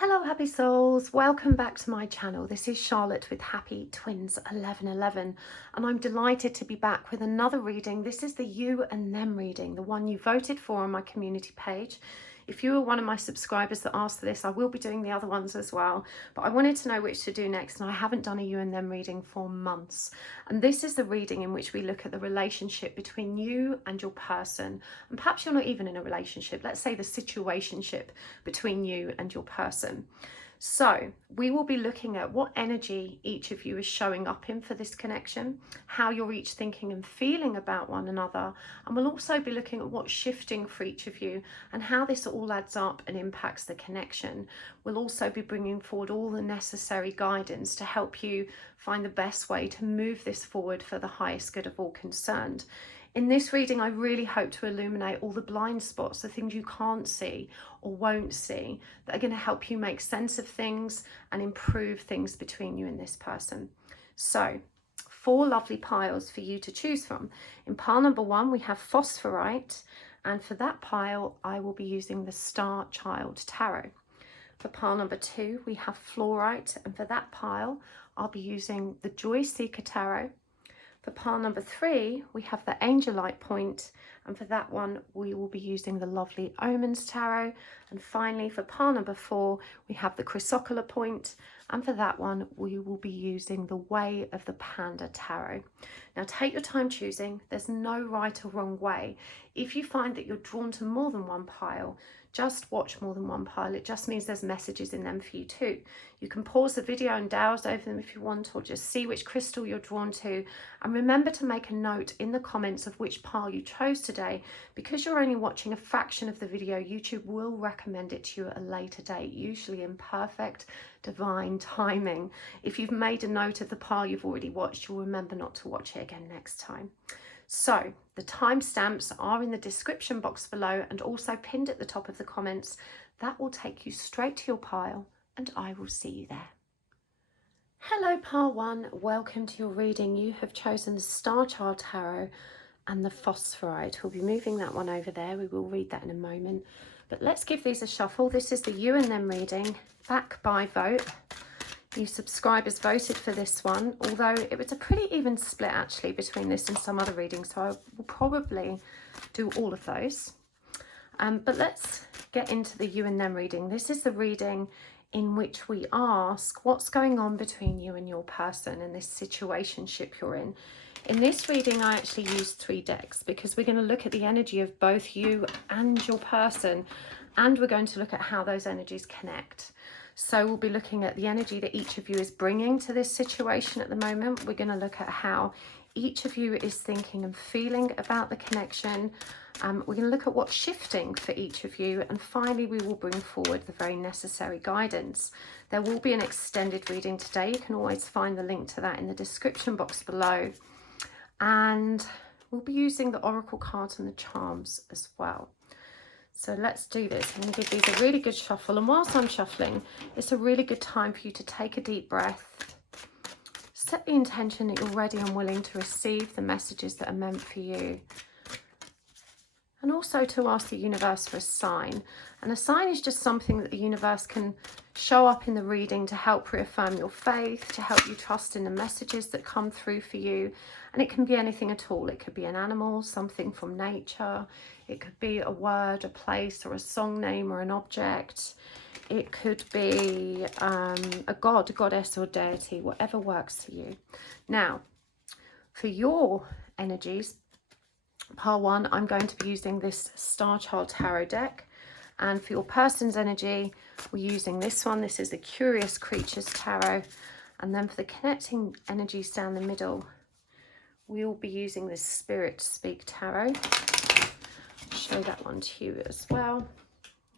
Hello happy souls, welcome back to my channel. This is Charlotte with Happy Twins 1111 and I'm delighted to be back with another reading. This is the you and them reading, the one you voted for on my community page. If you were one of my subscribers that asked for this, I will be doing the other ones as well, but I wanted to know which to do next and I haven't done a you and them reading for months. And this is the reading in which we look at the relationship between you and your person, and perhaps you're not even in a relationship. Let's say the situationship between you and your person. So we will be looking at what energy each of you is showing up in for this connection, how you're each thinking and feeling about one another, and we'll also be looking at what's shifting for each of you and how this all adds up and impacts the connection. We'll also be bringing forward all the necessary guidance to help you find the best way to move this forward for the highest good of all concerned. In this reading, I really hope to illuminate all the blind spots, the things you can't see or won't see, that are going to help you make sense of things and improve things between you and this person. So, 4 lovely piles for you to choose from. In pile number 1, we have Phosphorite, and for that pile, I will be using the Starchild Tarot. For pile number 2, we have Fluorite, and for that pile, I'll be using the Joyseeker Tarot. For pile number 3, we have the Angelite point, and for that one, we will be using the lovely Omens Tarot. And finally, for pile number 4, we have the Chrysocolla point, and for that one, we will be using the Way of the Panda Tarot. Now, take your time choosing. There's no right or wrong way. If you find that you're drawn to more than one pile, just watch more than one pile. It just means there's messages in them for you too. You can pause the video and douse over them if you want, or just see which crystal you're drawn to. And remember to make a note in the comments of which pile you chose today. Because you're only watching a fraction of the video, YouTube will recommend it to you at a later date, usually in perfect divine timing. If you've made a note of the pile you've already watched, you'll remember not to watch it again next time. So the timestamps are in the description box below and also pinned at the top of the comments. That will take you straight to your pile and I will see you there. Hello pile 1, welcome to your reading. You have chosen the Starchild Tarot and the Phosphorite. We'll be moving that one over there. We will read that in a moment. But let's give these a shuffle. This is the you and them reading, back by vote. You subscribers voted for this one, although it was a pretty even split actually between this and some other readings, so I will probably do all of those. But let's get into the you and them reading. This is the reading in which we ask what's going on between you and your person and this situationship you're in. In this reading, I actually used 3 decks because we're going to look at the energy of both you and your person, and we're going to look at how those energies connect. So we'll be looking at the energy that each of you is bringing to this situation at the moment. We're going to look at how each of you is thinking and feeling about the connection. We're going to look at what's shifting for each of you. And finally, we will bring forward the very necessary guidance. There will be an extended reading today. You can always find the link to that in the description box below. And we'll be using the oracle cards and the charms as well. So let's do this. I'm going to give these a really good shuffle. And whilst I'm shuffling, it's a really good time for you to take a deep breath. Set the intention that you're ready and willing to receive the messages that are meant for you. And also to ask the universe for a sign. And a sign is just something that the universe can show up in the reading to help reaffirm your faith, to help you trust in the messages that come through for you. And it can be anything at all. It could be an animal, something from nature. It could be a word, a place, or a song name, or an object. It could be a god, a goddess, or deity, whatever works for you. Now, for your energies, pile 1, I'm going to be using this Starchild Tarot deck. And for your person's energy, we're using this one. This is the Curious Creatures Tarot. And then for the connecting energies down the middle, we'll be using the Spirit Speak Tarot. I'll show that one to you as well.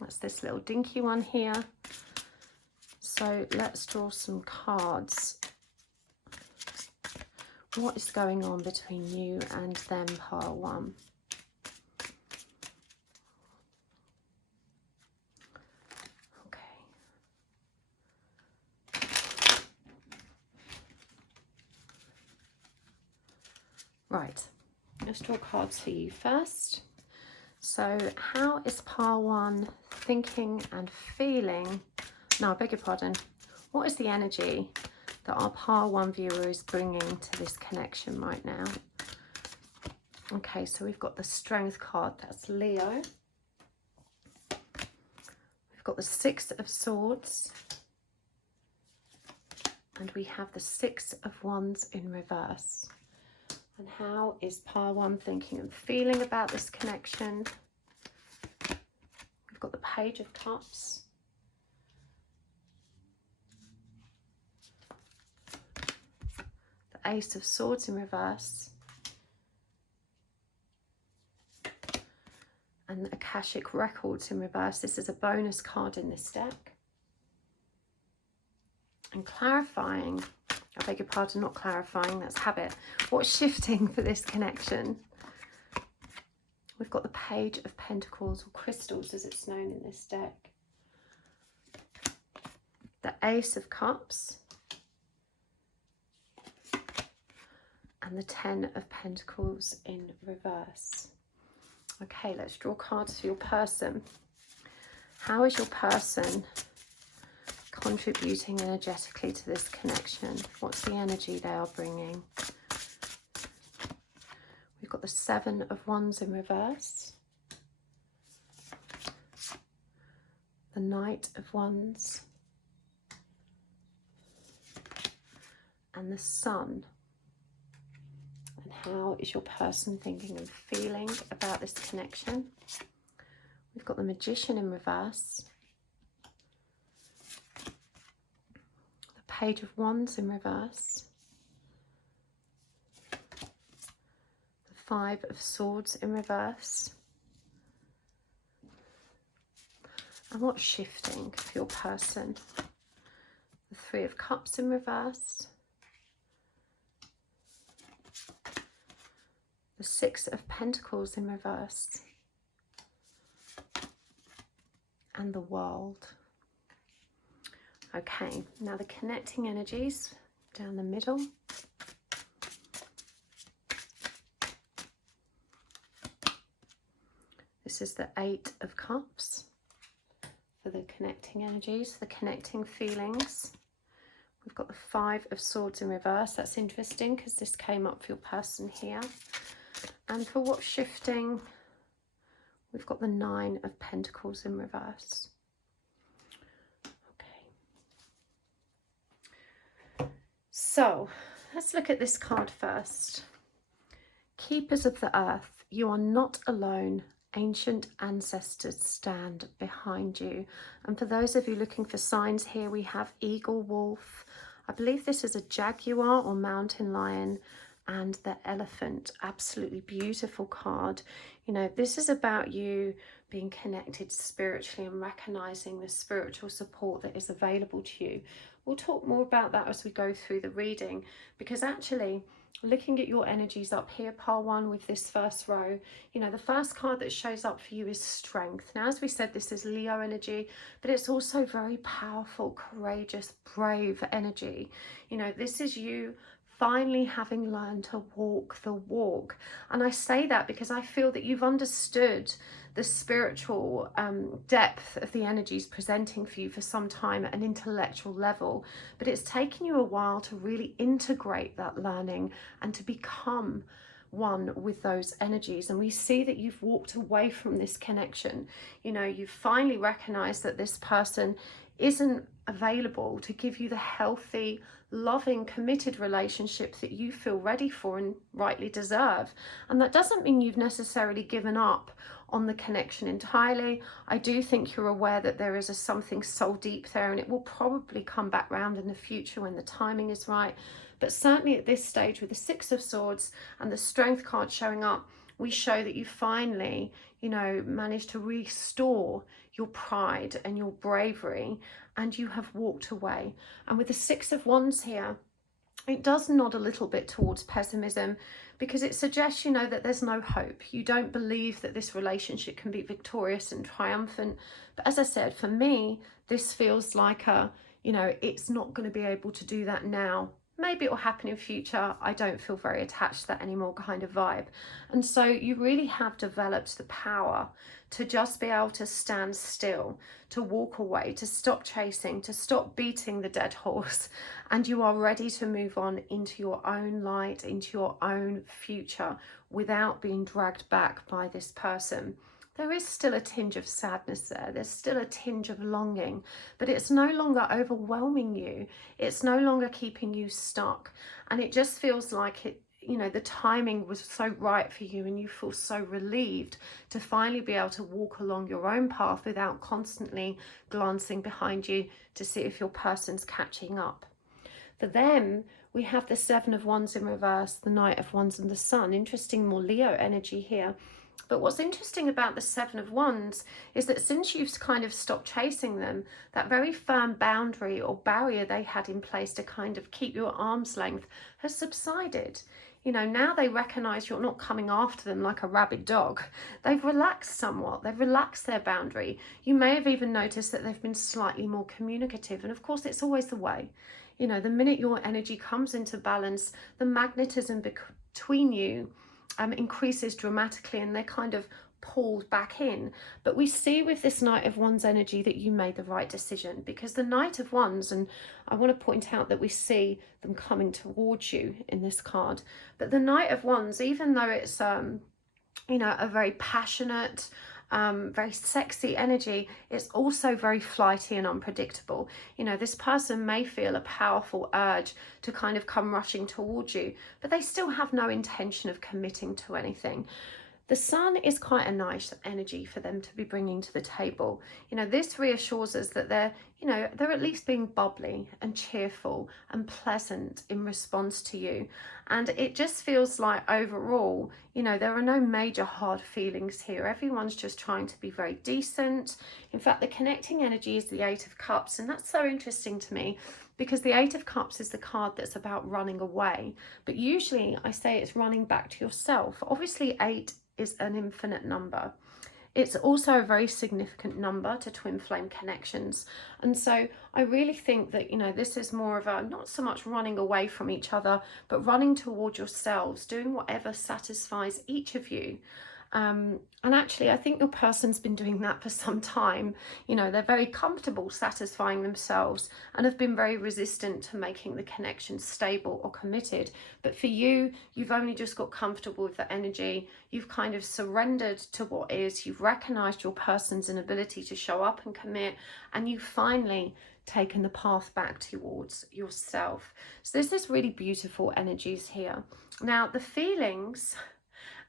That's this little dinky one here. So let's draw some cards. What is going on between you and them, pile 1? Right, let's draw cards for you first. So how is pile 1 thinking and feeling No, I beg your pardon. What is the energy that our pile 1 viewer is bringing to this connection right now? Okay, so we've got the Strength card. That's Leo. We've got the 6 of Swords. And we have the 6 of Wands in reverse. And how is pile 1 thinking and feeling about this connection? We've got the Page of Cups. The Ace of Swords in reverse. And the Akashic Records in reverse. This is a bonus card in this deck. And clarifying, I beg your pardon, not clarifying, that's habit. What's shifting for this connection? We've got the Page of Pentacles, or crystals as it's known in this deck. The Ace of Cups. And the 10 of Pentacles in reverse. Okay, let's draw cards for your person. How is your person contributing energetically to this connection? What's the energy they are bringing? We've got the 7 of Wands in reverse. The Knight of Wands. And the Sun. And how is your person thinking and feeling about this connection? We've got the Magician in reverse. The Page of Wands in reverse. The 5 of Swords in reverse. And what's shifting for your person? The 3 of Cups in reverse. The 6 of Pentacles in reverse. And the World. Okay, now the connecting energies down the middle. This is the 8 of Cups for the connecting energies, the connecting feelings. We've got the 5 of Swords in reverse. That's interesting because this came up for your person here. And for what's shifting, we've got the 9 of Pentacles in reverse. Okay. So, let's look at this card first. Keepers of the Earth, you are not alone. Ancient ancestors stand behind you. And for those of you looking for signs here, we have eagle, wolf. I believe this is a jaguar or mountain lion. And the elephant, absolutely beautiful card. You know, this is about you being connected spiritually and recognizing the spiritual support that is available to you. We'll talk more about that as we go through the reading, because actually looking at your energies up here, pile 1 with this first row, you know, the first card that shows up for you is strength. Now, as we said, this is Leo energy, but it's also very powerful, courageous, brave energy. You know, this is you finally having learned to walk the walk. And I say that because I feel that you've understood the spiritual depth of the energies presenting for you for some time at an intellectual level, but it's taken you a while to really integrate that learning and to become one with those energies. And we see that you've walked away from this connection. You know, you've finally recognized that this person isn't available to give you the healthy, loving, committed relationship that you feel ready for and rightly deserve. And that doesn't mean you've necessarily given up on the connection entirely. I do think you're aware that there is something soul deep there, and it will probably come back round in the future when the timing is right. But certainly at this stage, with the 6 of Swords and the Strength card showing up, we show that you finally, you know, managed to restore your pride and your bravery, and you have walked away. And with the 6 of Wands here, it does nod a little bit towards pessimism, because it suggests, you know, that there's no hope. You don't believe that this relationship can be victorious and triumphant. But as I said, for me, this feels like you know, it's not going to be able to do that now. maybe it will happen in future, I don't feel very attached to that anymore kind of vibe. And so you really have developed the power to just be able to stand still, to walk away, to stop chasing, to stop beating the dead horse, and you are ready to move on into your own light, into your own future, without being dragged back by this person. There is still a tinge of sadness there. There's still a tinge of longing, but it's no longer overwhelming you. It's no longer keeping you stuck. And it just feels like it, you know, the timing was so right for you, and you feel so relieved to finally be able to walk along your own path without constantly glancing behind you to see if your person's catching up. For them, we have the Seven of Wands in reverse, the Knight of Wands and the Sun. Interesting, more Leo energy here. But what's interesting about the Seven of Wands is that since you've kind of stopped chasing them, that very firm boundary or barrier they had in place to kind of keep you at arm's length has subsided. You know, now they recognize you're not coming after them like a rabid dog. They've relaxed somewhat. They've relaxed their boundary. You may have even noticed that they've been slightly more communicative. And of course, it's always the way. You know, the minute your energy comes into balance, the magnetism between you increases dramatically, and they're kind of pulled back in. But we see with this Knight of Wands energy that you made the right decision, because the Knight of Wands, and I want to point out that we see them coming towards you in this card, but the Knight of Wands, even though it's you know, a very passionate, very sexy energy, it's also very flighty and unpredictable. You know, this person may feel a powerful urge to kind of come rushing towards you, but they still have no intention of committing to anything. The Sun is quite a nice energy for them to be bringing to the table. You know, this reassures us that they're, you know, they're at least being bubbly and cheerful and pleasant in response to you. And it just feels like overall, you know, there are no major hard feelings here. Everyone's just trying to be very decent. In fact, the connecting energy is the Eight of Cups, and that's so interesting to me, because the Eight of Cups is the card that's about running away. But usually I say it's running back to yourself. Obviously, 8 is an infinite number. It's also a very significant number to twin flame connections. And so I really think that, you know, this is more of a, not so much running away from each other, but running toward yourselves, doing whatever satisfies each of you. And actually, I think your person's been doing that for some time. You know, they're very comfortable satisfying themselves and have been very resistant to making the connection stable or committed. But for you, you've only just got comfortable with the energy. You've kind of surrendered to what is. You've recognized your person's inability to show up and commit, and you've finally taken the path back towards yourself. So this is really beautiful energies here. Now, the feelings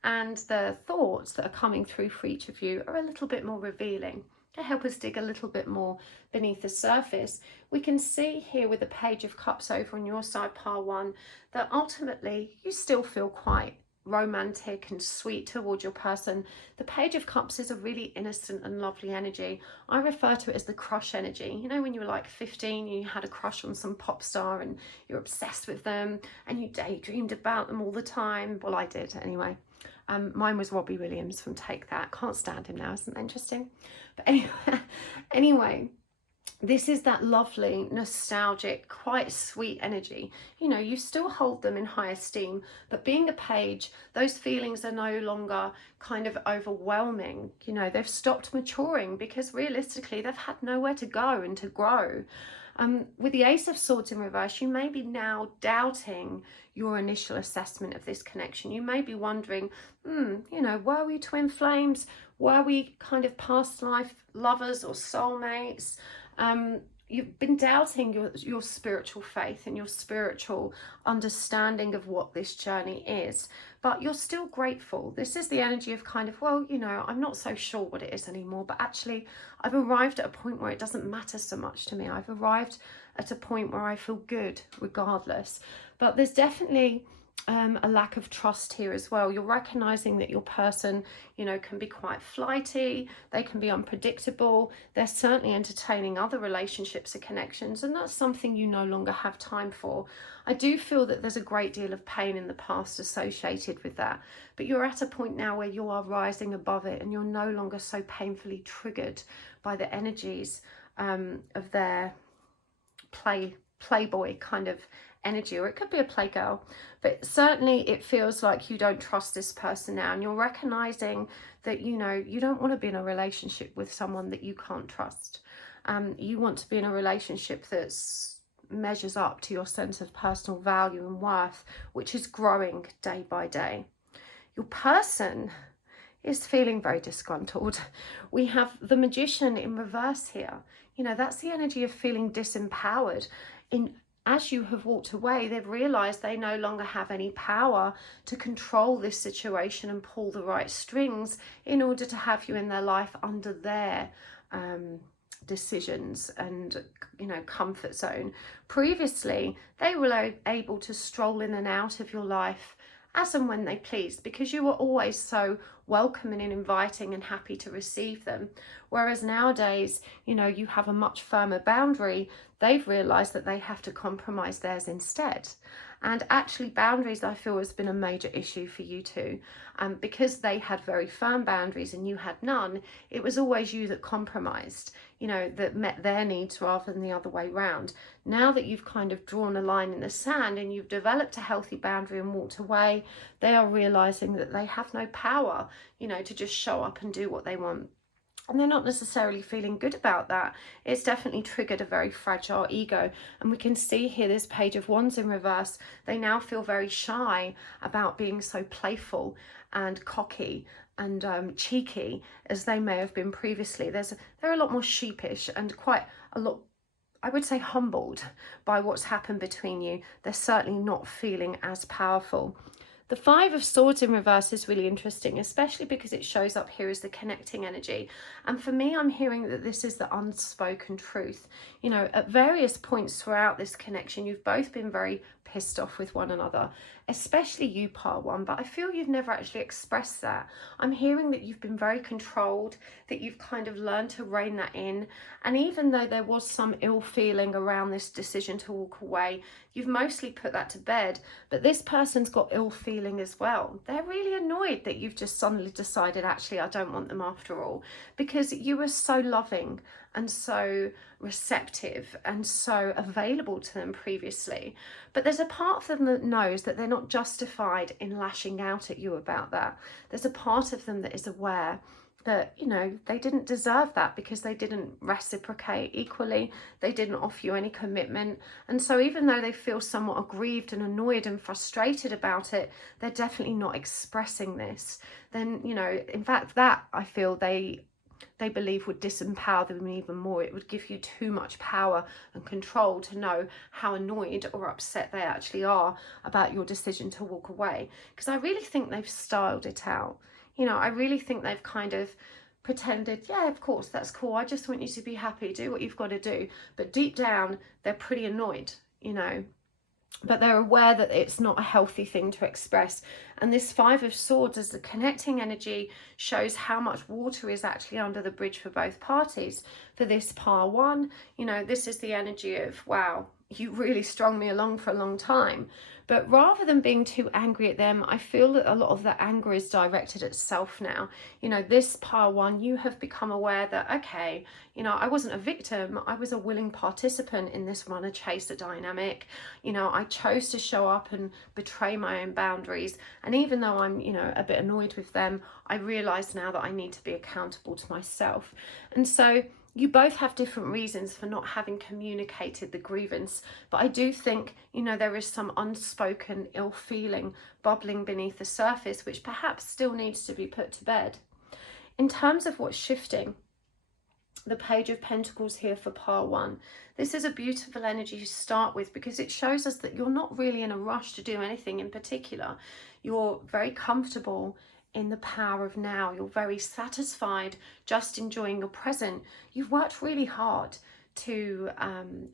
and the thoughts that are coming through for each of you are a little bit more revealing. To help us dig a little bit more beneath the surface, we can see here with the Page of Cups over on your side, pile 1, that ultimately you still feel quite romantic and sweet towards your person. The Page of Cups is a really innocent and lovely energy. I refer to it as the crush energy. You know, when you were like 15, you had a crush on some pop star and you're obsessed with them and you daydreamed about them all the time. Well, I did anyway. Mine was Robbie Williams from Take That. Can't stand him now, isn't that interesting? But anyway, this is that lovely, nostalgic, quite sweet energy. You know, you still hold them in high esteem, but being a page, those feelings are no longer kind of overwhelming. You know, they've stopped maturing because realistically they've had nowhere to go and to grow. With the Ace of Swords in reverse, you may be now doubting your initial assessment of this connection. You may be wondering, you know, were we twin flames? Were we kind of past life lovers or soulmates? You've been doubting your spiritual faith and your spiritual understanding of what this journey is, but you're still grateful. This is the energy of kind of, well, you know, I'm not so sure what it is anymore, but actually I've arrived at a point where it doesn't matter so much to me. I've arrived at a point where I feel good regardless. But there's definitely a lack of trust here as well. You're recognizing that your person, you know, can be quite flighty, they can be unpredictable, they're certainly entertaining other relationships or connections, and that's something you no longer have time for. I do feel that there's a great deal of pain in the past associated with that, but you're at a point now where you are rising above it and you're no longer so painfully triggered by the energies of their playboy kind of energy, or it could be a playgirl, but certainly it feels like you don't trust this person now, and you're recognizing that, you know, you don't want to be in a relationship with someone that you can't trust. You want to be in a relationship that's measures up to your sense of personal value and worth, which is growing day by day. Your person is feeling very disgruntled. We have the Magician in reverse here. You know, that's the energy of feeling disempowered. As you have walked away, they've realized they no longer have any power to control this situation and pull the right strings in order to have you in their life under their decisions and, you know, comfort zone. Previously, they were able to stroll in and out of your life as and when they pleased, because you were always so welcoming and inviting and happy to receive them. Whereas nowadays, you know, you have a much firmer boundary. They've realized that they have to compromise theirs instead. And actually, boundaries, I feel, has been a major issue for you two. Because they had very firm boundaries and you had none, it was always you that compromised, you know, that met their needs rather than the other way round. Now that you've kind of drawn a line in the sand and you've developed a healthy boundary and walked away, they are realizing that they have no power, you know, to just show up and do what they want. And they're not necessarily feeling good about that. It's definitely triggered a very fragile ego. And we can see here this Page of Wands in reverse. They now feel very shy about being so playful and cocky and cheeky as they may have been previously. They're a lot more sheepish and quite a lot, I would say, humbled by what's happened between you. They're certainly not feeling as powerful. The Five of Swords in reverse is really interesting, especially because it shows up here as the connecting energy. And for me, I'm hearing that this is the unspoken truth. You know, at various points throughout this connection, you've both been very pissed off with one another, especially you, part one, but I feel you've never actually expressed that. I'm hearing that you've been very controlled, that you've kind of learned to rein that in. And even though there was some ill feeling around this decision to walk away, you've mostly put that to bed. But this person's got ill feeling as well. They're really annoyed that you've just suddenly decided, actually, I don't want them after all, because you were so loving and so receptive and so available to them previously. But there's a part of them that knows that they're not justified in lashing out at you about that. There's a part of them that is aware that, you know, they didn't deserve that because they didn't reciprocate equally. They didn't offer you any commitment. And so even though they feel somewhat aggrieved and annoyed and frustrated about it, they're definitely not expressing this. Then, you know, in fact, that I feel they believe would disempower them even more. It would give you too much power and control to know how annoyed or upset they actually are about your decision to walk away. Because I really think they've styled it out. You know, I really think they've kind of pretended, yeah, of course, that's cool. I just want you to be happy, do what you've got to do. But deep down, they're pretty annoyed, you know. But they're aware that it's not a healthy thing to express. And this Five of Swords as the connecting energy shows how much water is actually under the bridge for both parties. For this pile one, you know, this is the energy of, wow, you really strung me along for a long time. But rather than being too angry at them, I feel that a lot of the anger is directed at self now. You know, this pile one, you have become aware that, okay, you know, I wasn't a victim. I was a willing participant in this runner-chaser dynamic. You know, I chose to show up and betray my own boundaries. And even though I'm, you know, a bit annoyed with them, I realise now that I need to be accountable to myself. And so you both have different reasons for not having communicated the grievance, but I do think, you know, there is some unspoken ill feeling bubbling beneath the surface, which perhaps still needs to be put to bed. In terms of what's shifting, the Page of Pentacles here for pile one. This is a beautiful energy to start with because it shows us that you're not really in a rush to do anything in particular. You're very comfortable in the power of now. You're very satisfied just enjoying your present. You've worked really hard to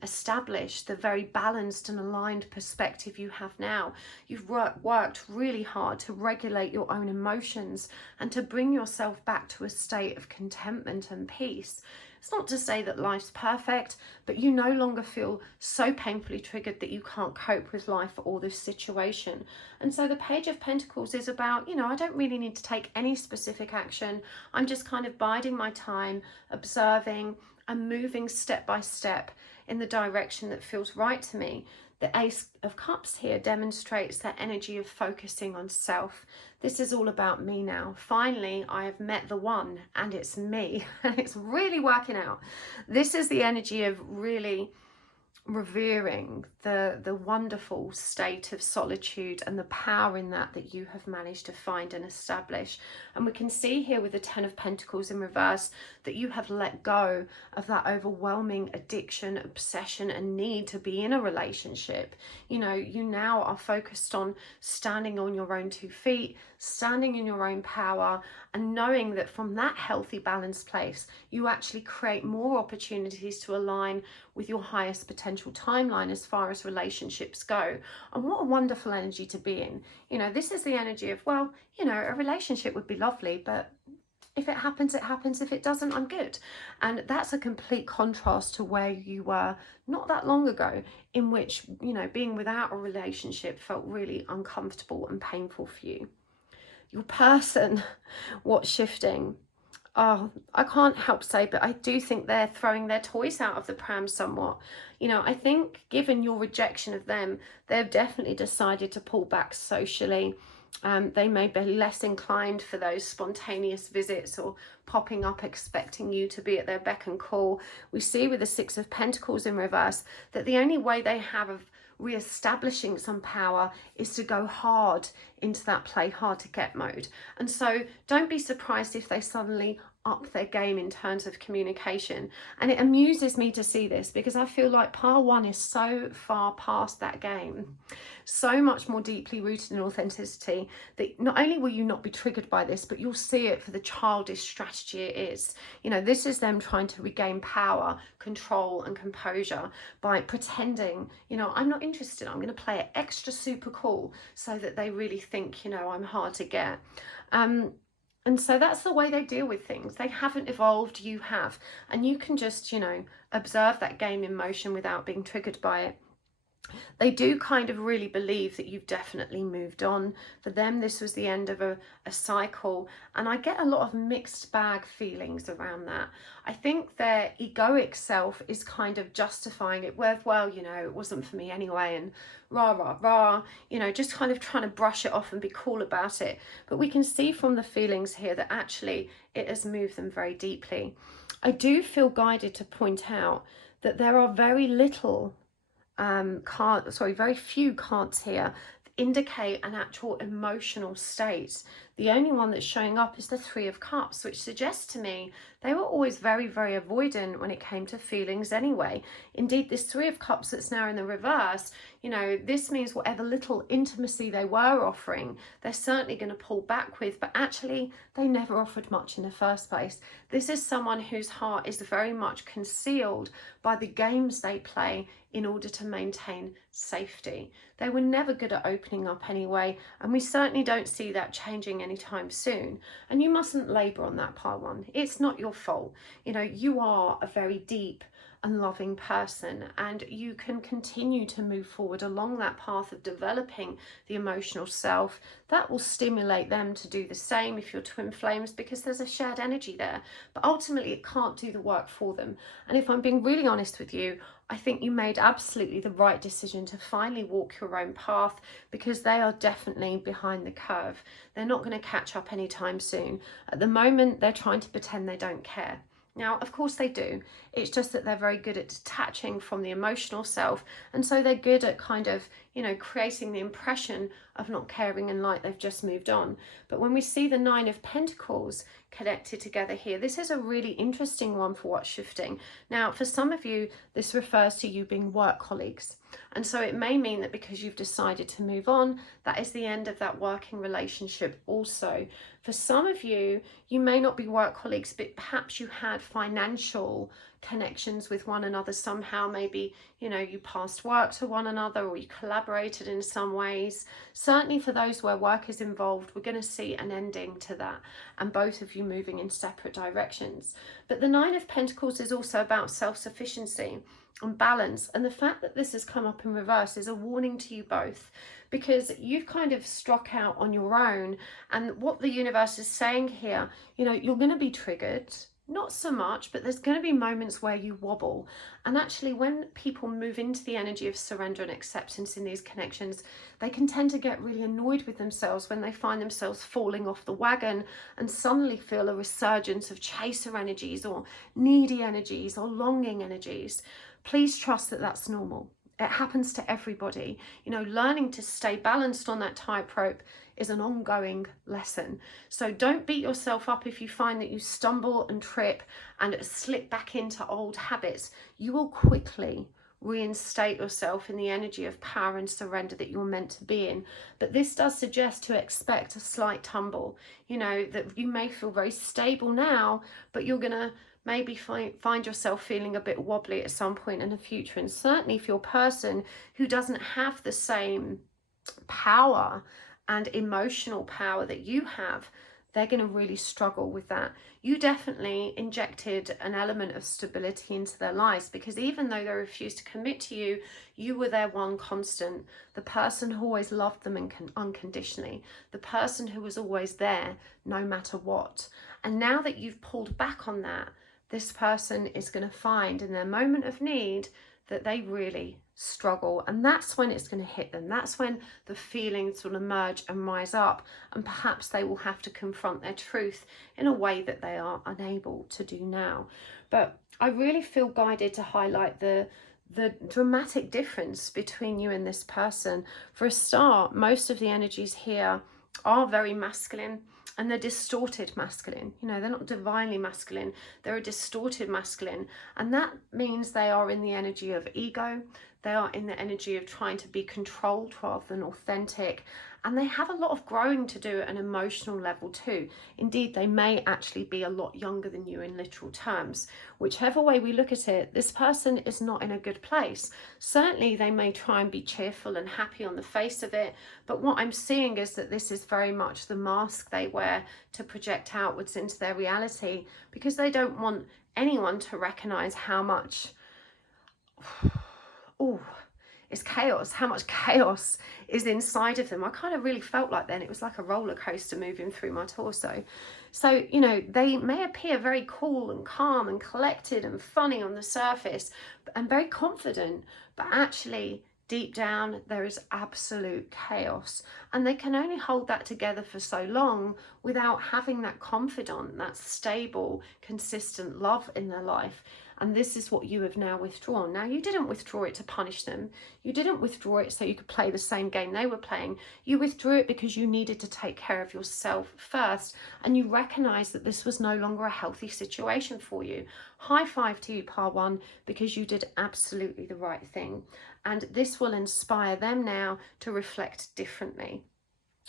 establish the very balanced and aligned perspective you have now. You've worked really hard to regulate your own emotions and to bring yourself back to a state of contentment and peace. It's not to say that life's perfect, but you no longer feel so painfully triggered that you can't cope with life or this situation. And so the Page of Pentacles is about, you know, I don't really need to take any specific action. I'm just kind of biding my time, observing, and moving step by step in the direction that feels right to me. The Ace of Cups here demonstrates that energy of focusing on self. This is all about me now. Finally, I have met the one, and it's me, and it's really working out. This is the energy of really revering the wonderful state of solitude and the power in that you have managed to find and establish. And we can see here with the Ten of Pentacles in reverse that you have let go of that overwhelming addiction, obsession and need to be in a relationship. You know, you now are focused on standing on your own 2 feet, standing in your own power, and knowing that from that healthy, balanced place, you actually create more opportunities to align with your highest potential timeline as far as relationships go. And what a wonderful energy to be in. You know, this is the energy of, well, you know, a relationship would be lovely, but if it happens, it happens. If it doesn't, I'm good. And that's a complete contrast to where you were not that long ago, in which, you know, being without a relationship felt really uncomfortable and painful for you. Your person, what's shifting? Oh, I can't help say, but I do think they're throwing their toys out of the pram somewhat. You know, I think given your rejection of them, they've definitely decided to pull back socially. They may be less inclined for those spontaneous visits or popping up expecting you to be at their beck and call. We see with the Six of Pentacles in reverse that the only way they have of re-establishing some power is to go hard into that play hard to get mode. And so don't be surprised if they suddenly up their game in terms of communication. And it amuses me to see this, because I feel like pile 1 is so far past that game, so much more deeply rooted in authenticity, that not only will you not be triggered by this, but you'll see it for the childish strategy it is. You know, this is them trying to regain power, control and composure by pretending, you know, I'm not interested, I'm going to play it extra super cool so that they really think, you know, I'm hard to get. And so that's the way they deal with things. They haven't evolved, you have. And you can just, you know, observe that game in motion without being triggered by it. They do kind of really believe that you've definitely moved on. For them, this was the end of a cycle. And I get a lot of mixed bag feelings around that. I think their egoic self is kind of justifying it with, well, you know, it wasn't for me anyway, and rah, rah, rah, you know, just kind of trying to brush it off and be cool about it. But we can see from the feelings here that actually it has moved them very deeply. I do feel guided to point out that there are very few cards here that indicate an actual emotional state. The only one that's showing up is the Three of Cups, which suggests to me they were always very, very avoidant when it came to feelings anyway. Indeed, this Three of Cups that's now in the reverse, you know, this means whatever little intimacy they were offering, they're certainly going to pull back with, but actually they never offered much in the first place. This is someone whose heart is very much concealed by the games they play in order to maintain safety. They were never good at opening up anyway, and we certainly don't see that changing anytime soon. And you mustn't labour on that, pile 1. It's not your fault. You know, you are a very deep and loving person, and you can continue to move forward along that path of developing the emotional self. That will stimulate them to do the same if you're twin flames, because there's a shared energy there. But ultimately it can't do the work for them. And if I'm being really honest with you, I think you made absolutely the right decision to finally walk your own path, because they are definitely behind the curve. They're not going to catch up anytime soon. At the moment, they're trying to pretend they don't care. Now, of course they do. It's just that they're very good at detaching from the emotional self. And so they're good at kind of, you know, creating the impression of not caring and like they've just moved on. But when we see the Nine of Pentacles connected together here, this is a really interesting one for what's shifting. Now, for some of you, this refers to you being work colleagues. And so it may mean that because you've decided to move on, that is the end of that working relationship also. For some of you, you may not be work colleagues, but perhaps you had financial connections with one another somehow. Maybe, you know, you passed work to one another, or you collaborated in some ways. Certainly for those where work is involved, we're going to see an ending to that, and both of you moving in separate directions. But the Nine of Pentacles is also about self-sufficiency and balance, and the fact that this has come up in reverse is a warning to you both, because you've kind of struck out on your own. And what the universe is saying here, you know, you're going to be triggered. Not so much, but there's going to be moments where you wobble. And actually, when people move into the energy of surrender and acceptance in these connections, they can tend to get really annoyed with themselves when they find themselves falling off the wagon and suddenly feel a resurgence of chaser energies or needy energies or longing energies. Please trust that that's normal. It happens to everybody. You know, learning to stay balanced on that tightrope is an ongoing lesson. So don't beat yourself up if you find that you stumble and trip and slip back into old habits. You will quickly reinstate yourself in the energy of power and surrender that you're meant to be in. But this does suggest to expect a slight tumble. You know, that you may feel very stable now, but you're going to maybe find yourself feeling a bit wobbly at some point in the future. And certainly if you're a person who doesn't have the same power and emotional power that you have, they're going to really struggle with that. You definitely injected an element of stability into their lives, because even though they refused to commit to you, you were their one constant, the person who always loved them unconditionally, the person who was always there no matter what. And now that you've pulled back on that, this person is going to find in their moment of need that they really struggle, and that's when it's going to hit them. That's when the feelings will emerge and rise up, and perhaps they will have to confront their truth in a way that they are unable to do now. But I really feel guided to highlight the dramatic difference between you and this person. For a start, most of the energies here are very masculine, and they're distorted masculine. You know, they're not divinely masculine, they're a distorted masculine. And that means they are in the energy of ego, they are in the energy of trying to be controlled rather than authentic. And they have a lot of growing to do at an emotional level too. Indeed, they may actually be a lot younger than you in literal terms. Whichever way we look at it, this person is not in a good place. Certainly, they may try and be cheerful and happy on the face of it, but what I'm seeing is that this is very much the mask they wear to project outwards into their reality, because they don't want anyone to recognize how much it's chaos, how much chaos is inside of them. I kind of really felt like then it was like a roller coaster moving through my torso. So, you know, they may appear very cool and calm and collected and funny on the surface and very confident, but actually deep down there is absolute chaos, and they can only hold that together for so long without having that confidant, that stable, consistent love in their life. And this is what you have now withdrawn. Now, you didn't withdraw it to punish them. You didn't withdraw it so you could play the same game they were playing. You withdrew it because you needed to take care of yourself first. And you recognized that this was no longer a healthy situation for you. High five to you, Par One, because you did absolutely the right thing. And this will inspire them now to reflect differently.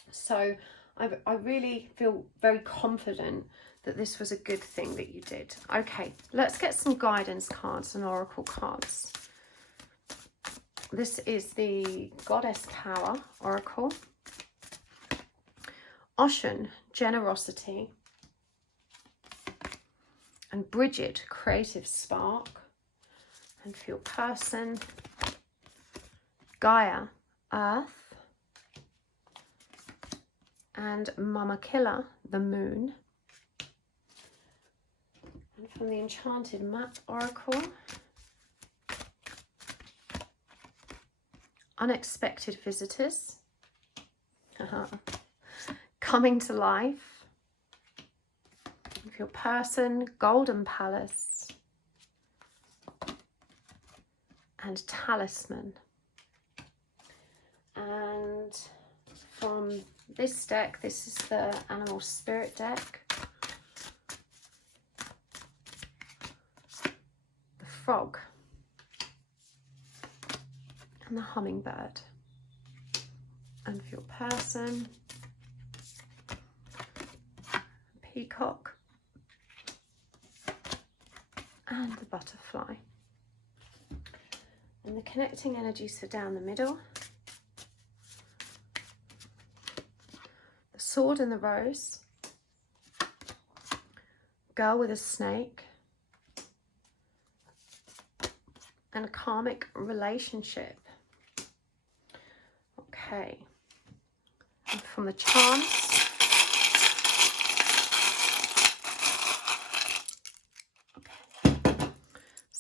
So I really feel very confident that this was a good thing that you did. Okay, let's get some guidance cards and oracle cards. This is the Goddess Power Oracle. Ocean, Generosity. And Bridget, Creative Spark. And for your person, Gaia, Earth. And Mama Killer, the Moon. And from the Enchanted Map Oracle, Unexpected Visitors, Coming to Life. And for your person, Golden Palace. And Talisman. And from this deck, this is the Animal Spirit deck. The Frog. And the Hummingbird. And for your person, Peacock. And the Butterfly. And the connecting energies for down the middle. The Sword and the Rose. Girl with a Snake. And a karmic relationship. Okay. And from the charms,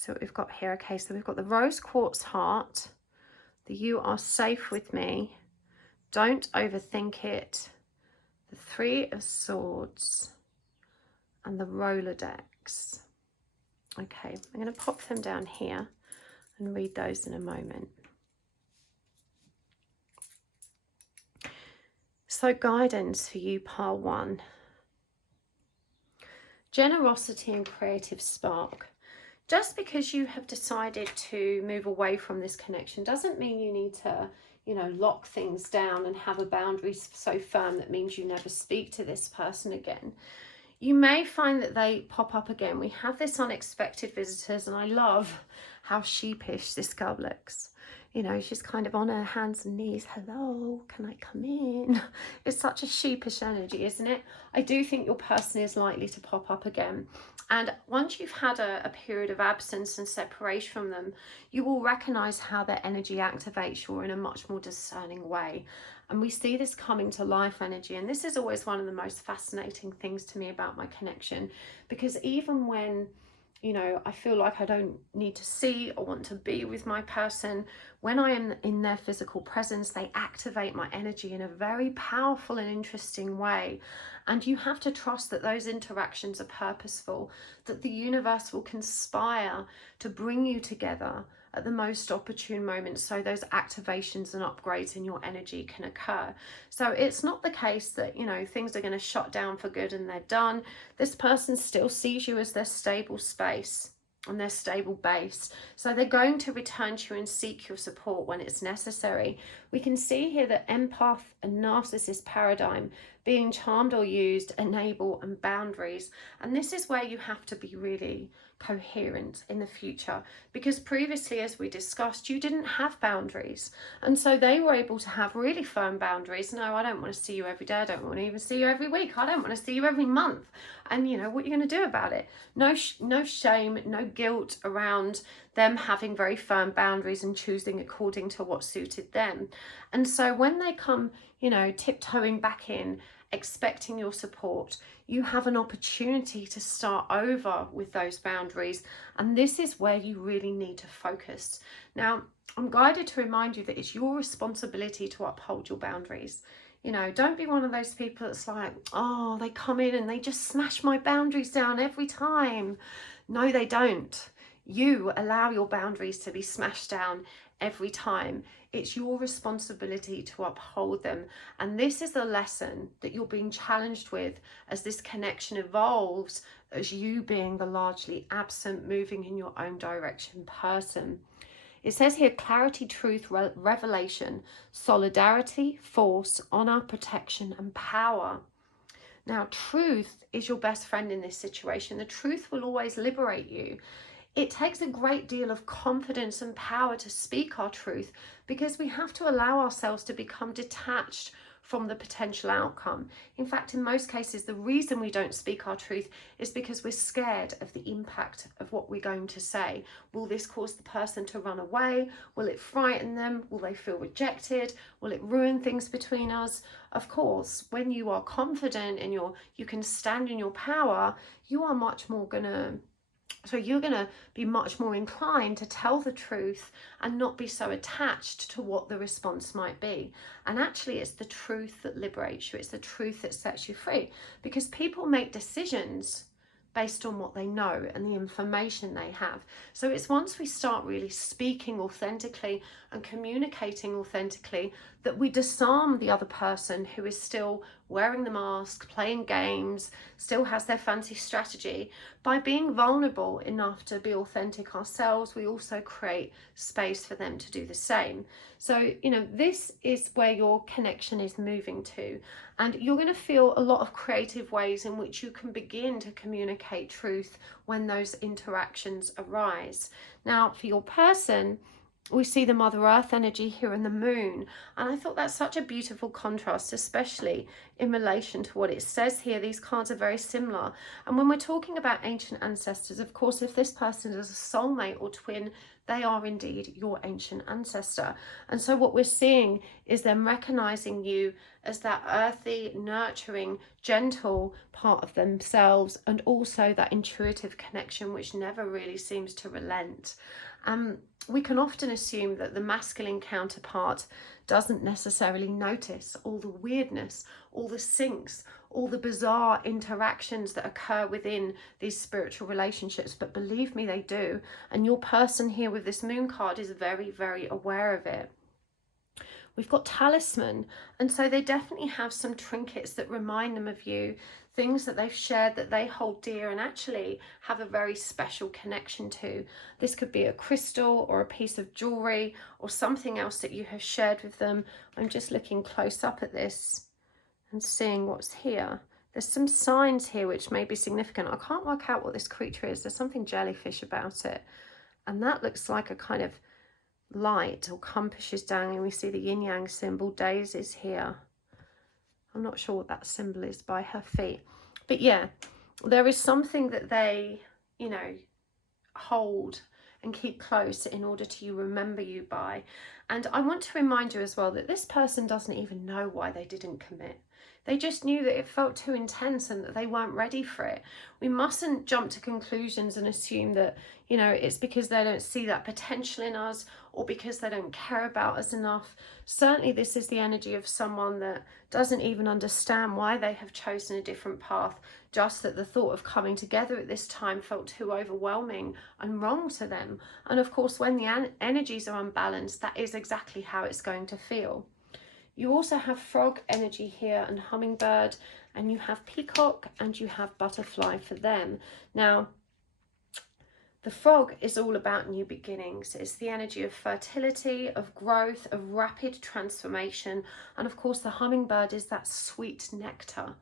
see what we've got here. Okay, so we've got the rose quartz heart, the you are safe with me, don't overthink it, the 3 of swords, and the Rolodex. Okay, I'm going to pop them down here and read those in a moment. So guidance for you, pile 1. Generosity and creative spark. Just because you have decided to move away from this connection doesn't mean you need to, you know, lock things down and have a boundary so firm that means you never speak to this person again. You may find that they pop up again. We have this unexpected visitors, and I love how sheepish this girl looks. You know, she's kind of on her hands and knees. Hello, can I come in? It's such a sheepish energy, isn't it? I do think your person is likely to pop up again. And once you've had a period of absence and separation from them, you will recognize how their energy activates you in a much more discerning way. And we see this coming to life energy. And this is always one of the most fascinating things to me about my connection, because even when, you know, I feel like I don't need to see or want to be with my person, when I am in their physical presence, they activate my energy in a very powerful and interesting way. And you have to trust that those interactions are purposeful, that the universe will conspire to bring you together at the most opportune moment, so those activations and upgrades in your energy can occur. So it's not the case that, you know, things are going to shut down for good and they're done. This person still sees you as their stable space and their stable base. So they're going to return to you and seek your support when it's necessary. We can see here that empath and narcissist paradigm, being charmed or used, enable and boundaries. And this is where you have to be really coherent in the future, because previously, as we discussed, you didn't have boundaries, and so they were able to have really firm boundaries. No, I don't want to see you every day, I don't want to even see you every week, I don't want to see you every month. And you know what you're going to do about it? No shame, no guilt around them having very firm boundaries and choosing according to what suited them. And so when they come, you know, tiptoeing back in, expecting your support, you have an opportunity to start over with those boundaries. And this is where you really need to focus. Now, I'm guided to remind you that it's your responsibility to uphold your boundaries. You know, don't be one of those people that's like, oh, they come in and they just smash my boundaries down every time. No, they don't. You allow your boundaries to be smashed down every time. It's your responsibility to uphold them. And this is a lesson that you're being challenged with as this connection evolves, as you being the largely absent, moving in your own direction person. It says here, clarity, truth, revelation, solidarity, force, honor, protection, and power. Now, truth is your best friend in this situation. The truth will always liberate you. It takes a great deal of confidence and power to speak our truth, because we have to allow ourselves to become detached from the potential outcome. In fact, in most cases, the reason we don't speak our truth is because we're scared of the impact of what we're going to say. Will this cause the person to run away? Will it frighten them? Will they feel rejected? Will it ruin things between us? Of course, when you are confident and you can stand in your power, you are much more you're going to be much more inclined to tell the truth and not be so attached to what the response might be. And actually, it's the truth that liberates you. It's the truth that sets you free, because people make decisions based on what they know and the information they have. So it's once we start really speaking authentically and communicating authentically that we disarm the other person who is still wearing the mask, playing games, still has their fancy strategy. By being vulnerable enough to be authentic ourselves, we also create space for them to do the same. So, you know, this is where your connection is moving to. And you're going to feel a lot of creative ways in which you can begin to communicate truth when those interactions arise. Now, for your person, We see the Mother Earth energy here in the moon. And I thought that's such a beautiful contrast, especially in relation to what it says here. These cards are very similar. And when we're talking about ancient ancestors, of course, if this person is a soulmate or twin, they are indeed your ancient ancestor. And so what we're seeing is them recognizing you as that earthy, nurturing, gentle part of themselves, and also that intuitive connection which never really seems to relent. We can often assume that the masculine counterpart doesn't necessarily notice all the weirdness, all the syncs, all the bizarre interactions that occur within these spiritual relationships. But believe me, they do. And your person here with this moon card is very, very aware of it. We've got talisman, and so they definitely have some trinkets that remind them of you, things that they've shared that they hold dear and actually have a very special connection to. This could be a crystal or a piece of jewelry or something else that you have shared with them. I'm just looking close up at this and seeing what's here. There's some signs here which may be significant. I can't work out what this creature is. There's something jellyfish about it, and that looks like a kind of light or compass is dangling. We see the yin yang symbol. Daisy's here. I'm not sure what that symbol is by her feet, but yeah, there is something that they, you know, hold and keep close in order to remember you by. And I want to remind you as well that this person doesn't even know why they didn't commit. They just knew that it felt too intense and that they weren't ready for it. We mustn't jump to conclusions and assume that, you know, it's because they don't see that potential in us or because they don't care about us enough. Certainly this is the energy of someone that doesn't even understand why they have chosen a different path, just that the thought of coming together at this time felt too overwhelming and wrong to them. And of course, when the energies are unbalanced, that is exactly how it's going to feel. You also have frog energy here and hummingbird, and you have peacock and you have butterfly for them. Now, the frog is all about new beginnings. It's the energy of fertility, of growth, of rapid transformation. And of course, the hummingbird is that sweet nectar.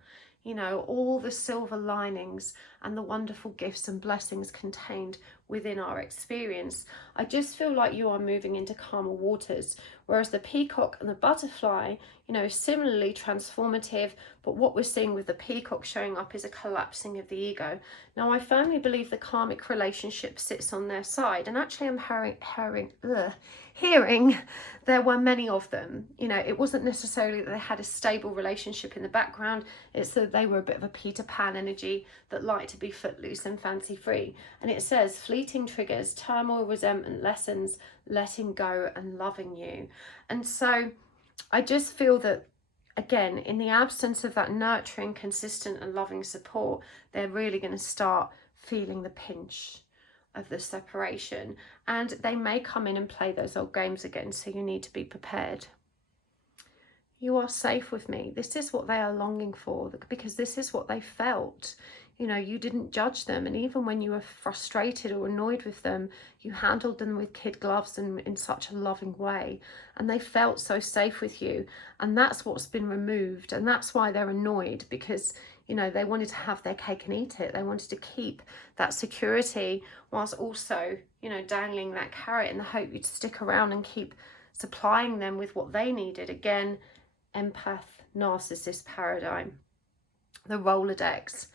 You know, all the silver linings and the wonderful gifts and blessings contained within our experience. I just feel like you are moving into calmer waters, whereas the peacock and the butterfly, you know, similarly transformative, but what we're seeing with the peacock showing up is a collapsing of the ego. Now, I firmly believe the karmic relationship sits on their side, and actually I'm hearing there were many of them. You know, it wasn't necessarily that they had a stable relationship in the background, it's that they were a bit of a Peter Pan energy that liked to be footloose and fancy free. And it says fleeting triggers, turmoil, resentment, lessons, letting go and loving you. And so I just feel that, again, in the absence of that nurturing, consistent and loving support, they're really going to start feeling the pinch of the separation, and they may come in and play those old games again, so you need to be prepared. You are safe with me. This is what they are longing for, because this is what they felt. You know, you didn't judge them, and even when you were frustrated or annoyed with them, you handled them with kid gloves and in such a loving way, and they felt so safe with you. And that's what's been removed, and that's why they're annoyed, because, you know, they wanted to have their cake and eat it. They wanted to keep that security whilst also, you know, dangling that carrot in the hope you'd stick around and keep supplying them with what they needed. Again, empath, narcissist paradigm, the Rolodex.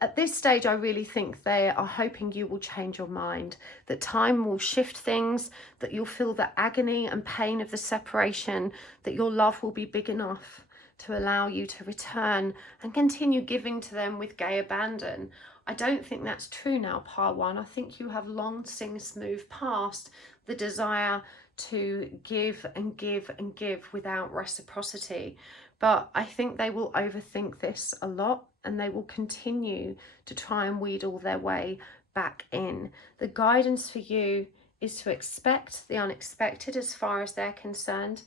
At this stage, I really think they are hoping you will change your mind, that time will shift things, that you'll feel the agony and pain of the separation, that your love will be big enough to allow you to return and continue giving to them with gay abandon. I don't think that's true now, Part 1. I think you have long since moved past the desire to give and give and give without reciprocity. But I think they will overthink this a lot, and they will continue to try and wheedle their way back in. The guidance for you is to expect the unexpected as far as they're concerned,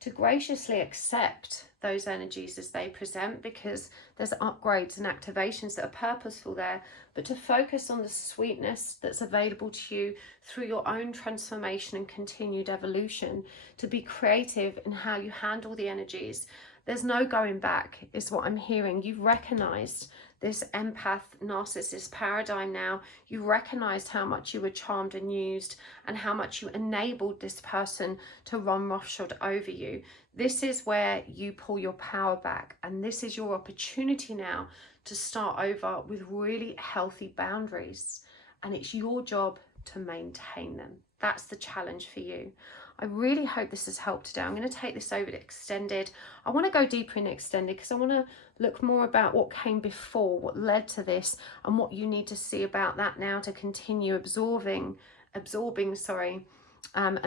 to graciously accept those energies as they present, because there's upgrades and activations that are purposeful there, but to focus on the sweetness that's available to you through your own transformation and continued evolution, to be creative in how you handle the energies, There's no going back, is what I'm hearing. You've recognized this empath narcissist paradigm now. You recognized how much you were charmed and used, and how much you enabled this person to run roughshod over you. This is where you pull your power back, and this is your opportunity now to start over with really healthy boundaries, and it's your job to maintain them. That's the challenge for you. I really hope this has helped today. I'm going to take this over to extended. I want to go deeper in extended because I want to look more about what came before, what led to this, and what you need to see about that now to continue absorbing, and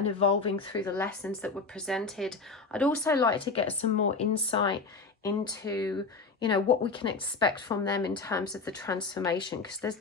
evolving through the lessons that were presented. I'd also like to get some more insight into, you know, what we can expect from them in terms of the transformation, because there's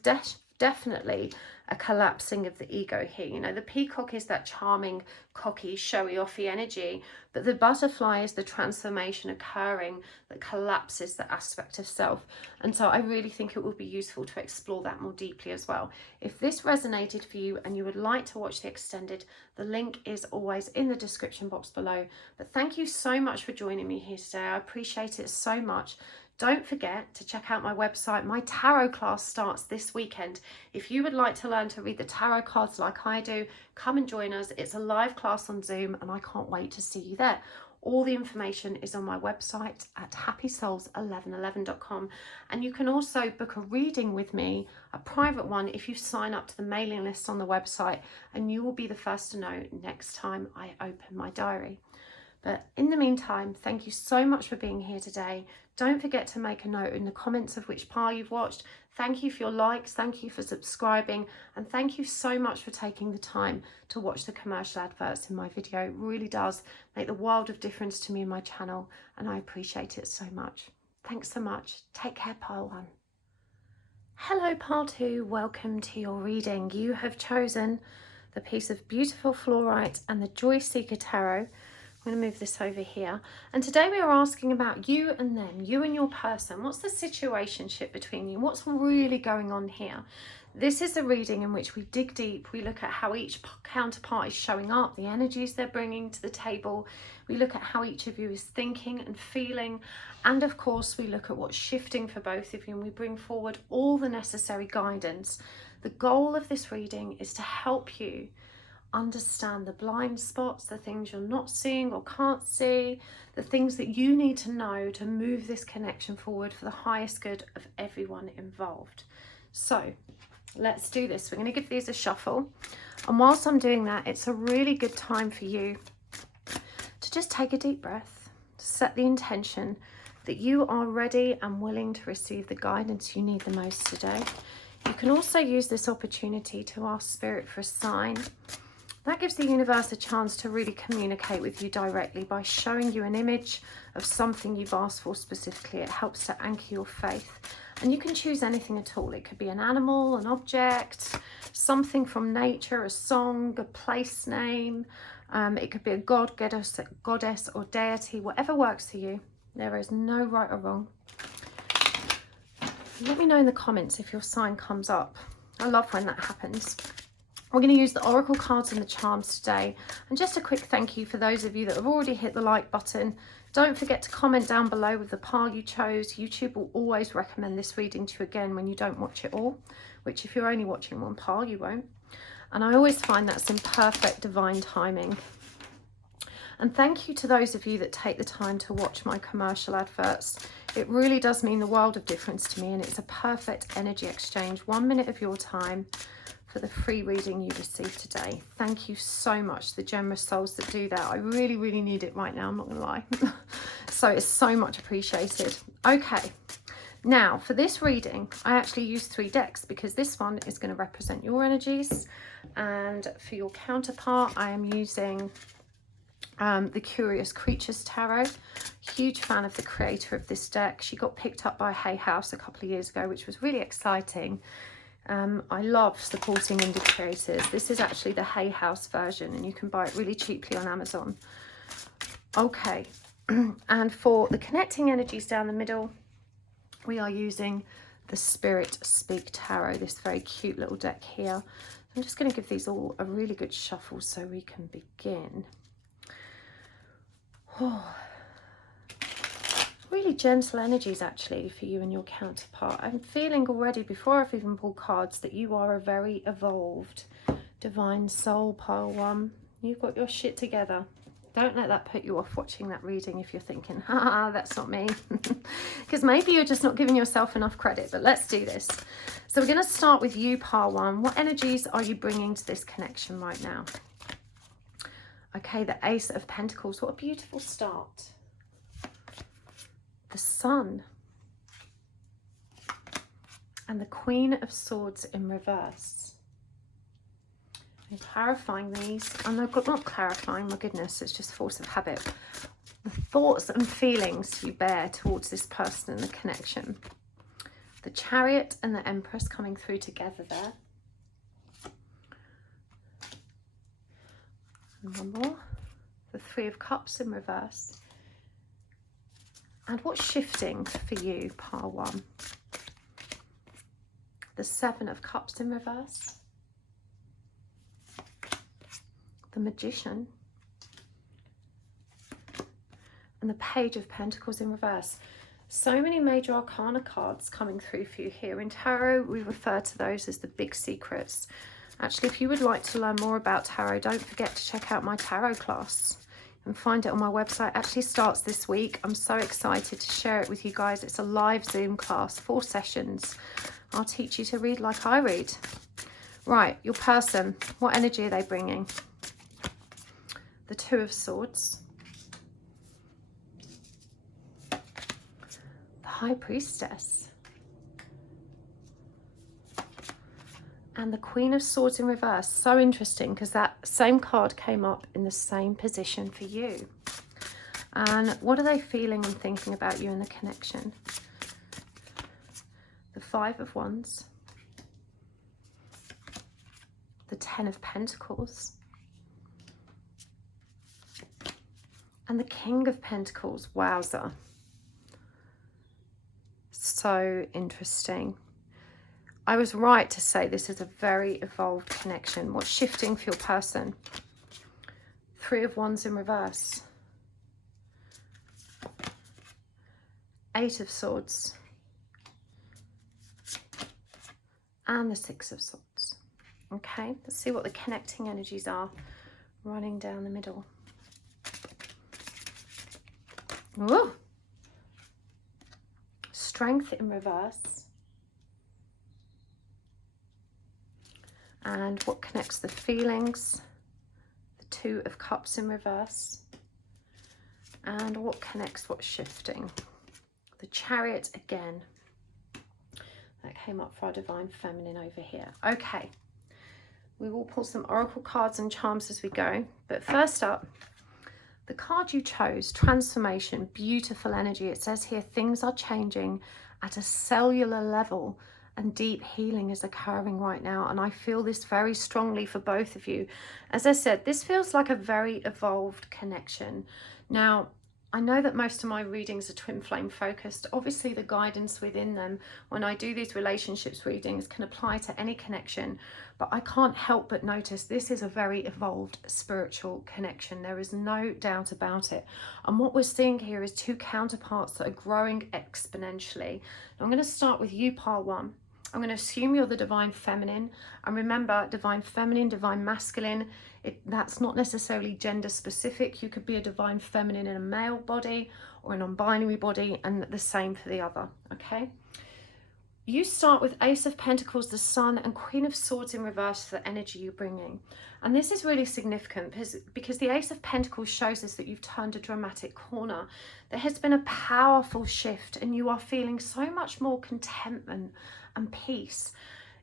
definitely a collapsing of the ego here. You know, the peacock is that charming, cocky, showy, offy energy, but the butterfly is the transformation occurring that collapses the aspect of self. And so I really think it would be useful to explore that more deeply as well. If this resonated for you and you would like to watch the extended, the link is always in the description box below. But thank you so much for joining me here today. I appreciate it so much. Don't forget to check out my website. My tarot class starts this weekend. If you would like to learn to read the tarot cards like I do, come and join us. It's a live class on Zoom and I can't wait to see you there. All the information is on my website at happysouls1111.com, and you can also book a reading with me, a private one, if you sign up to the mailing list on the website, and you will be the first to know next time I open my diary. But in the meantime, thank you so much for being here today. Don't forget to make a note in the comments of which pile you've watched. Thank you for your likes, thank you for subscribing, and thank you so much for taking the time to watch the commercial adverts in my video. It really does make the world of difference to me and my channel, and I appreciate it so much. Thanks so much. Take care, pile 1. Hello, pile 2. Welcome to your reading. You have chosen the piece of beautiful fluorite and the Joyseeker Tarot. I'm going to move this over here, and today we are asking about you and them, you and your person. What's the situationship between you? What's really going on here? This is a reading in which we dig deep. We look at how each counterpart is showing up, the energies they're bringing to the table. We look at how each of you is thinking and feeling, and of course we look at what's shifting for both of you, and we bring forward all the necessary guidance. The goal of this reading is to help you understand the blind spots, the things you're not seeing or can't see, the things that you need to know to move this connection forward for the highest good of everyone involved. So let's do this. We're going to give these a shuffle, and whilst I'm doing that, it's a really good time for you to just take a deep breath, to set the intention that you are ready and willing to receive the guidance you need the most today. You can also use this opportunity to ask Spirit for a sign. That gives the universe a chance to really communicate with you directly by showing you an image of something you've asked for specifically. It helps to anchor your faith. And you can choose anything at all. It could be an animal, an object, something from nature, a song, a place name. It could be a god, goddess, or deity, whatever works for you. There is no right or wrong. Let me know in the comments if your sign comes up. I love when that happens. We're going to use the oracle cards and the charms today. And just a quick thank you for those of you that have already hit the like button. Don't forget to comment down below with the pile you chose. YouTube will always recommend this reading to you again when you don't watch it all, which if you're only watching one pile, you won't. And I always find that's in perfect divine timing. And thank you to those of you that take the time to watch my commercial adverts. It really does mean the world of difference to me, and it's a perfect energy exchange. 1 minute of your time for the free reading you received today. Thank you so much, the generous souls that do that. I really, really need it right now, I'm not gonna lie. So it's so much appreciated. Okay, now for this reading, I actually used 3 decks because this one is going to represent your energies, and for your counterpart, I am using the Curious Creatures Tarot. Huge fan of the creator of this deck. She got picked up by Hay House a couple of years ago, which was really exciting. I love supporting indie creators. This is actually the Hay House version, and you can buy it really cheaply on Amazon. Okay, and for the connecting energies down the middle, we are using the Spirit Speak Tarot, this very cute little deck here. I'm just going to give these all a really good shuffle so we can begin. Oh. Really gentle energies actually for you and your counterpart. I'm feeling already, before I've even pulled cards, that you are a very evolved divine soul, pile one. You've got your shit together. Don't let that put you off watching that reading if you're thinking, ha, that's not me. Because maybe you're just not giving yourself enough credit, but let's do this. So we're going to start with you, pile one. What energies are you bringing to this connection right now? Okay, the Ace of Pentacles. What a beautiful start. The Sun. And the Queen of Swords in reverse. And clarifying these, and I've got, not clarifying, my goodness, it's just force of habit. The thoughts and feelings you bear towards this person and the connection. The Chariot and the Empress coming through together there. And one more. The Three of Cups in reverse. And what's shifting for you, pile one? The Seven of Cups in reverse. The Magician. And the Page of Pentacles in reverse. So many major arcana cards coming through for you here. In tarot, we refer to those as the big secrets. Actually, if you would like to learn more about tarot, don't forget to check out my tarot class. You can find it on my website. It actually starts this week. I'm so excited to share it with you guys. It's a live Zoom class, 4 sessions. I'll teach you to read like I read. Right, your person, what energy are they bringing? The Two of Swords. The High Priestess. And the Queen of Swords in reverse. So interesting, because that same card came up in the same position for you. And what are they feeling and thinking about you in the connection? The Five of Wands. The Ten of Pentacles. And the King of Pentacles. Wowza. So interesting. I was right to say this is a very evolved connection. What's shifting for your person? Three of Wands in reverse. Eight of Swords. And the Six of Swords. Okay, let's see what the connecting energies are running down the middle. Ooh. Strength in reverse. And what connects the feelings? The Two of Cups in reverse. And what connects what's shifting? The Chariot again. That came up for our Divine Feminine over here. Okay, we will pull some oracle cards and charms as we go. But first up, the card you chose, Transformation, beautiful energy. It says here, things are changing at a cellular level and deep healing is occurring right now. And I feel this very strongly for both of you. As I said, this feels like a very evolved connection. Now, I know that most of my readings are twin flame focused. Obviously, the guidance within them when I do these relationships readings can apply to any connection, but I can't help but notice this is a very evolved spiritual connection. There is no doubt about it. And what we're seeing here is two counterparts that are growing exponentially. Now, I'm going to start with you, pile one. I'm going to assume you're the Divine Feminine. And remember, Divine Feminine, Divine Masculine, that's not necessarily gender specific. You could be a Divine Feminine in a male body or a non-binary body, and the same for the other, okay? You start with Ace of Pentacles, the Sun, and Queen of Swords in reverse for the energy you're bringing. And this is really significant because the Ace of Pentacles shows us that you've turned a dramatic corner. There has been a powerful shift and you are feeling so much more contentment and peace.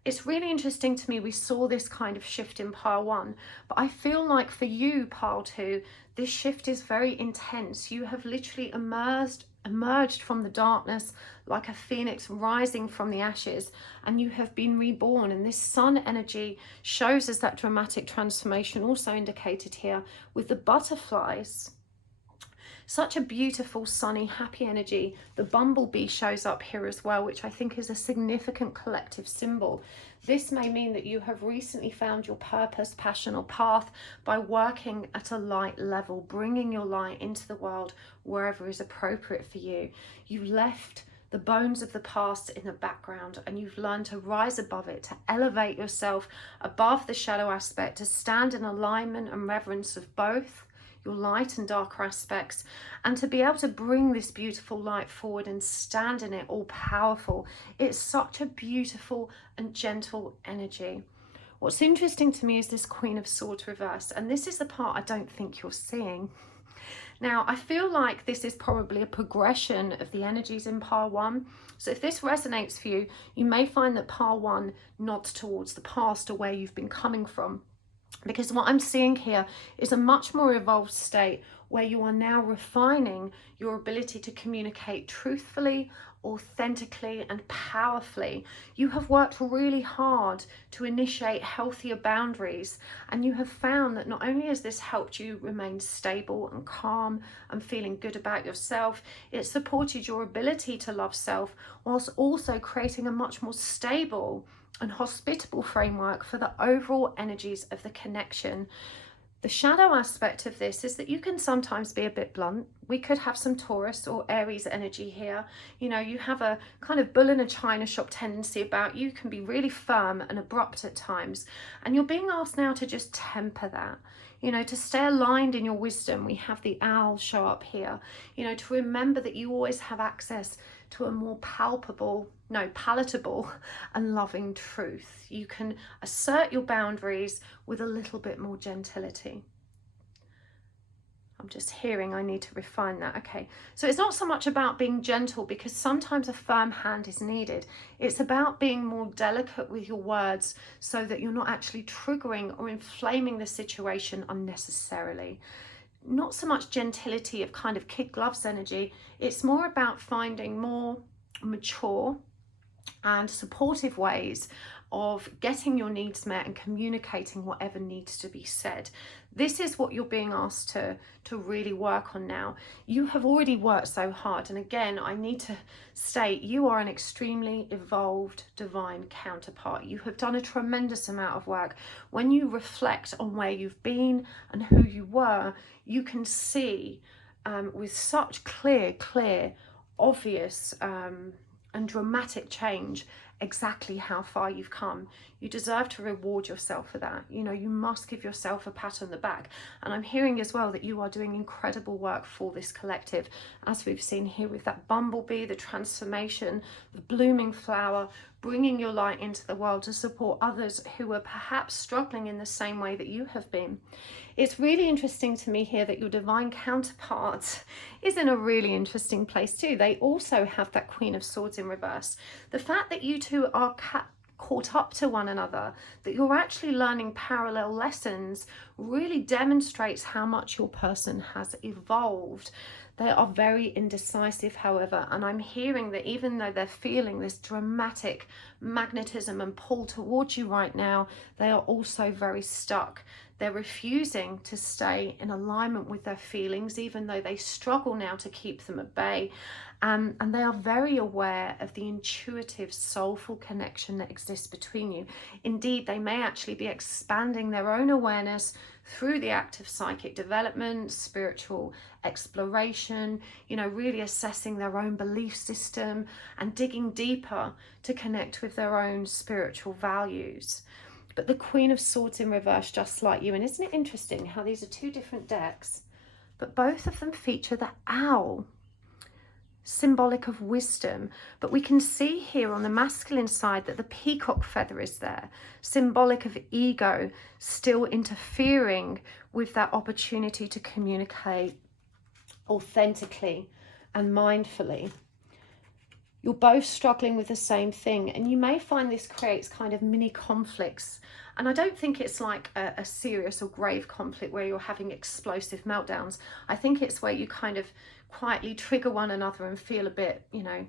It's really interesting to me, we saw this kind of shift in pile one, but I feel like for you, pile two, this shift is very intense. You have literally emerged from the darkness like a phoenix rising from the ashes, and you have been reborn. And this sun energy shows us that dramatic transformation, also indicated here with the butterflies. Such a beautiful, sunny, happy energy. The bumblebee shows up here as well, which I think is a significant collective symbol. This may mean that you have recently found your purpose, passion, or path by working at a light level, bringing your light into the world wherever is appropriate for you. You've left the bones of the past in the background, and you've learned to rise above it, to elevate yourself above the shadow aspect, to stand in alignment and reverence of both your light and darker aspects, and to be able to bring this beautiful light forward and stand in it all powerful. It's such a beautiful and gentle energy. What's interesting to me is this Queen of Swords reversed, and this is the part I don't think you're seeing. Now, I feel like this is probably a progression of the energies in pile 1. So if this resonates for you, you may find that pile 1 nods towards the past or where you've been coming from. Because what I'm seeing here is a much more evolved state where you are now refining your ability to communicate truthfully, authentically, and powerfully. You have worked really hard to initiate healthier boundaries, and you have found that not only has this helped you remain stable and calm and feeling good about yourself, it supported your ability to love self whilst also creating a much more stable and hospitable framework for the overall energies of the connection. The shadow aspect of this is that you can sometimes be a bit blunt. We could have some Taurus or Aries energy here. You know, you have a kind of bull in a china shop tendency about you, can be really firm and abrupt at times. And you're being asked now to just temper that. You know, to stay aligned in your wisdom. We have the owl show up here. You know, to remember that you always have access to a more palatable and loving truth. You can assert your boundaries with a little bit more gentility. I'm just hearing I need to refine that. Okay, so it's not so much about being gentle, because sometimes a firm hand is needed. It's about being more delicate with your words so that you're not actually triggering or inflaming the situation unnecessarily. Not so much gentility of kind of kid gloves energy. It's more about finding more mature and supportive ways of getting your needs met and communicating whatever needs to be said. This is what you're being asked to really work on now. You have already worked so hard, and again, I need to state, you are an extremely evolved divine counterpart. You have done a tremendous amount of work. When you reflect on where you've been and who you were, you can see with such clear, obvious and dramatic change exactly how far you've come. You deserve to reward yourself for that. You know, you must give yourself a pat on the back. And I'm hearing as well that you are doing incredible work for this collective, as we've seen here with that bumblebee, the transformation, the blooming flower, bringing your light into the world to support others who are perhaps struggling in the same way that you have been. It's really interesting to me here that your divine counterpart is in a really interesting place too. They also have that Queen of Swords in reverse. The fact that you two are caught up to one another, that you're actually learning parallel lessons, really demonstrates how much your person has evolved. They are very indecisive, however, and I'm hearing that even though they're feeling this dramatic magnetism and pull towards you right now, they are also very stuck. They're refusing to stay in alignment with their feelings, even though they struggle now to keep them at bay. And they are very aware of the intuitive, soulful connection that exists between you. Indeed, they may actually be expanding their own awareness through the act of psychic development, spiritual exploration, you know, really assessing their own belief system and digging deeper to connect with their own spiritual values. But the Queen of Swords in reverse, just like you. And isn't it interesting how these are two different decks, but both of them feature the owl, symbolic of wisdom. But we can see here on the masculine side that the peacock feather is there, symbolic of ego, still interfering with that opportunity to communicate authentically and mindfully. You're both struggling with the same thing, and you may find this creates kind of mini conflicts. And I don't think it's like a serious or grave conflict where you're having explosive meltdowns. I think it's where you kind of quietly trigger one another and feel a bit, you know,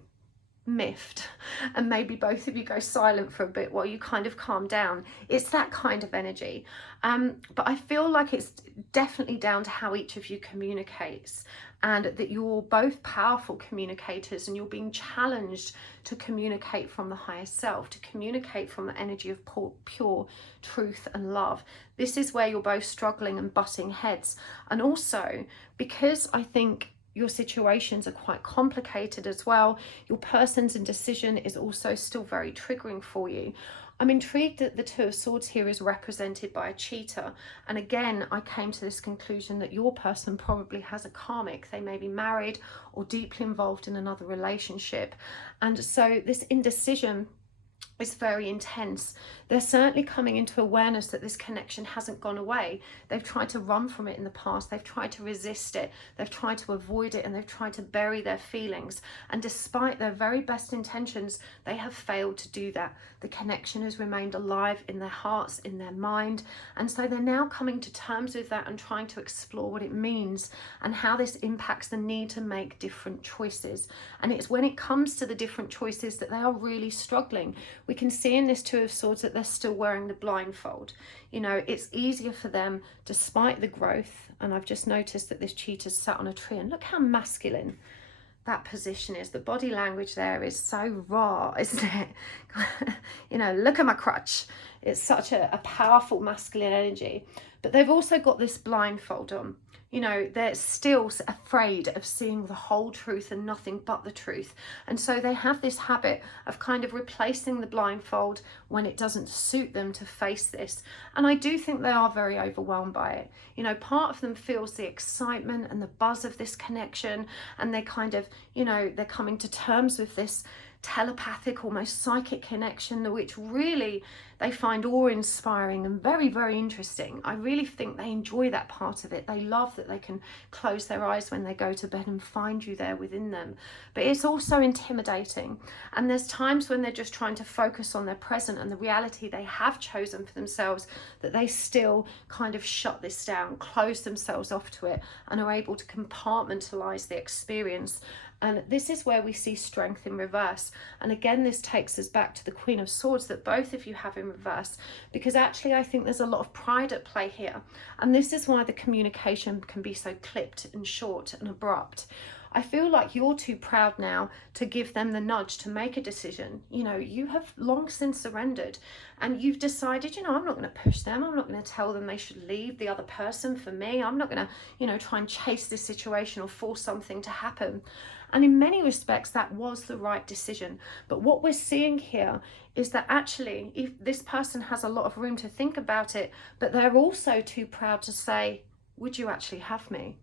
miffed, and maybe both of you go silent for a bit while you kind of calm down. It's that kind of energy. But I feel like it's definitely down to how each of you communicates, and that you're both powerful communicators, and you're being challenged to communicate from the higher self, to communicate from the energy of pure truth and love. This is where you're both struggling and butting heads. And also, because I think your situations are quite complicated as well, your person's indecision is also still very triggering for you. I'm intrigued that the Two of Swords here is represented by a cheater. And again, I came to this conclusion that your person probably has a karmic. They may be married or deeply involved in another relationship. And so this indecision is very intense. They're certainly coming into awareness that this connection hasn't gone away. They've tried to run from it in the past. They've tried to resist it. They've tried to avoid it, and they've tried to bury their feelings. And despite their very best intentions, they have failed to do that. The connection has remained alive in their hearts, in their mind. And so they're now coming to terms with that and trying to explore what it means and how this impacts the need to make different choices. And it's when it comes to the different choices that they are really struggling. We can see in this Two of Swords that they're still wearing the blindfold. You know, it's easier for them despite the growth. And I've just noticed that this cheater's sat on a tree, and look how masculine that position is. The body language there is so raw, isn't it? You know, look at my crutch. It's such a powerful masculine energy. But they've also got this blindfold on. You know, they're still afraid of seeing the whole truth and nothing but the truth. And so they have this habit of kind of replacing the blindfold when it doesn't suit them to face this. And I do think they are very overwhelmed by it. You know, part of them feels the excitement and the buzz of this connection, and they kind of, you know, they're coming to terms with this telepathic, almost psychic connection, which really they find awe-inspiring and very, very interesting. I really think they enjoy that part of it. They love that they can close their eyes when they go to bed and find you there within them. But it's also intimidating. And there's times when they're just trying to focus on their present and the reality they have chosen for themselves, that they still kind of shut this down, close themselves off to it, and are able to compartmentalize the experience. And this is where we see strength in reverse. And again, this takes us back to the Queen of Swords that both of you have in reverse, because actually I think there's a lot of pride at play here. And this is why the communication can be so clipped and short and abrupt. I feel like you're too proud now to give them the nudge to make a decision. You know, you have long since surrendered, and you've decided, you know, I'm not going to push them. I'm not going to tell them they should leave the other person for me. I'm not going to, you know, try and chase this situation or force something to happen. And in many respects, that was the right decision. But what we're seeing here is that actually, if this person has a lot of room to think about it, but they're also too proud to say, would you actually have me?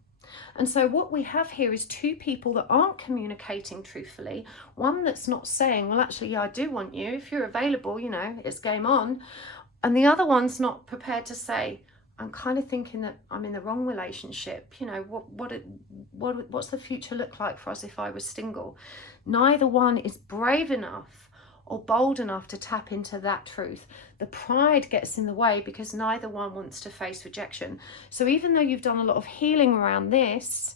And so what we have here is two people that aren't communicating truthfully. One that's not saying, well, actually, yeah, I do want you. If you're available, you know, it's game on. And the other one's not prepared to say, I'm kind of thinking that I'm in the wrong relationship. You know, what's the future look like for us if I was single? Neither one is brave enough or bold enough to tap into that truth. The pride gets in the way because neither one wants to face rejection. So even though you've done a lot of healing around this,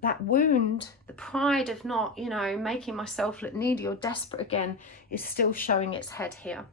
that wound, the pride of not, you know, making myself look needy or desperate again, is still showing its head here.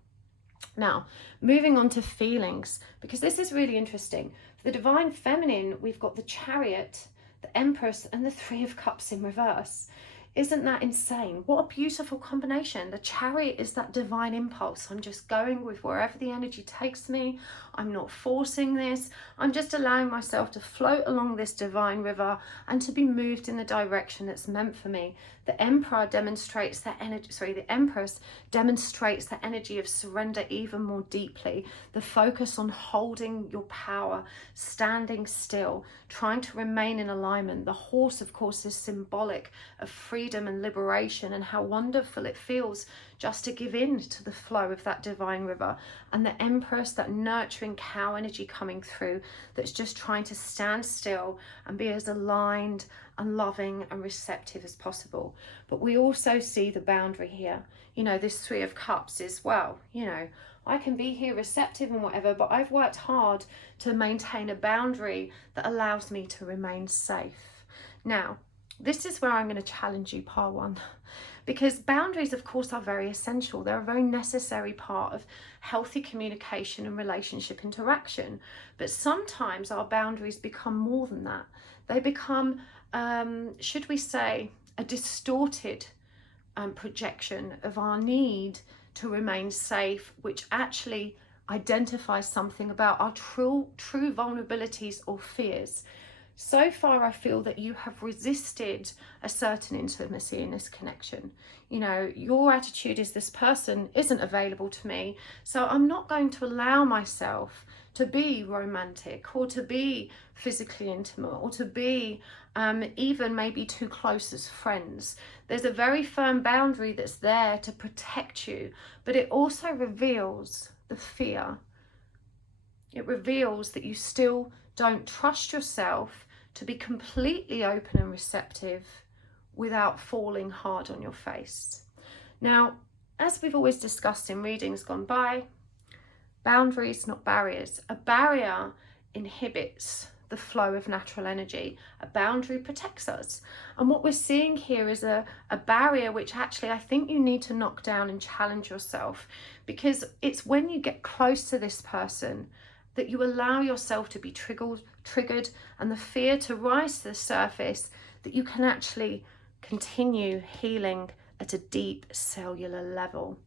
Now, moving on to feelings, because this is really interesting. For the Divine Feminine, we've got the Chariot, the Empress, and the Three of Cups in reverse. Isn't that insane? What a beautiful combination. The Chariot is that divine impulse. I'm just going with wherever the energy takes me. I'm not forcing this. I'm just allowing myself to float along this divine river and to be moved in the direction that's meant for me. The Emperor demonstrates that energy, the Empress demonstrates the energy of surrender even more deeply. The focus on holding your power, standing still, trying to remain in alignment. The horse, of course, is symbolic of freedom and liberation, and how wonderful it feels just to give in to the flow of that divine river. And the Empress, that nurturing cow energy coming through, that's just trying to stand still and be as aligned and loving and receptive as possible. But we also see the boundary here. You know, this Three of Cups is, well, you know, I can be here receptive and whatever, but I've worked hard to maintain a boundary that allows me to remain safe. Now, this is where I'm going to challenge you, Par 1. Because boundaries, of course, are very essential. They're a very necessary part of healthy communication and relationship interaction. But sometimes our boundaries become more than that. They become, should we say, a distorted projection of our need to remain safe, which actually identifies something about our true vulnerabilities or fears. So far, I feel that you have resisted a certain intimacy in this connection. You know, your attitude is, this person isn't available to me, so I'm not going to allow myself to be romantic or to be physically intimate or to be even maybe too close as friends. There's a very firm boundary that's there to protect you, but it also reveals the fear. It reveals that you still don't trust yourself to be completely open and receptive without falling hard on your face. Now, as we've always discussed in readings gone by, boundaries, not barriers. A barrier inhibits the flow of natural energy. A boundary protects us. And what we're seeing here is a barrier which actually I think you need to knock down and challenge yourself, because it's when you get close to this person that you allow yourself to be triggered and the fear to rise to the surface, that you can actually continue healing at a deep cellular level.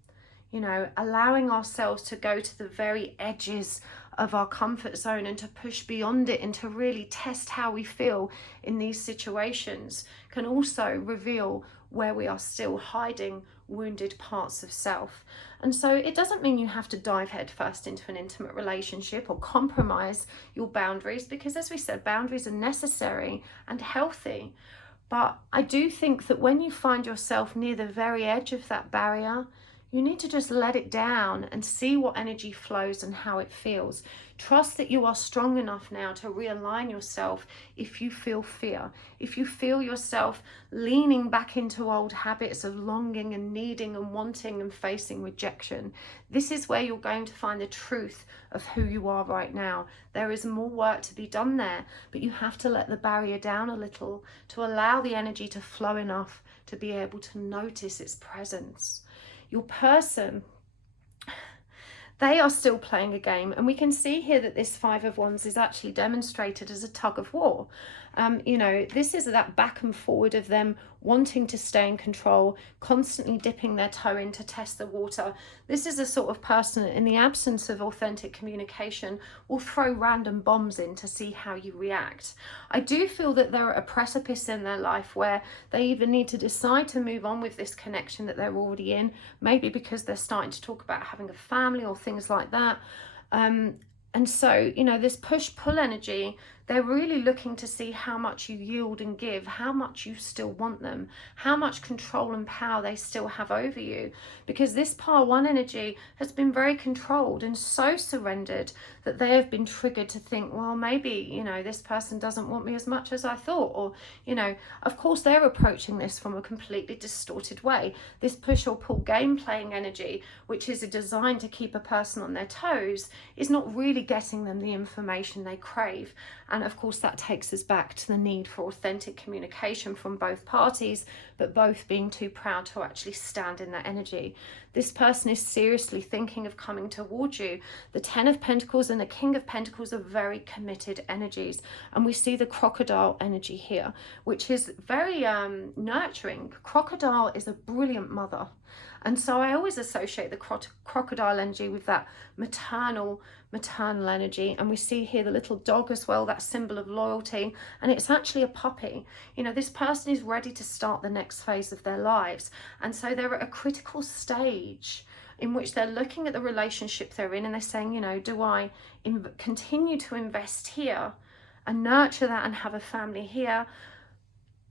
You know, allowing ourselves to go to the very edges of our comfort zone and to push beyond it and to really test how we feel in these situations can also reveal where we are still hiding wounded parts of self. And so it doesn't mean you have to dive headfirst into an intimate relationship or compromise your boundaries, because as we said, boundaries are necessary and healthy. But I do think that when you find yourself near the very edge of that barrier, you need to just let it down and see what energy flows and how it feels. Trust that you are strong enough now to realign yourself if you feel fear, if you feel yourself leaning back into old habits of longing and needing and wanting and facing rejection. This is where you're going to find the truth of who you are right now. There is more work to be done there, but you have to let the barrier down a little to allow the energy to flow enough to be able to notice its presence. Your person, they are still playing a game, and we can see here that this Five of Wands is actually demonstrated as a tug of war. You know, this is that back and forward of them wanting to stay in control, constantly dipping their toe in to test the water. This is a sort of person, in the absence of authentic communication, will throw random bombs in to see how you react. I do feel that they're at a precipice in their life where they either need to decide to move on with this connection that they're already in, maybe because they're starting to talk about having a family or things like that. And so, you know, this push-pull energy, they're really looking to see how much you yield and give, how much you still want them, how much control and power they still have over you. Because this Par 1 energy has been very controlled and so surrendered that they have been triggered to think, well, maybe, you know, this person doesn't want me as much as I thought. Or, you know, of course, they're approaching this from a completely distorted way. This push or pull game playing energy, which is designed to keep a person on their toes, is not really getting them the information they crave. And of course, that takes us back to the need for authentic communication from both parties, but both being too proud to actually stand in that energy. This person is seriously thinking of coming towards you. The Ten of Pentacles and the King of Pentacles are very committed energies. And we see the crocodile energy here, which is very nurturing. Crocodile is a brilliant mother. And so I always associate the crocodile energy with that maternal energy. And we see here the little dog as well, that symbol of loyalty. And it's actually a puppy. You know, this person is ready to start the next phase of their lives. And so they're at a critical stage in which they're looking at the relationship they're in and they're saying, you know, do I continue to invest here and nurture that and have a family here?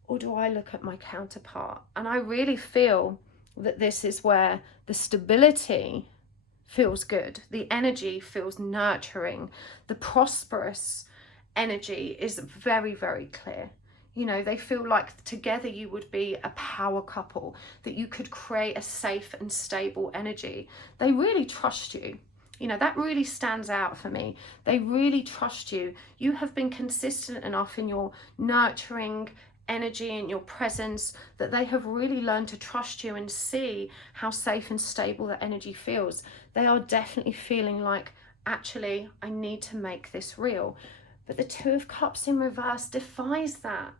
Or do I look at my counterpart? And I really feel that this is where the stability feels good, the energy feels nurturing, the prosperous energy is very, very clear. You know, they feel like together you would be a power couple, that you could create a safe and stable energy. They really trust you. You know, that really stands out for me. They really trust you. You have been consistent enough in your nurturing, energy and your presence, that they have really learned to trust you and see how safe and stable that energy feels. They are definitely feeling like, actually, I need to make this real. But the Two of Cups in reverse defies that.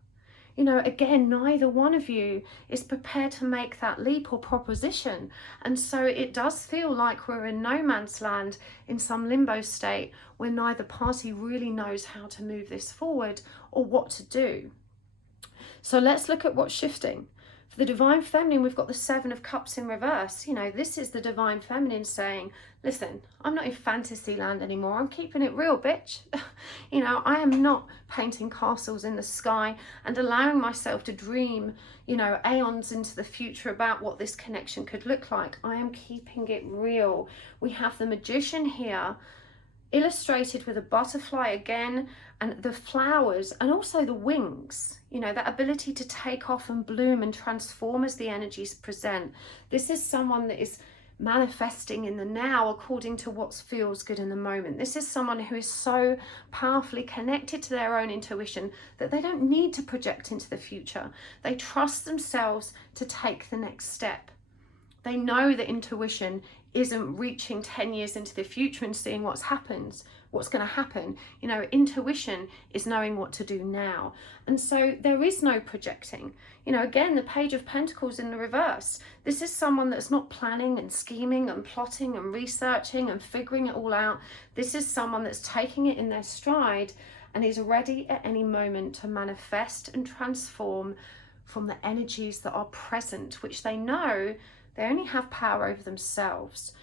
You know, again, neither one of you is prepared to make that leap or proposition. And so it does feel like we're in no man's land, in some limbo state where neither party really knows how to move this forward or what to do. So let's look at what's shifting. For the Divine Feminine, we've got the Seven of Cups in reverse. You know, this is the Divine Feminine saying, listen, I'm not in fantasy land anymore. I'm keeping it real, bitch. You know, I am not painting castles in the sky and allowing myself to dream, you know, aeons into the future about what this connection could look like. I am keeping it real. We have the Magician here, illustrated with a butterfly again, and the flowers, and also the wings, you know, that ability to take off and bloom and transform as the energies present. This is someone that is manifesting in the now according to what feels good in the moment. This is someone who is so powerfully connected to their own intuition that they don't need to project into the future. They trust themselves to take the next step. They know that intuition isn't reaching 10 years into the future and seeing what's going to happen. You know, intuition is knowing what to do now. And so there is no projecting. You know, again, the Page of Pentacles in the reverse. This is someone that's not planning and scheming and plotting and researching and figuring it all out. This is someone that's taking it in their stride and is ready at any moment to manifest and transform from the energies that are present, which they know they only have power over themselves.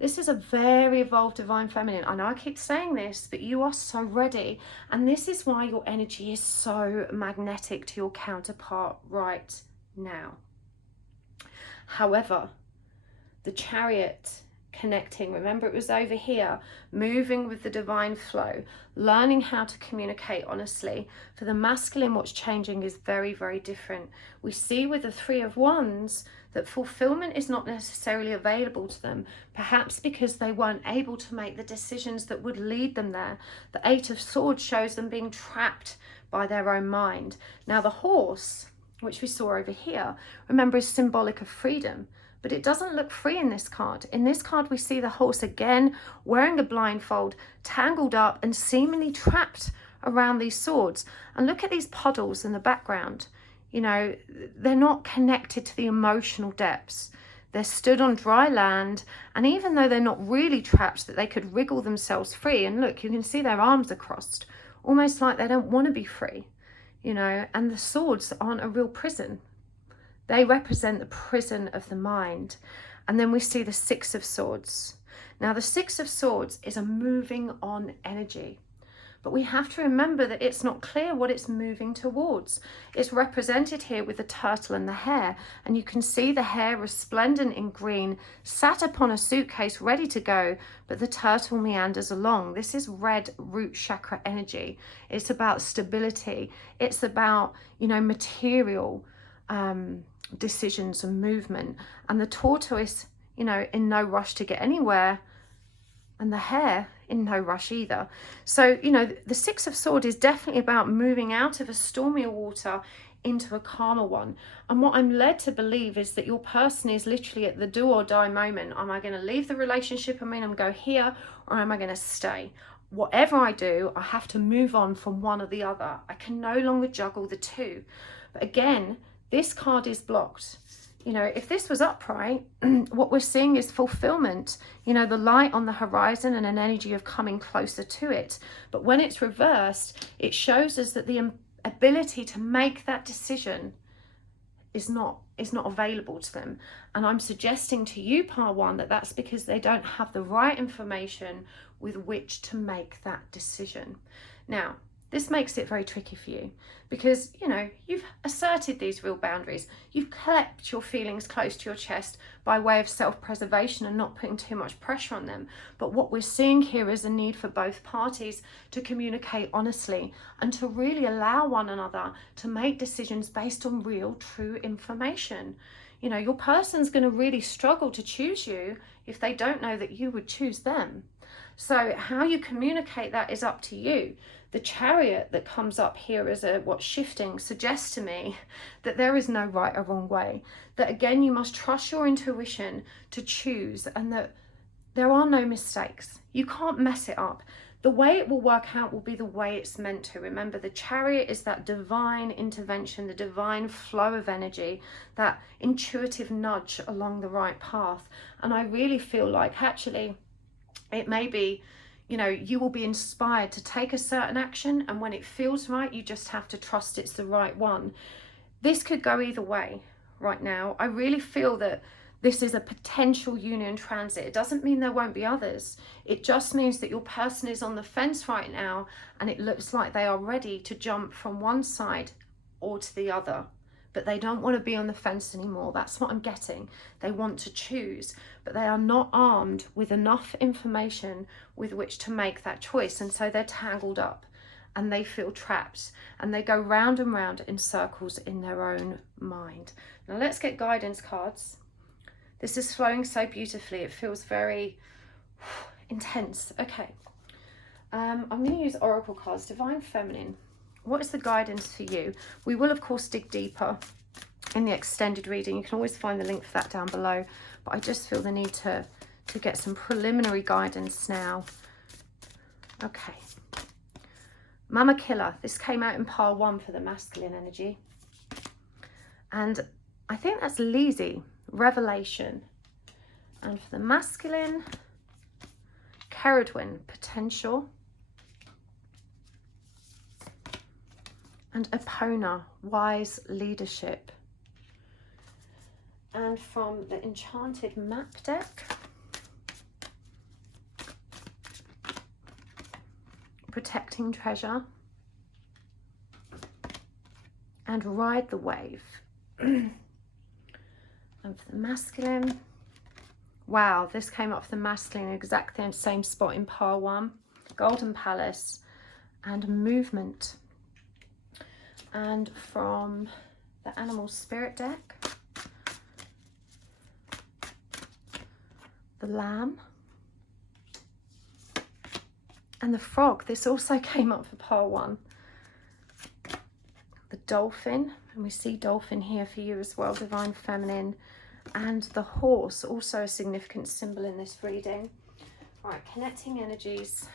This is a very evolved Divine Feminine. I know I keep saying this, but you are so ready. And this is why your energy is so magnetic to your counterpart right now. However, the Chariot connecting, remember it was over here, moving with the divine flow, learning how to communicate honestly. For the masculine, what's changing is very, very different. We see with the Three of Wands that fulfillment is not necessarily available to them, perhaps because they weren't able to make the decisions that would lead them there. The Eight of Swords shows them being trapped by their own mind. Now the horse, which we saw over here, remember is symbolic of freedom. But it doesn't look free in this card. In this card, we see the horse again wearing a blindfold, tangled up and seemingly trapped around these swords. And look at these puddles in the background. You know, they're not connected to the emotional depths. They're stood on dry land. And even though they're not really trapped, that they could wriggle themselves free. And look, you can see their arms are crossed, almost like they don't want to be free, you know, and the swords aren't a real prison. They represent the prison of the mind. And then we see the Six of Swords. Now, the Six of Swords is a moving on energy. But we have to remember that it's not clear what it's moving towards. It's represented here with the turtle and the hare. And you can see the hare resplendent in green, sat upon a suitcase ready to go, but the turtle meanders along. This is red root chakra energy. It's about stability. It's about, you know, material decisions and movement. And the tortoise, you know, in no rush to get anywhere, and the hare in no rush either. So, you know, the Six of Swords is definitely about moving out of a stormier water into a calmer one. And what I'm led to believe is that your person is literally at the do or die moment. Am I going to leave the relationship I'm in and go here, or am I going to stay? Whatever I do, I have to move on from one or the other. I can no longer juggle the two. But again, this card is blocked. You know, if this was upright, what we're seeing is fulfillment, you know, the light on the horizon and an energy of coming closer to it. But when it's reversed, it shows us that the ability to make that decision is not available to them. And I'm suggesting to you, Part 1, that that's because they don't have the right information with which to make that decision. Now, this makes it very tricky for you because, you know, you've asserted these real boundaries. You've kept your feelings close to your chest by way of self-preservation and not putting too much pressure on them. But what we're seeing here is a need for both parties to communicate honestly and to really allow one another to make decisions based on real, true information. You know, your person's going to really struggle to choose you if they don't know that you would choose them. So how you communicate that is up to you. The Chariot that comes up here as a what's shifting suggests to me that there is no right or wrong way. That again, you must trust your intuition to choose, and that there are no mistakes. You can't mess it up. The way it will work out will be the way it's meant to. Remember, the Chariot is that divine intervention, the divine flow of energy, that intuitive nudge along the right path. And I really feel like actually it may be, you know, you will be inspired to take a certain action, and when it feels right, you just have to trust it's the right one. This could go either way right now. I really feel that this is a potential union transit. It doesn't mean there won't be others. It just means that your person is on the fence right now, and it looks like they are ready to jump from one side or to the other. But they don't want to be on the fence anymore. That's what I'm getting. They want to choose, but they are not armed with enough information with which to make that choice. And so they're tangled up and they feel trapped, and they go round and round in circles in their own mind. Now let's get guidance cards. This is flowing so beautifully. It feels very intense. Okay. I'm going to use Oracle cards. Divine Feminine. What is the guidance for you? We will, of course, dig deeper in the extended reading. You can always find the link for that down below. But I just feel the need to get some preliminary guidance now. Okay. Mama Killer. This came out in pile 1 for the masculine energy. And I think that's Lizzie. Revelation. And for the masculine, Ceridwen, potential. And Epona, wise leadership. And from the Enchanted Map deck, protecting treasure. And ride the wave. And for the masculine, wow, this came up for the masculine exactly in the same spot in pile 1. Golden Palace and movement. And from the Animal Spirit deck, the Lamb and the Frog. This also came up for pile 1. The Dolphin, and we see Dolphin here for you as well, Divine Feminine. And the Horse, also a significant symbol in this reading. All right, connecting energies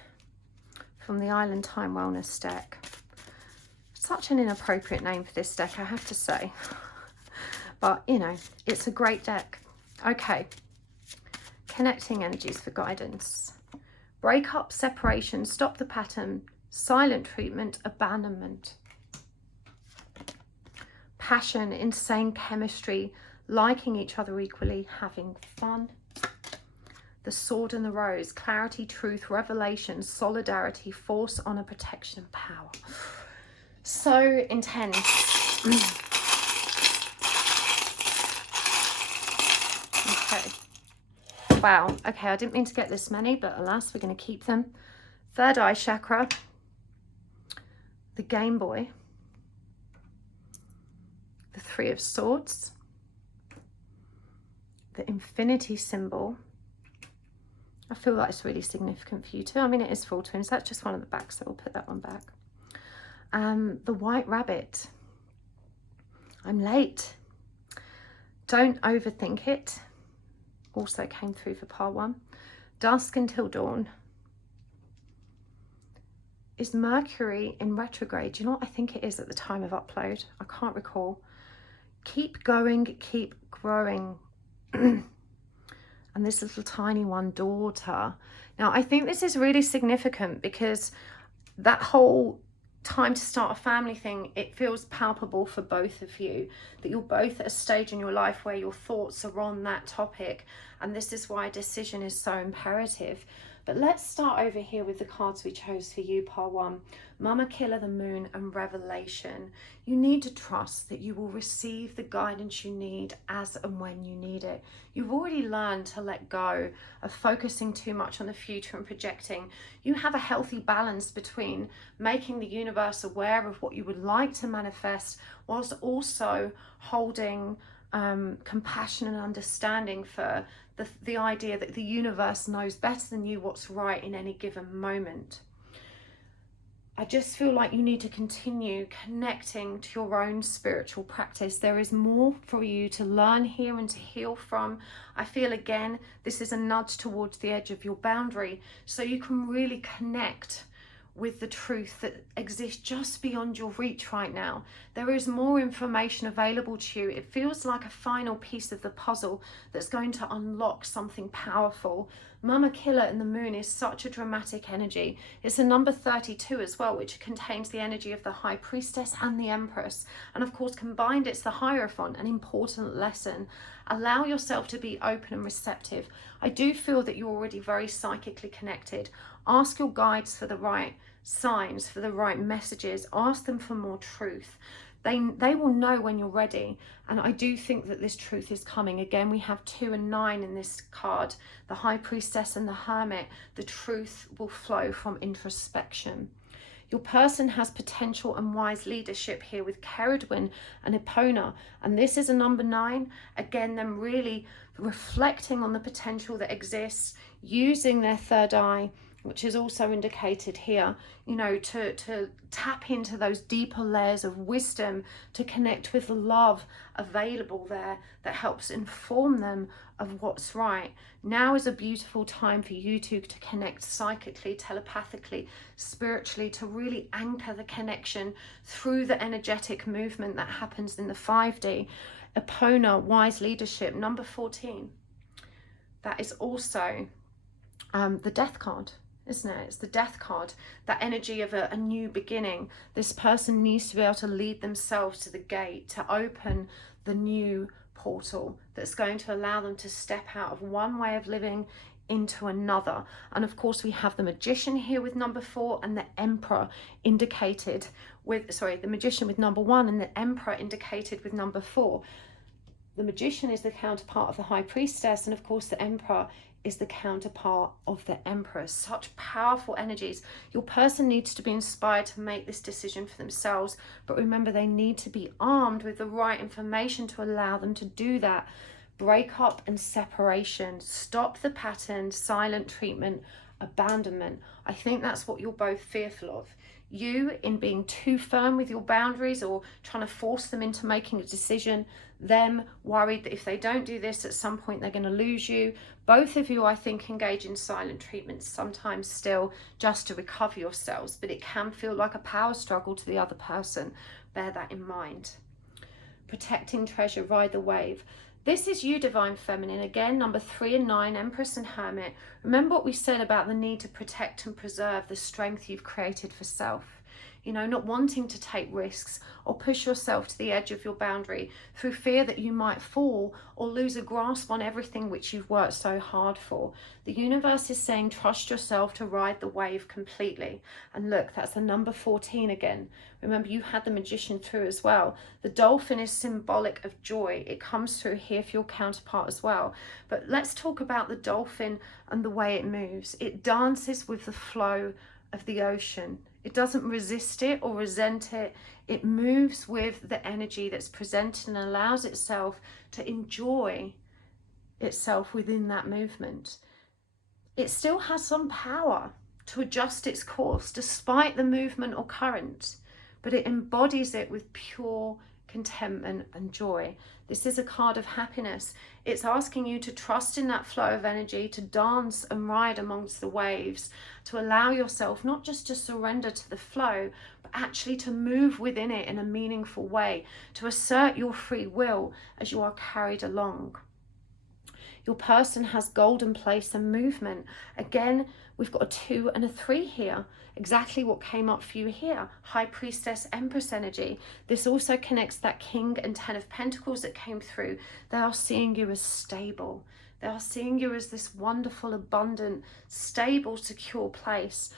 from the Island Time Wellness deck. Such an inappropriate name for this deck, I have to say. But, you know, it's a great deck. Okay. Connecting energies for guidance. Break up, separation, stop the pattern, silent treatment, abandonment. Passion, insane chemistry, liking each other equally, having fun. The Sword and the Rose, clarity, truth, revelation, solidarity, force, honor, protection, and power. So intense. Okay. Wow. Okay, I didn't mean to get this many, but alas, we're going to keep them. Third eye chakra. The Game Boy. The Three of Swords. The Infinity symbol. I feel like it's really significant for you too. I mean, it is for all twins. That's just one of the backs, so we'll put that one back. The White Rabbit. I'm late. Don't overthink it. Also came through for pile 1. Dusk until dawn. Is Mercury in retrograde? Do you know what I think it is at the time of upload? I can't recall. Keep going, keep growing. And this little tiny one, Daughter. Now, I think this is really significant because that whole time to start a family thing, it feels palpable for both of you, that you're both at a stage in your life where your thoughts are on that topic, and this is why decision is so imperative. But let's start over here with the cards we chose for you, pile 1. Mama Killer, the Moon, and Revelation. You need to trust that you will receive the guidance you need as and when you need it. You've already learned to let go of focusing too much on the future and projecting. You have a healthy balance between making the universe aware of what you would like to manifest, whilst also holding compassion and understanding for the idea that the universe knows better than you what's right in any given moment. I just feel like you need to continue connecting to your own spiritual practice. There is more for you to learn here and to heal from. I feel, again, this is a nudge towards the edge of your boundary, so you can really connect with the truth that exists just beyond your reach right now. There is more information available to you. It feels like a final piece of the puzzle that's going to unlock something powerful. Mama Killer in the moon is such a dramatic energy. It's a number 32 as well, which contains the energy of the High Priestess and the Empress. And of course, combined, it's the Hierophant, an important lesson. Allow yourself to be open and receptive. I do feel that you're already very psychically connected. Ask your guides for the right signs, for the right messages. Ask them for more truth. They will know when you're ready. And I do think that this truth is coming. Again, we have 2 and 9 in this card, the High Priestess and the Hermit. The truth will flow from introspection. Your person has potential and wise leadership here with Ceridwen and Epona. And this is a number 9. Again, them really reflecting on the potential that exists, using their third eye, which is also indicated here, you know, to tap into those deeper layers of wisdom, to connect with the love available there that helps inform them of what's right. Now is a beautiful time for you two to connect psychically, telepathically, spiritually, to really anchor the connection through the energetic movement that happens in the 5D. Epona, wise leadership, number 14. That is also the death card, isn't it? It's the death card, that energy of a new beginning. This person needs to be able to lead themselves to the gate, to open the new portal that's going to allow them to step out of one way of living into another. And of course, we have the Magician here with number 4 and the Emperor indicated with, the Magician with number 1 and the Emperor indicated with number 4. The Magician is the counterpart of the High Priestess, and of course the Emperor is the counterpart of the Empress. Such powerful energies. Your person needs to be inspired to make this decision for themselves, but remember, they need to be armed with the right information to allow them to do that. Breakup and separation. Stop the pattern, silent treatment, abandonment. I think that's what you're both fearful of. You in being too firm with your boundaries or trying to force them into making a decision, them worried that if they don't do this, at some point they're going to lose you. Both of you, I think, engage in silent treatments sometimes still just to recover yourselves, but it can feel like a power struggle to the other person. Bear that in mind. Protecting treasure, ride the wave. This is you, Divine Feminine. Again, number 3 and 9, Empress and Hermit. Remember what we said about the need to protect and preserve the strength you've created for self. You know, not wanting to take risks or push yourself to the edge of your boundary through fear that you might fall or lose a grasp on everything which you've worked so hard for. The universe is saying, trust yourself to ride the wave completely. And look, that's the number 14 again. Remember, you had the Magician through as well. The dolphin is symbolic of joy. It comes through here for your counterpart as well. But let's talk about the dolphin and the way it moves. It dances with the flow of the ocean. It doesn't resist it or resent it. It moves with the energy that's presented and allows itself to enjoy itself within that movement. It still has some power to adjust its course despite the movement or current, but it embodies it with pure contentment and joy. This is a card of happiness. It's asking you to trust in that flow of energy, to dance and ride amongst the waves, to allow yourself not just to surrender to the flow, but actually to move within it in a meaningful way, to assert your free will as you are carried along. Your person has golden place and movement. Again, we've got a 2 and a 3 here. Exactly what came up for you here. High Priestess, Empress energy. This also connects that King and 10 of Pentacles that came through. They are seeing you as stable. They are seeing you as this wonderful, abundant, stable, secure place.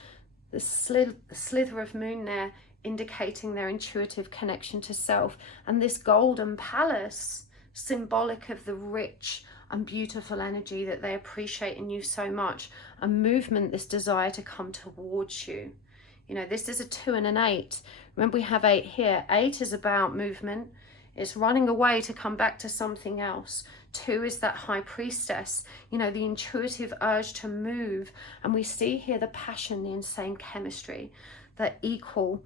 The slither of moon there indicating their intuitive connection to self. And this golden palace, symbolic of the rich and beautiful energy that they appreciate in you so much, a movement, this desire to come towards you. You know, this is a 2 and an 8. Remember, we have 8 here. 8 is about movement. It's running away to come back to something else. 2 is that High Priestess, you know, the intuitive urge to move. And we see here the passion, the insane chemistry. that equal,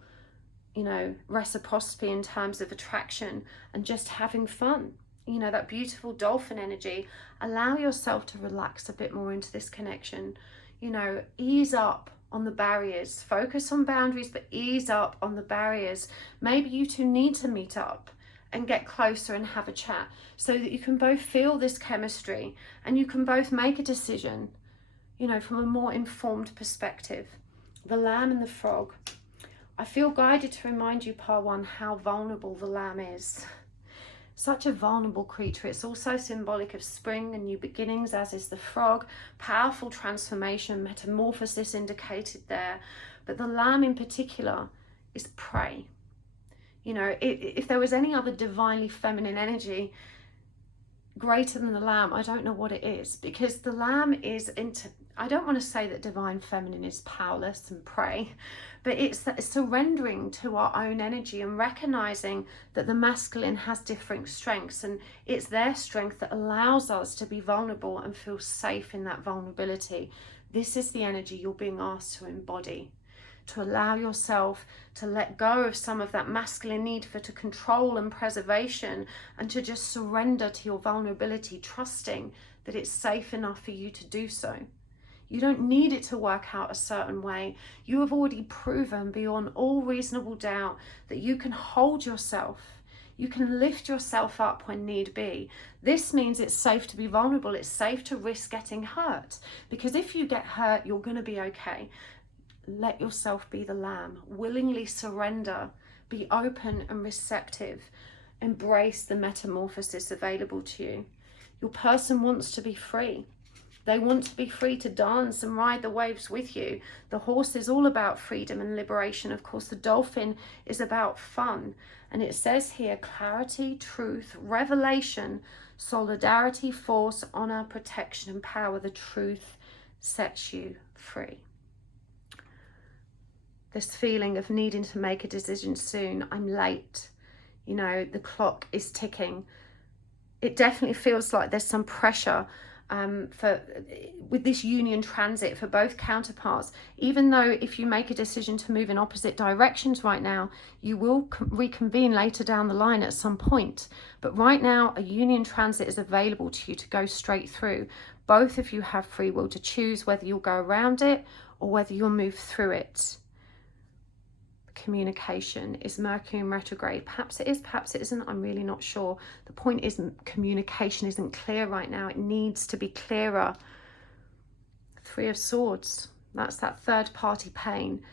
you know, reciprocity in terms of attraction and just having fun. You know, that beautiful dolphin energy. Allow yourself to relax a bit more into this connection. You know, ease up on the barriers. Focus on boundaries, but ease up on the barriers. Maybe you two need to meet up and get closer and have a chat so that you can both feel this chemistry and you can both make a decision, you know, from a more informed perspective. The lamb and the frog. I feel guided to remind you, Par 1, how vulnerable the lamb is. Such a vulnerable creature. It's also symbolic of spring and new beginnings, as is the frog. Powerful transformation, metamorphosis indicated there. But the lamb in particular is prey. You know, if there was any other divinely feminine energy greater than the lamb, I don't know what it is, because the lamb is into, I don't want to say that divine feminine is powerless and prey, but it's that surrendering to our own energy and recognizing that the masculine has different strengths, and it's their strength that allows us to be vulnerable and feel safe in that vulnerability. This is the energy you're being asked to embody, to allow yourself to let go of some of that masculine need for to control and preservation, and to just surrender to your vulnerability, trusting that it's safe enough for you to do so. You don't need it to work out a certain way. You have already proven beyond all reasonable doubt that you can hold yourself. You can lift yourself up when need be. This means it's safe to be vulnerable. It's safe to risk getting hurt, because if you get hurt, you're going to be okay. Let yourself be the lamb. Willingly surrender. Be open and receptive. Embrace the metamorphosis available to you. Your person wants to be free. They want to be free to dance and ride the waves with you. The horse is all about freedom and liberation. Of course, the dolphin is about fun. And it says here, clarity, truth, revelation, solidarity, force, honor, protection, and power. The truth sets you free. This feeling of needing to make a decision soon. I'm late. You know, the clock is ticking. It definitely feels like there's some pressure with this union transit for both counterparts. Even though if you make a decision to move in opposite directions right now, you will reconvene later down the line at some point. But right now, a union transit is available to you to go straight through. Both of you have free will to choose whether you'll go around it or whether you'll move through it. Communication. Is Mercury in retrograde? Perhaps it is, perhaps it isn't. I'm really not sure. The point is, communication isn't clear right now. It needs to be clearer. Three of Swords. That's that third party pain.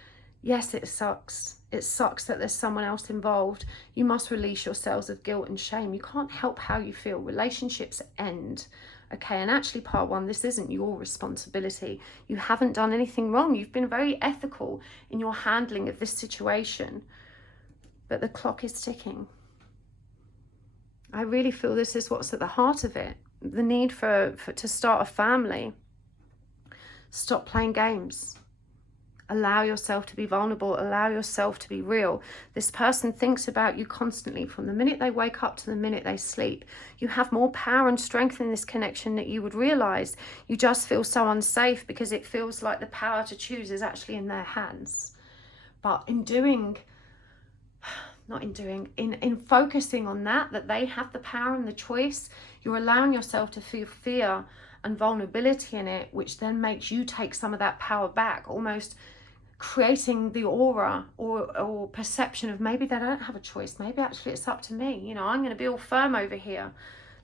Yes, it sucks. It sucks that there's someone else involved. You must release yourselves of guilt and shame. You can't help how you feel. Relationships end. Okay, and actually, Part 1, this isn't your responsibility. You haven't done anything wrong. You've been very ethical in your handling of this situation. But the clock is ticking. I really feel this is what's at the heart of it. The need for to start a family. Stop playing games. Allow yourself to be vulnerable. Allow yourself to be real. This person thinks about you constantly from the minute they wake up to the minute they sleep. You have more power and strength in this connection that you would realize. You just feel so unsafe because it feels like the power to choose is actually in their hands. But in focusing on that they have the power and the choice, you're allowing yourself to feel fear and vulnerability in it, which then makes you take some of that power back, almost creating the aura or perception of maybe they don't have a choice. Maybe actually it's up to me. You know, I'm going to be all firm over here.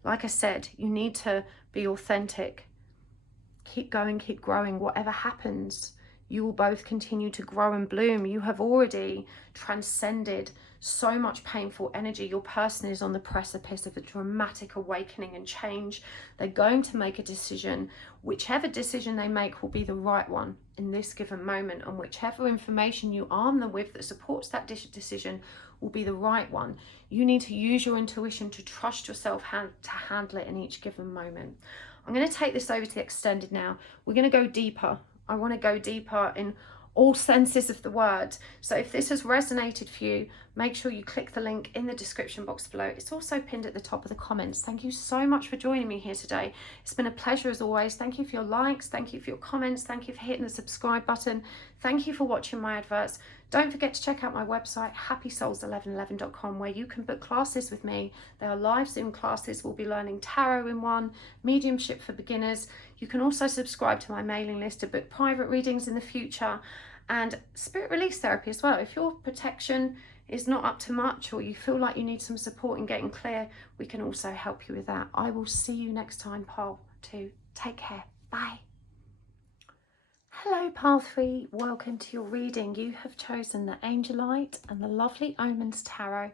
Like I said, you need to be authentic. Keep going, keep growing. Whatever happens, you will both continue to grow and bloom. You have already transcended so much painful energy. Your person is on the precipice of a dramatic awakening and change. They're going to make a decision. Whichever decision they make will be the right one in this given moment, and whichever information you arm them with that supports that decision will be the right one. You need to use your intuition to trust yourself to handle it in each given moment. I'm going to take this over to the extended now. We're going to go deeper. I want to go deeper in all senses of the word. So if this has resonated for you, make sure you click the link in the description box below. It's also pinned at the top of the comments. Thank you so much for joining me here today. It's been a pleasure as always. Thank you for your likes. Thank you for your comments. Thank you for hitting the subscribe button. Thank you for watching my adverts. Don't forget to check out my website, happysouls1111.com, where you can book classes with me. They are live Zoom classes. We'll be learning tarot in one, mediumship for beginners. You can also subscribe to my mailing list to book private readings in the future, and spirit release therapy as well. If your protection is not up to much, or you feel like you need some support in getting clear, we can also help you with that. I will see you next time, Pile 2. Take care. Bye. Hello, Pile 3. Welcome to your reading. You have chosen the Angelite and the lovely Omens Tarot,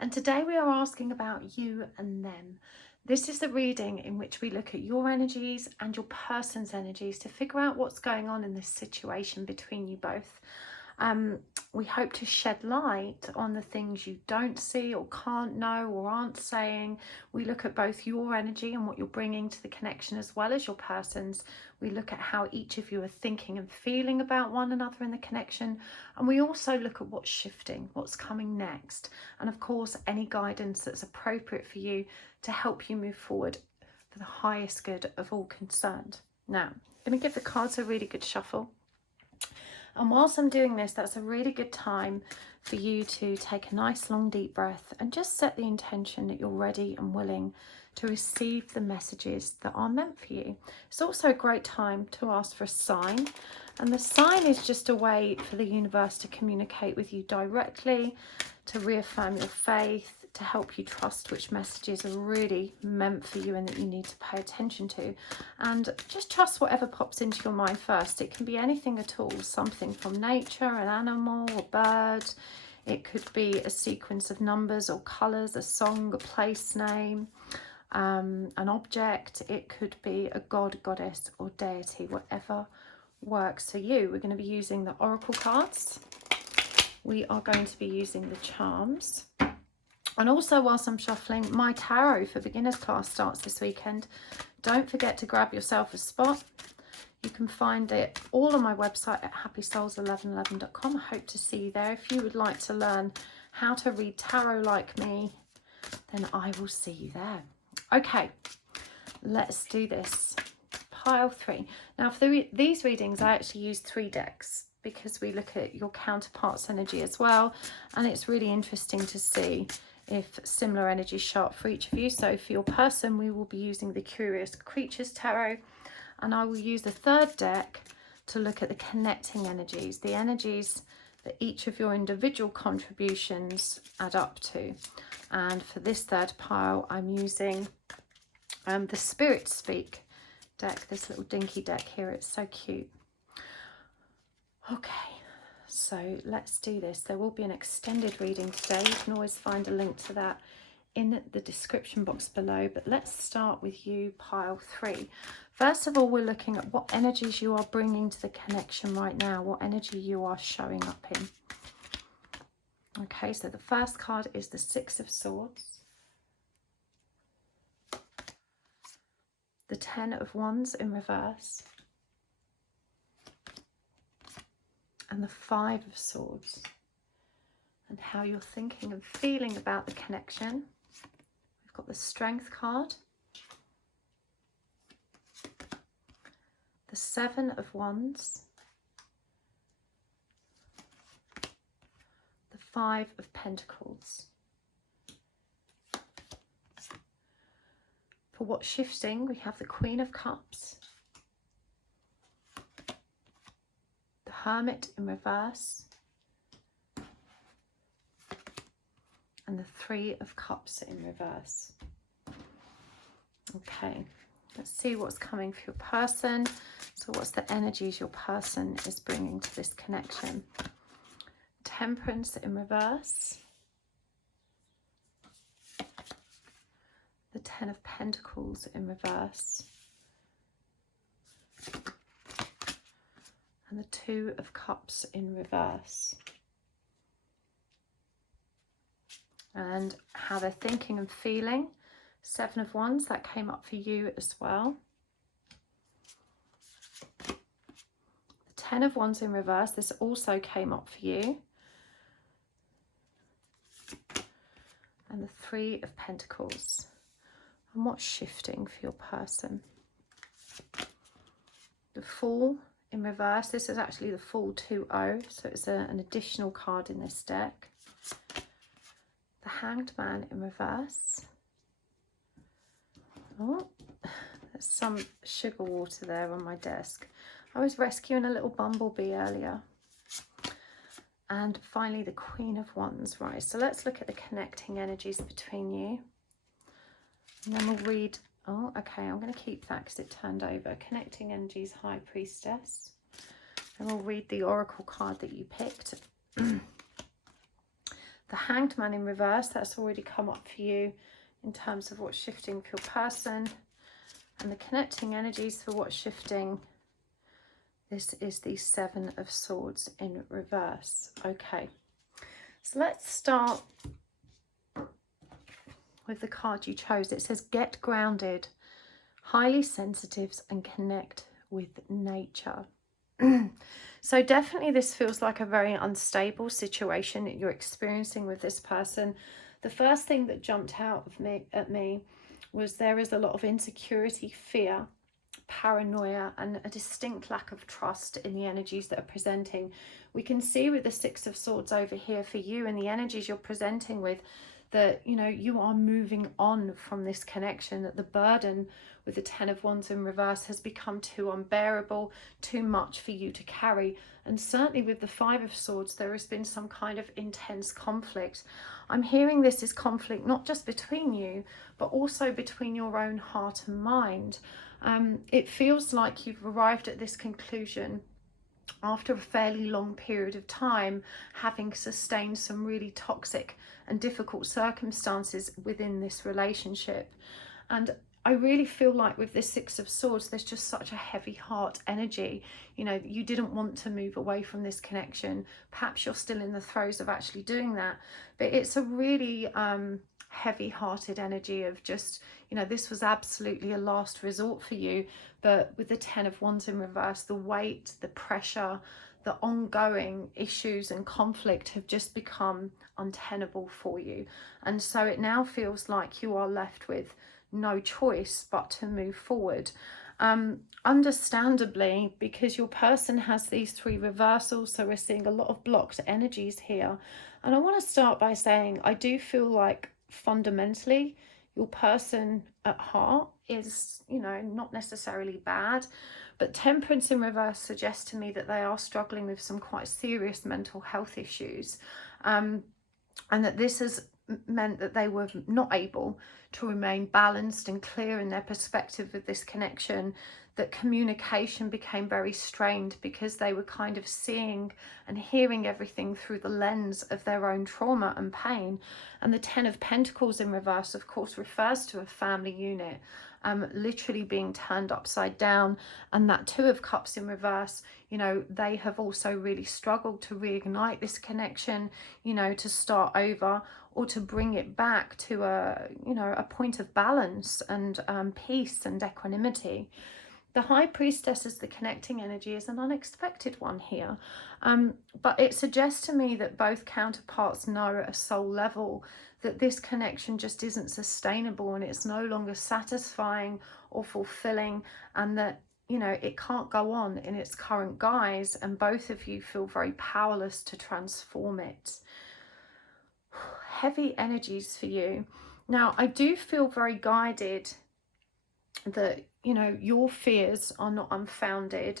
and today we are asking about you and them. This is the reading in which we look at your energies and your person's energies to figure out what's going on in this situation between you both. We hope to shed light on the things you don't see or can't know or aren't saying. We look at both your energy and what you're bringing to the connection, as well as your person's. We look at how each of you are thinking and feeling about one another in the connection. And we also look at what's shifting, what's coming next. And of course, any guidance that's appropriate for you to help you move forward for the highest good of all concerned. Now, I'm going to give the cards a really good shuffle. And whilst I'm doing this, that's a really good time for you to take a nice long deep breath and just set the intention that you're ready and willing to receive the messages that are meant for you. It's also a great time to ask for a sign. And the sign is just a way for the universe to communicate with you directly, to reaffirm your faith, to help you trust which messages are really meant for you and that you need to pay attention to. And just trust whatever pops into your mind first. It can be anything at all, something from nature, an animal, a bird. It could be a sequence of numbers or colours, a song, a place name, an object. It could be a god, goddess or deity, whatever works for you. We're going to be using the oracle cards. We are going to be using the charms. And also, whilst I'm shuffling, my tarot for beginners class starts this weekend. Don't forget to grab yourself a spot. You can find it all on my website at happysouls1111.com. I hope to see you there. If you would like to learn how to read tarot like me, then I will see you there. Okay, let's do this. Pile 3. Now, for these readings, I actually use 3 decks because we look at your counterpart's energy as well. And it's really interesting to see if similar energies show up for each of you. So for your person, we will be using the Curious Creatures Tarot, and I will use the 3rd deck to look at the connecting energies, the energies that each of your individual contributions add up to. And for this 3rd pile, I'm using the Spirit Speak deck, this little dinky deck here. It's so cute. Okay. So let's do this. There will be an extended reading today. You can always find a link to that in the description box below. But let's start with you, pile 3. First of all, we're looking at what energies you are bringing to the connection right now, what energy you are showing up in. Okay, so the first card is the 6 of Swords, the 10 of Wands in reverse, and the 5 of Swords, and how you're thinking and feeling about the connection. We've got the Strength card, the 7 of Wands, the 5 of Pentacles. For what's shifting, we have the Queen of Cups, Hermit in reverse, and the 3 of Cups in reverse. Okay, let's see what's coming for your person. So what's the energies your person is bringing to this connection? Temperance in reverse, the 10 of Pentacles in reverse, and the 2 of Cups in reverse. And how they're thinking and feeling. 7 of Wands, that came up for you as well. The 10 of Wands in reverse, this also came up for you. And the 3 of Pentacles. And what's shifting for your person? The Fool in reverse. This is actually the full 2-0, so it's an additional card in this deck. The Hanged Man in reverse. Oh, there's some sugar water there on my desk. I was rescuing a little bumblebee earlier. And finally, the Queen of Wands. Right, so let's look at the connecting energies between you. And then we'll read... Oh, okay, I'm going to keep that because it turned over. Connecting energies, High Priestess. And we'll read the Oracle card that you picked. The Hanged Man in reverse. That's already come up for you in terms of what's shifting for your person. And the connecting energies for what's shifting... This is the Seven of Swords in reverse. Okay, so let's start with the card you chose. It says, get grounded, highly sensitives, and connect with nature. So definitely this feels like a very unstable situation that you're experiencing with this person. The first thing that jumped out at me was there is a lot of insecurity, fear, paranoia, and a distinct lack of trust in the energies that are presenting. We can see with the Six of Swords over here for you and the energies you're presenting with that, you know, you are moving on from this connection, that the burden with the Ten of Wands in reverse has become too unbearable, too much for you to carry. And certainly with the Five of Swords, there has been some kind of intense conflict. I'm hearing this is conflict not just between you, but also between your own heart and mind. It feels like you've arrived at this conclusion after a fairly long period of time, having sustained some really toxic and difficult circumstances within this relationship. And I really feel like with this Six of Swords, there's just such a heavy heart energy. You know, you didn't want to move away from this connection. Perhaps you're still in the throes of actually doing that. But it's a really heavy-hearted energy of just, you know, this was absolutely a last resort for you. But with the Ten of Wands in reverse, the weight, the pressure, the ongoing issues and conflict have just become untenable for you. And so it now feels like you are left with no choice but to move forward. Understandably, because your person has these three reversals, so we're seeing a lot of blocked energies here. And I want to start by saying I do feel like fundamentally your person at heart is, you know, not necessarily bad, but Temperance in reverse suggests to me that they are struggling with some quite serious mental health issues, and that this has meant that they were not able to remain balanced and clear in their perspective with this connection, that communication became very strained because they were kind of seeing and hearing everything through the lens of their own trauma and pain. And the Ten of Pentacles in reverse, of course, refers to a family unit literally being turned upside down. And that Two of Cups in reverse, you know, they have also really struggled to reignite this connection, you know, to start over or to bring it back to a, you know, a point of balance and peace and equanimity. The High Priestess as the connecting energy is an unexpected one here. But it suggests to me that both counterparts know at a soul level that this connection just isn't sustainable and it's no longer satisfying or fulfilling, and that, you know, it can't go on in its current guise, and both of you feel very powerless to transform it. Heavy energies for you. Now, I do feel very guided that, you know, your fears are not unfounded.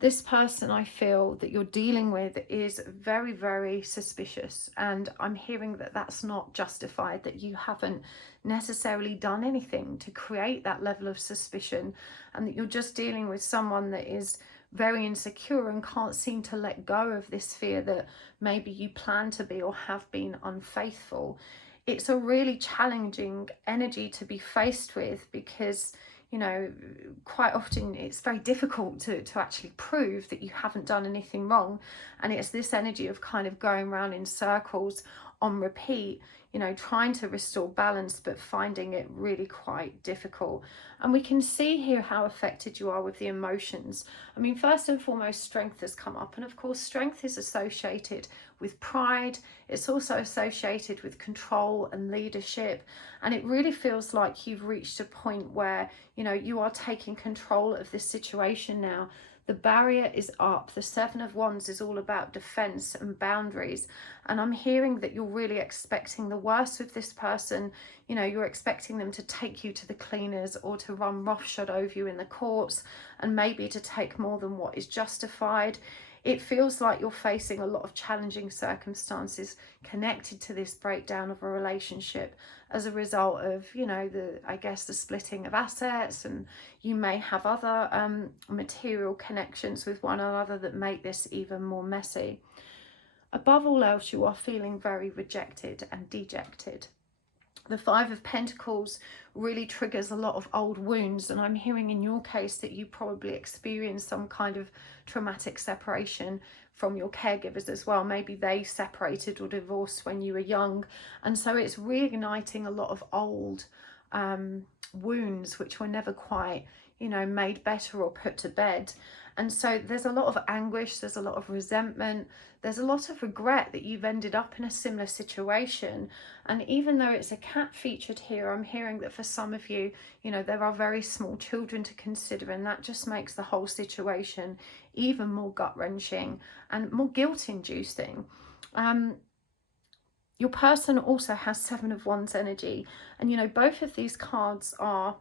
This person I feel that you're dealing with is very, very suspicious, and I'm hearing that that's not justified, that you haven't necessarily done anything to create that level of suspicion, and that you're just dealing with someone that is very insecure and can't seem to let go of this fear that maybe you plan to be or have been unfaithful. It's a really challenging energy to be faced with because, you know, quite often it's very difficult to actually prove that you haven't done anything wrong. And it's this energy of kind of going around in circles on repeat, you know, trying to restore balance, but finding it really quite difficult. And we can see here how affected you are with the emotions. I mean, first and foremost, strength has come up. And of course, strength is associated with pride. It's also associated with control and leadership. And it really feels like you've reached a point where, you know, you are taking control of this situation now. The barrier is up. The Seven of Wands is all about defense and boundaries. And I'm hearing that you're really expecting the worst with this person. You know, you're expecting them to take you to the cleaners or to run roughshod over you in the courts, and maybe to take more than what is justified. It feels like you're facing a lot of challenging circumstances connected to this breakdown of a relationship as a result of, you know, I guess the splitting of assets, and you may have other material connections with one another that make this even more messy. Above all else, you are feeling very rejected and dejected. The Five of Pentacles really triggers a lot of old wounds, and I'm hearing in your case that you probably experienced some kind of traumatic separation from your caregivers as well. Maybe they separated or divorced when you were young, and so it's reigniting a lot of old wounds which were never quite, you know, made better or put to bed. And so there's a lot of anguish, there's a lot of resentment, there's a lot of regret that you've ended up in a similar situation. And even though it's a cat featured here, I'm hearing that for some of you, you know, there are very small children to consider, and that just makes the whole situation even more gut-wrenching and more guilt-inducing. Your person also has Seven of Wands energy, and you know, both of these cards are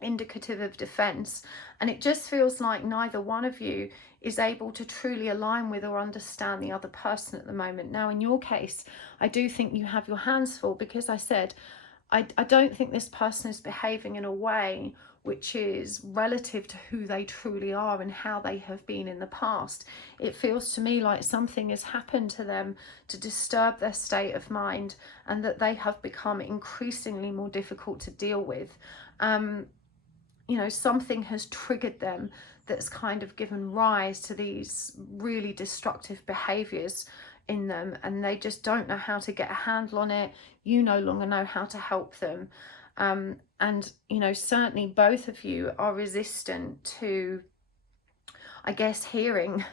indicative of defense, and it just feels like neither one of you is able to truly align with or understand the other person at the moment. Now in your case, I do think you have your hands full, because I said I don't think this person is behaving in a way which is relative to who they truly are and how they have been in the past. It feels to me like something has happened to them to disturb their state of mind, and that they have become increasingly more difficult to deal with. You know, something has triggered them that's kind of given rise to these really destructive behaviors in them, and they just don't know how to get a handle on it. You no longer know how to help them. And, you know, certainly both of you are resistant to, I guess, hearing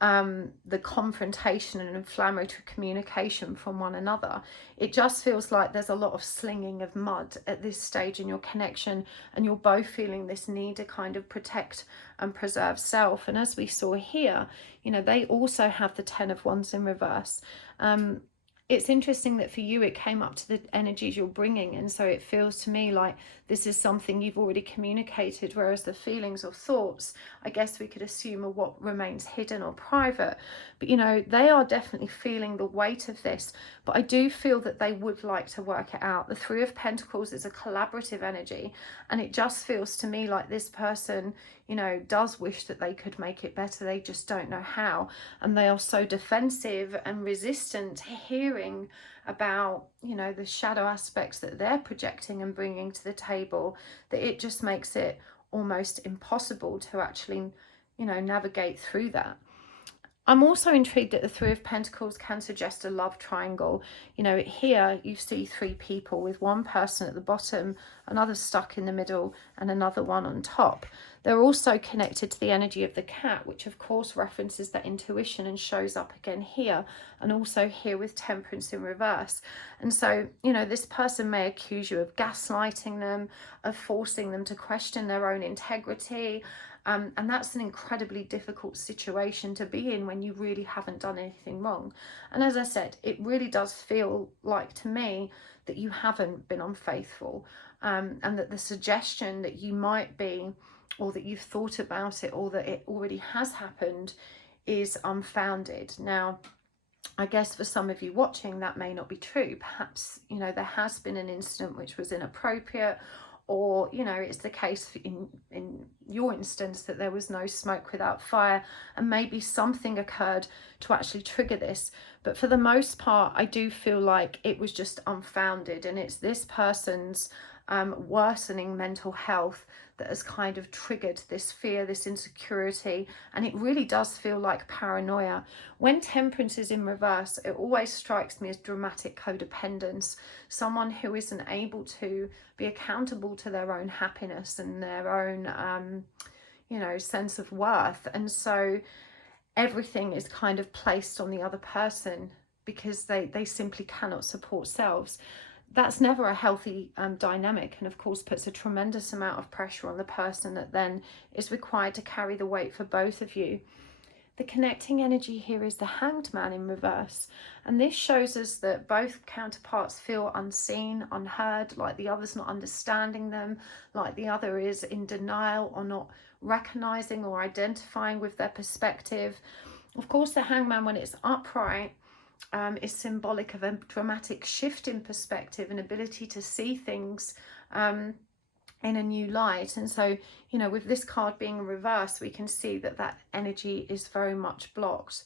the confrontation and inflammatory communication from one another. It just feels like there's a lot of slinging of mud at this stage in your connection, and you're both feeling this need to kind of protect and preserve self. And as we saw here, you know, they also have the Ten of Wands in reverse. It's interesting that for you it came up to the energies you're bringing, and so it feels to me like this is something you've already communicated, whereas the feelings or thoughts, I guess we could assume, are what remains hidden or private. But you know, they are definitely feeling the weight of this, but I do feel that they would like to work it out. The Three of Pentacles is a collaborative energy, and it just feels to me like this person, you know, does wish that they could make it better. They just don't know how, and they are so defensive and resistant to hearing about, you know, the shadow aspects that they're projecting and bringing to the table, that it just makes it almost impossible to actually, you know, navigate through that. I'm also intrigued that the Three of Pentacles can suggest a love triangle. You know, here you see three people, with one person at the bottom, another stuck in the middle, and another one on top. They're also connected to the energy of the cat, which of course references that intuition and shows up again here, and also here with Temperance in reverse. And so, you know, this person may accuse you of gaslighting them, of forcing them to question their own integrity. And that's an incredibly difficult situation to be in when you really haven't done anything wrong. And as I said, it really does feel like to me that you haven't been unfaithful, and that the suggestion that you might be, or that you've thought about it, or that it already has happened, is unfounded. Now, I guess for some of you watching, that may not be true. Perhaps, you know, there has been an incident which was inappropriate, or, you know, it's the case in your instance that there was no smoke without fire, and maybe something occurred to actually trigger this. But for the most part, I do feel like it was just unfounded, and it's this person's worsening mental health that has kind of triggered this fear, this insecurity, and it really does feel like paranoia. When Temperance is in reverse, it always strikes me as dramatic codependence, someone who isn't able to be accountable to their own happiness and their own you know, sense of worth, and so everything is kind of placed on the other person because they simply cannot support selves. that's never a healthy dynamic, and of course puts a tremendous amount of pressure on the person that then is required to carry the weight for both of you. The connecting energy here is the Hanged Man in reverse, and this shows us that both counterparts feel unseen, unheard, like the other's not understanding them, like the other is in denial or not recognizing or identifying with their perspective. Of course, the Hangman, when it's upright, is symbolic of a dramatic shift in perspective and ability to see things in a new light. And so, you know, with this card being in reverse, we can see that that energy is very much blocked.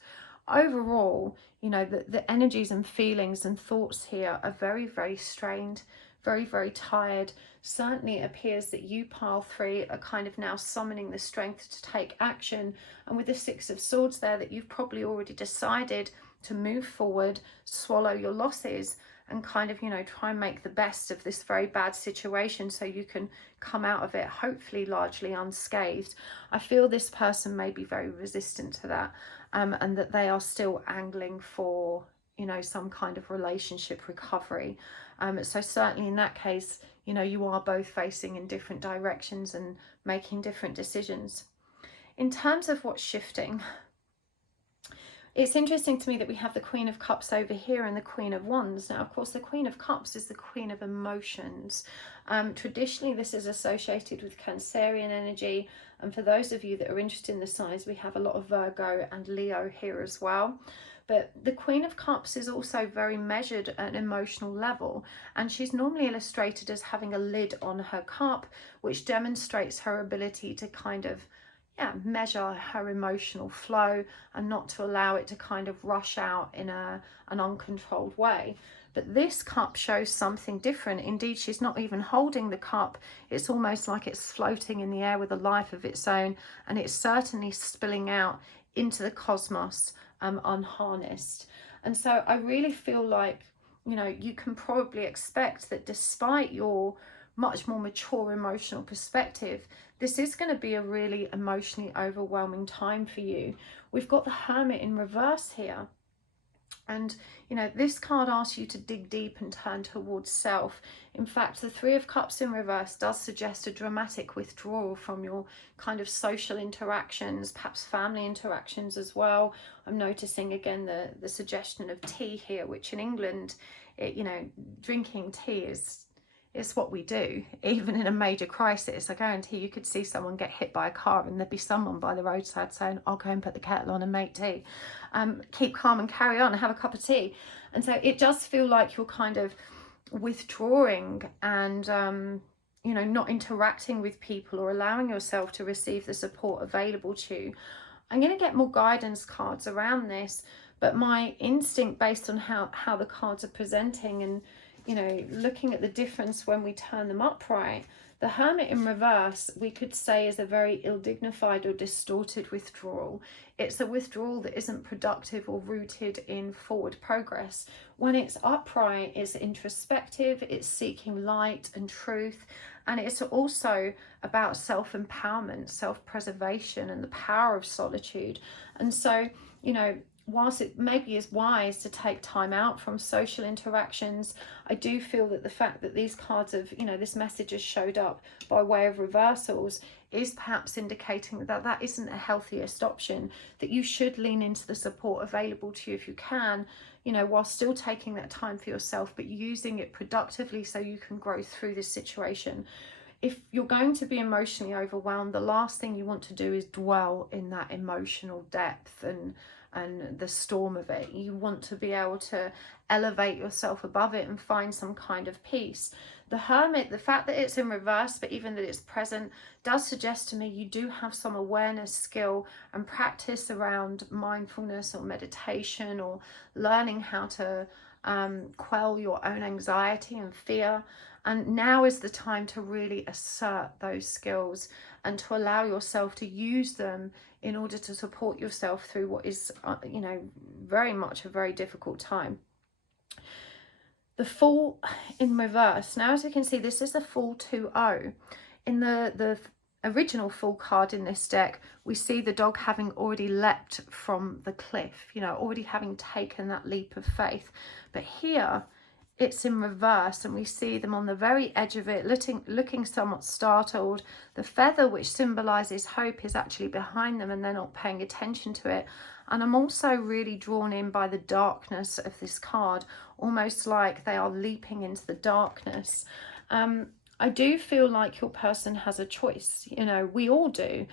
Overall, you know, the energies and feelings and thoughts here are very, very strained, very, very tired. Certainly it appears that you, pile 3, are kind of now summoning the strength to take action. And with the 6 of Swords there, that you've probably already decided to move forward, swallow your losses, and kind of, you know, try and make the best of this very bad situation so you can come out of it hopefully largely unscathed. I feel this person may be very resistant to that, and that they are still angling for, you know, some kind of relationship recovery. So certainly in that case, you know, you are both facing in different directions and making different decisions. In terms of what's shifting, it's interesting to me that we have the Queen of Cups over here and the Queen of Wands. Now, of course, the Queen of Cups is the Queen of emotions. Traditionally, this is associated with Cancerian energy. And for those of you that are interested in the signs, we have a lot of Virgo and Leo here as well. But the Queen of Cups is also very measured at an emotional level. And she's normally illustrated as having a lid on her cup, which demonstrates her ability to kind of measure her emotional flow and not to allow it to kind of rush out in an uncontrolled way. But this cup shows something different. Indeed, she's not even holding the cup. It's almost like it's floating in the air with a life of its own, and it's certainly spilling out into the cosmos unharnessed. And so I really feel like, you know, you can probably expect that despite your much more mature emotional perspective, this is going to be a really emotionally overwhelming time for you. We've got the Hermit in reverse here. And, you know, this card asks you to dig deep and turn towards self. In fact, the 3 of Cups in reverse does suggest a dramatic withdrawal from your kind of social interactions, perhaps family interactions as well. I'm noticing again the suggestion of tea here, which in England, you know, drinking tea is what we do, even in a major crisis. I guarantee you could see someone get hit by a car and there'd be someone by the roadside saying, I'll go and put the kettle on and make tea. Keep calm and carry on and have a cup of tea. And so it does feel like you're kind of withdrawing and, you know, not interacting with people or allowing yourself to receive the support available to you. I'm going to get more guidance cards around this, but my instinct based on how the cards are presenting and, you know, looking at the difference when we turn them upright, the Hermit in reverse, we could say, is a very ill-dignified or distorted withdrawal. It's a withdrawal that isn't productive or rooted in forward progress. When it's upright, it's introspective, it's seeking light and truth, and it's also about self-empowerment, self-preservation, and the power of solitude. And so, you know, whilst it maybe is wise to take time out from social interactions, I do feel that the fact that these cards have, you know, this message has showed up by way of reversals is perhaps indicating that that isn't a healthiest option, that you should lean into the support available to you if you can, you know, while still taking that time for yourself, but using it productively so you can grow through this situation. If you're going to be emotionally overwhelmed, the last thing you want to do is dwell in that emotional depth and the storm of it. You want to be able to elevate yourself above it and find some kind of peace. The Hermit, the fact that it's in reverse, but even that it's present, does suggest to me you do have some awareness, skill, and practice around mindfulness or meditation or learning how to quell your own anxiety and fear. And now is the time to really assert those skills and to allow yourself to use them in order to support yourself through what is, you know, very much a very difficult time. The Fool in reverse. Now, as you can see, this is the Fool 2-0. In the original Fool card in this deck, we see the dog having already leapt from the cliff, you know, already having taken that leap of faith. But here, it's in reverse, and we see them on the very edge of it, looking somewhat startled. The feather, which symbolizes hope, is actually behind them, and they're not paying attention to it. And I'm also really drawn in by the darkness of this card, almost like they are leaping into the darkness. I do feel like your person has a choice. You know, we all do.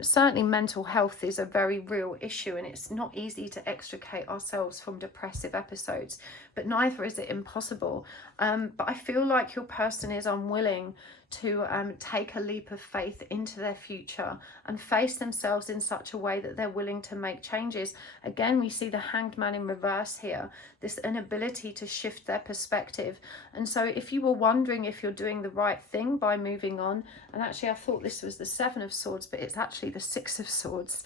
Certainly mental health is a very real issue, and it's not easy to extricate ourselves from depressive episodes, but neither is it impossible. But I feel like your person is unwilling to take a leap of faith into their future and face themselves in such a way that they're willing to make changes. Again, we see the Hanged Man in reverse here, this inability to shift their perspective. And so if you were wondering if you're doing the right thing by moving on, and actually I thought this was the Seven of Swords, but it's actually the Six of Swords,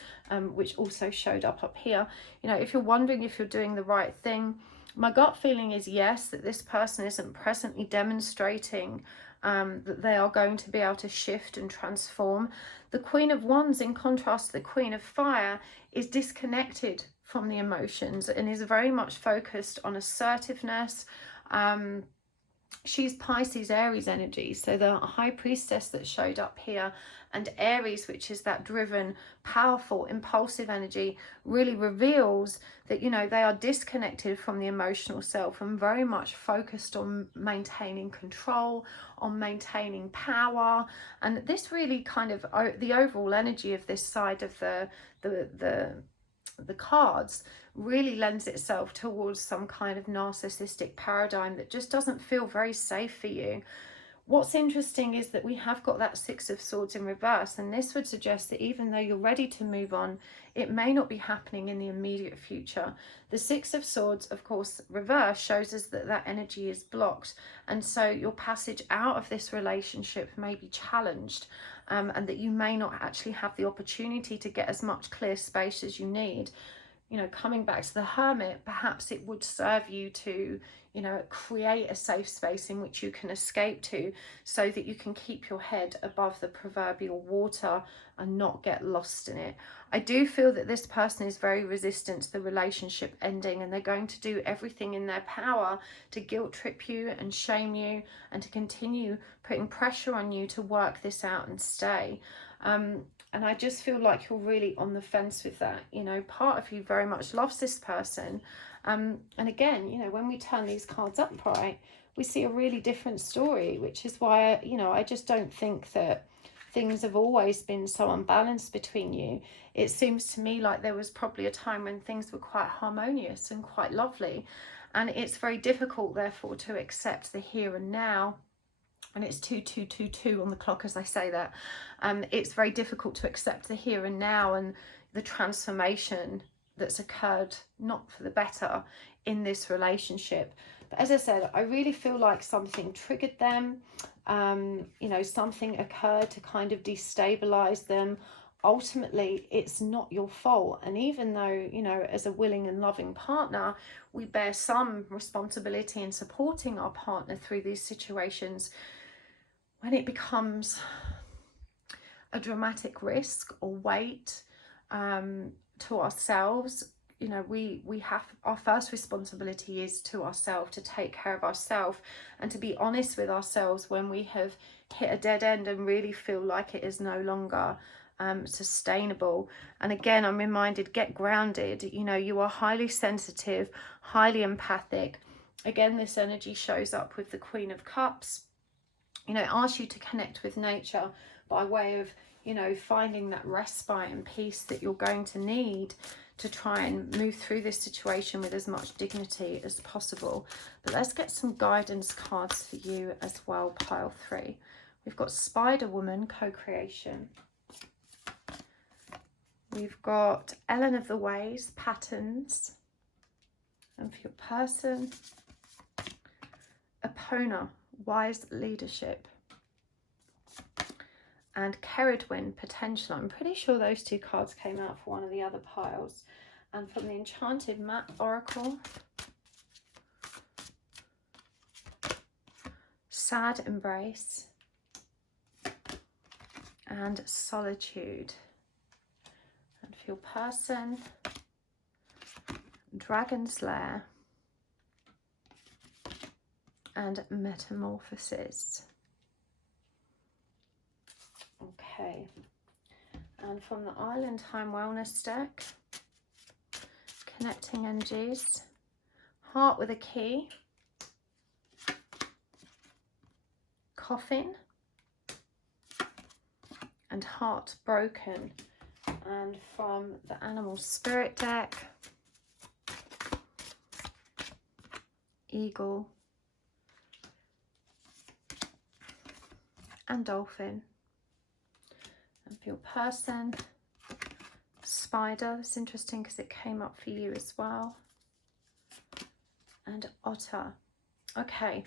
which also showed up here. You know, if you're wondering if you're doing the right thing, my gut feeling is yes, that this person isn't presently demonstrating that they are going to be able to shift and transform. The Queen of Wands, in contrast to the Queen of Fire, is disconnected from the emotions and is very much focused on assertiveness. She's Pisces, Aries energy. So the High Priestess that showed up here, and Aries, which is that driven, powerful, impulsive energy, really reveals that, you know, they are disconnected from the emotional self and very much focused on maintaining control, on maintaining power. And this really kind of, the overall energy of this side of the cards really lends itself towards some kind of narcissistic paradigm that just doesn't feel very safe for you. What's interesting is that we have got that Six of Swords in reverse, and this would suggest that even though you're ready to move on, it may not be happening in the immediate future. The Six of Swords, of course, reverse shows us that that energy is blocked, and so your passage out of this relationship may be challenged, and that you may not actually have the opportunity to get as much clear space as you need. You know, coming back to the Hermit, perhaps it would serve you to, you know, create a safe space in which you can escape to, so that you can keep your head above the proverbial water and not get lost in it. I do feel that this person is very resistant to the relationship ending, and they're going to do everything in their power to guilt trip you and shame you, and to continue putting pressure on you to work this out and stay. And I just feel like you're really on the fence with that. You know, part of you very much loves this person. And again, you know, when we turn these cards upright, we see a really different story, which is why, you know, I just don't think that things have always been so unbalanced between you. It seems to me like there was probably a time when things were quite harmonious and quite lovely. And it's very difficult, therefore, to accept the here and now. And it's 2222 on the clock as I say that. It's very difficult to accept the here and now and the transformation that's occurred, not for the better, in this relationship. But as I said, I really feel like something triggered them. You know, something occurred to kind of destabilize them. Ultimately, it's not your fault. And even though, you know, as a willing and loving partner, we bear some responsibility in supporting our partner through these situations, when it becomes a dramatic risk or weight to ourselves, you know, we have, our first responsibility is to ourselves, to take care of ourselves and to be honest with ourselves when we have hit a dead end and really feel like it is no longer sustainable. And again, I'm reminded, get grounded. You know, you are highly sensitive, highly empathic. Again, this energy shows up with the Queen of Cups. You know, it asks you to connect with nature by way of, you know, finding that respite and peace that you're going to need to try and move through this situation with as much dignity as possible. But let's get some guidance cards for you as well, pile 3. We've got Spider Woman, co-creation. We've got Ellen of the Ways, patterns. And for your person, Epona, wise leadership. And Ceridwen, potential. I'm pretty sure those two cards came out for one of the other piles. And from the Enchanted Map Oracle, Sad Embrace and Solitude. And for your person, Dragon's Lair and metamorphosis. Okay, and from the Island Time Wellness deck, connecting energies, heart with a key, coffin, and heart broken. And from the Animal Spirit deck, eagle and dolphin. And for your person, spider. That's interesting because it came up for you as well. And otter. Okay,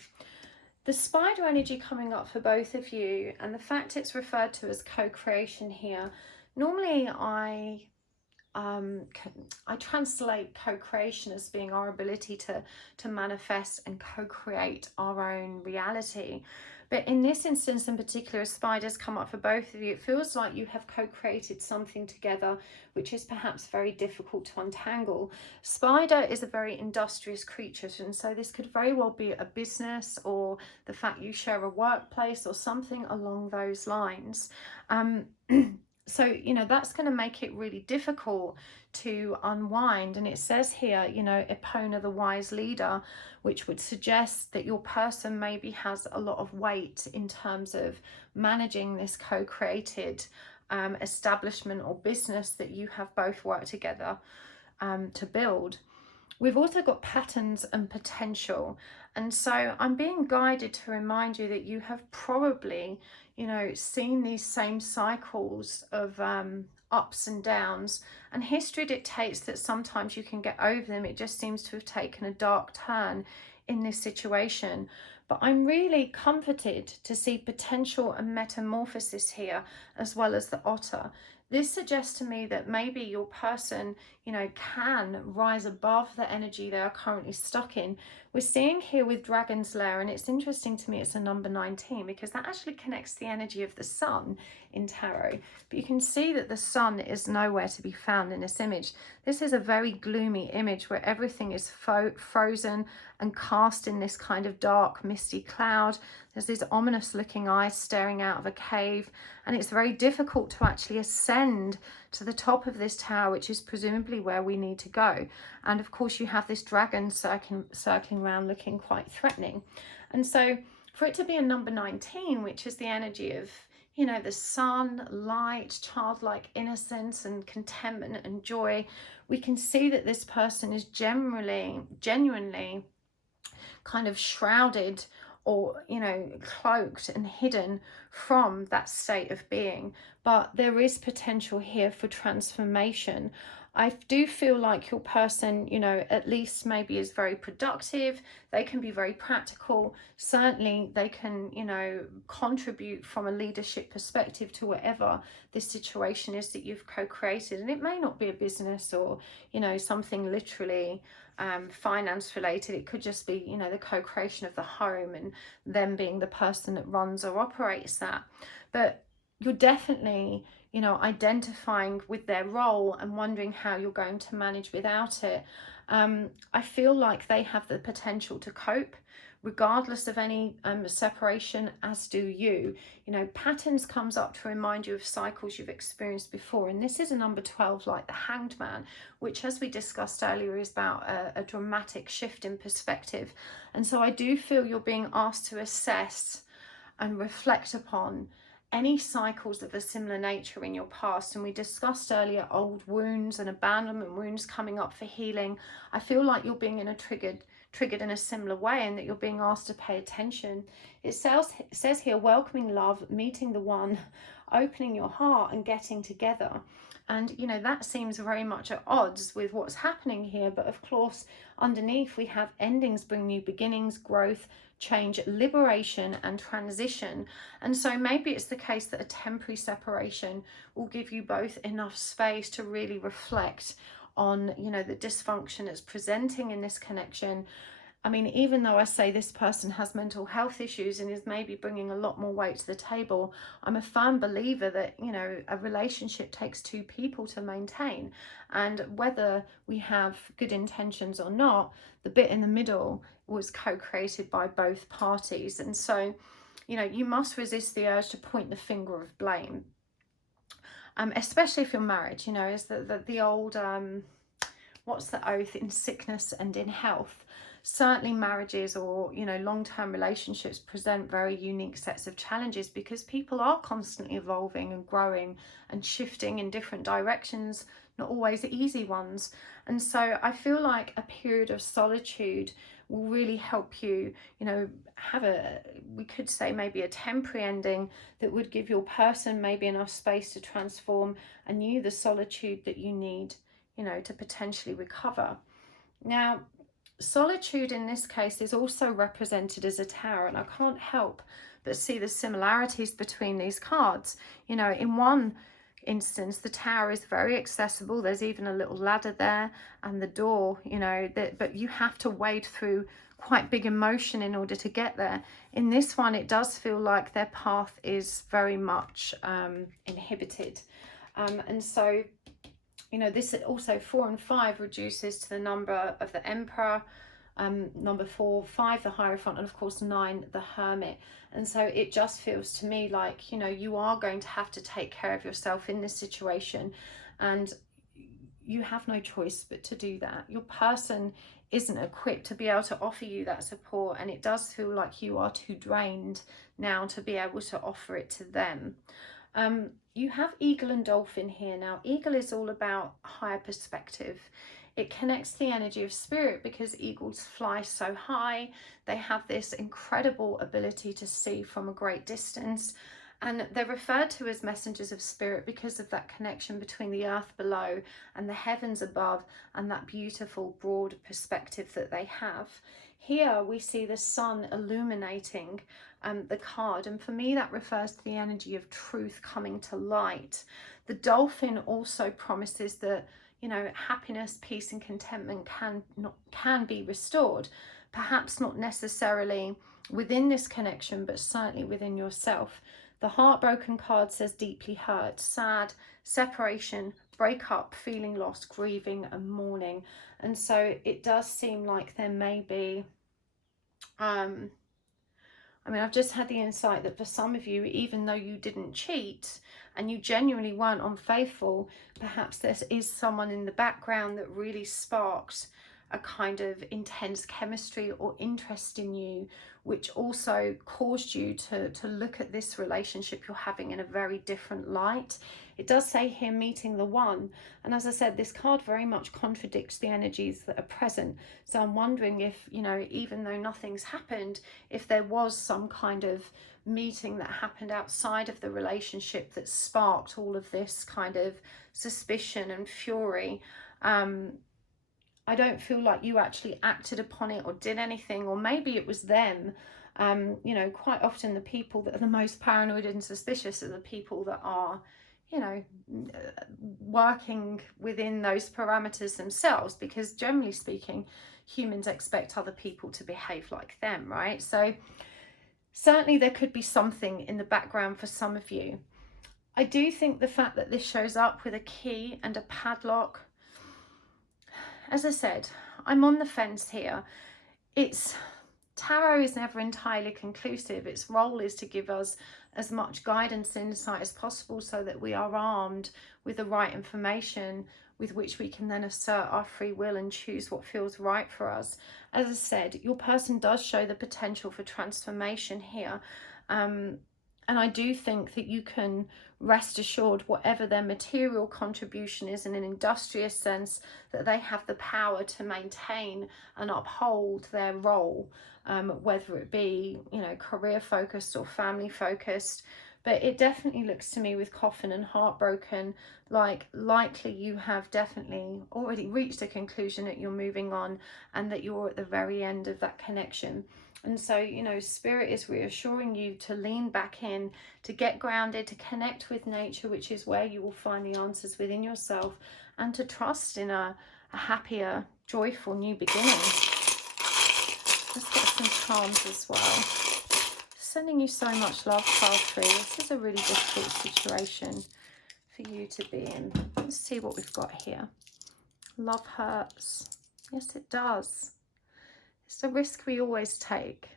the spider energy coming up for both of you, and the fact it's referred to as co-creation here. Normally I translate co-creation as being our ability to manifest and co-create our own reality. But in this instance in particular, as spiders come up for both of you, it feels like you have co-created something together, which is perhaps very difficult to untangle. Spider is a very industrious creature, and so this could very well be a business, or the fact you share a workplace, or something along those lines. So, you know, that's going to make it really difficult to unwind. And it says here, you know, Epona, the wise leader, which would suggest that your person maybe has a lot of weight in terms of managing this co-created establishment or business that you have both worked together to build. We've also got patterns and potential. And so I'm being guided to remind you that you have probably, you know, seen these same cycles of ups and downs. And history dictates that sometimes you can get over them. It just seems to have taken a dark turn in this situation. But I'm really comforted to see potential and metamorphosis here, as well as the otter. This suggests to me that maybe your person, you know, can rise above the energy they are currently stuck in. We're seeing here with Dragon's Lair, and it's interesting to me it's a number 19, because that actually connects the energy of the sun in tarot. But you can see that the sun is nowhere to be found in this image. This is a very gloomy image where everything is frozen and cast in this kind of dark, misty cloud. There's these ominous looking eyes staring out of a cave, and it's very difficult to actually ascend to the top of this tower, which is presumably where we need to go. And of course you have this dragon circling around looking quite threatening. And so for it to be a number 19, which is the energy of, you know, the sun, light, childlike innocence and contentment and joy, we can see that this person is genuinely kind of shrouded, or, you know, cloaked and hidden from that state of being. But there is potential here for transformation. I do feel like your person, you know, at least maybe is very productive. They can be very practical. Certainly they can, you know, contribute from a leadership perspective to whatever this situation is that you've co-created. And it may not be a business or, you know, something literally finance related. It could just be, you know, the co-creation of the home and them being the person that runs or operates that. But you're definitely, you know, identifying with their role and wondering how you're going to manage without it. I feel like they have the potential to cope regardless of any separation, as do you. You know, patterns comes up to remind you of cycles you've experienced before. And this is a number 12, like the Hanged Man, which, as we discussed earlier, is about a dramatic shift in perspective. And so I do feel you're being asked to assess and reflect upon any cycles of a similar nature in your past. And we discussed earlier old wounds and abandonment wounds coming up for healing. I feel like you're being triggered in a similar way, and that you're being asked to pay attention. It says here, welcoming love, meeting the one, opening your heart and getting together. And, you know, that seems very much at odds with what's happening here. But of course, underneath we have endings bring new beginnings, growth, change, liberation and transition. And so maybe it's the case that a temporary separation will give you both enough space to really reflect on, you know, the dysfunction that's presenting in this connection. I mean, even though I say this person has mental health issues and is maybe bringing a lot more weight to the table, I'm a firm believer that, you know, a relationship takes two people to maintain. And whether we have good intentions or not, the bit in the middle was co-created by both parties. And so, you know, you must resist the urge to point the finger of blame, especially if you're married. You know, is the old what's the oath, in sickness and in health. Certainly marriages or, you know, long-term relationships present very unique sets of challenges because people are constantly evolving and growing and shifting in different directions, not always easy ones. And so I feel like a period of solitude will really help you, you know, have a, we could say maybe a temporary ending that would give your person maybe enough space to transform and you the solitude that you need, you know, to potentially recover. Now, solitude in this case is also represented as a tower, and I can't help but see the similarities between these cards. You know, in one instance, the tower is very accessible. There's even a little ladder there, and the door, you know, but you have to wade through quite big emotion in order to get there. In this one, it does feel like their path is very much inhibited. And so, you know, this also 4 and 5 reduces to the number of the Emperor, number 4, 5 the Hierophant, and of course 9 the Hermit. And so it just feels to me like, you know, you are going to have to take care of yourself in this situation, and you have no choice but to do that. Your person isn't equipped to be able to offer you that support, and it does feel like you are too drained now to be able to offer it to them. You have Eagle and Dolphin here. Now, Eagle is all about higher perspective. It connects the energy of spirit because eagles fly so high. They have this incredible ability to see from a great distance. And they're referred to as messengers of spirit because of that connection between the earth below and the heavens above, and that beautiful broad perspective that they have. Here we see the sun illuminating the card, and for me that refers to the energy of truth coming to light. The dolphin also promises that, you know, happiness, peace and contentment can be restored, perhaps not necessarily within this connection, but certainly within yourself. The heartbroken card says deeply hurt, sad, separation, breakup, feeling lost, grieving and mourning. And so it does seem like there may be I mean, I've just had the insight that for some of you, even though you didn't cheat and you genuinely weren't unfaithful, perhaps there is someone in the background that really sparked a kind of intense chemistry or interest in you, which also caused you to look at this relationship you're having in a very different light. It does say here meeting the one, and as I said, this card very much contradicts the energies that are present. So I'm wondering if, you know, even though nothing's happened, if there was some kind of meeting that happened outside of the relationship that sparked all of this kind of suspicion and fury. I don't feel like you actually acted upon it or did anything, or maybe it was them. You know, quite often the people that are the most paranoid and suspicious are the people that are, you know, working within those parameters themselves, because generally speaking, humans expect other people to behave like them, right? So certainly there could be something in the background for some of you. I do think the fact that this shows up with a key and a padlock, as I said, I'm on the fence here. Tarot is never entirely conclusive. Its role is to give us as much guidance and insight as possible so that we are armed with the right information with which we can then assert our free will and choose what feels right for us. As I said, your person does show the potential for transformation here. And I do think that you can rest assured, whatever their material contribution is in an industrious sense, that they have the power to maintain and uphold their role, whether it be, you know, career focused or family focused. But it definitely looks to me with Coffin and Heartbroken like likely you have definitely already reached a conclusion that you're moving on and that you're at the very end of that connection. And so, you know, Spirit is reassuring you to lean back in, to get grounded, to connect with nature, which is where you will find the answers within yourself, and to trust in a happier, joyful new beginning. Let's get some charms as well. Sending you so much love, pile 3. This is a really difficult situation for you to be in. Let's see what we've got here. Love hurts. Yes, it does. It's a risk we always take.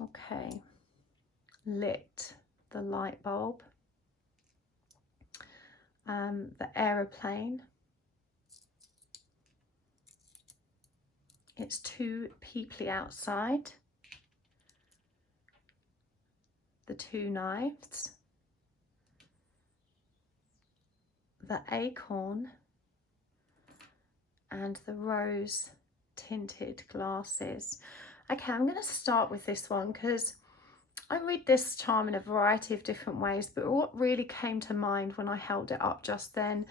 Okay. Lit, the light bulb. The aeroplane. It's too peoply outside. The two knives. The acorn. And the rose tinted glasses. Okay, I'm going to start with this one because I read this charm in a variety of different ways, but what really came to mind when I held it up just then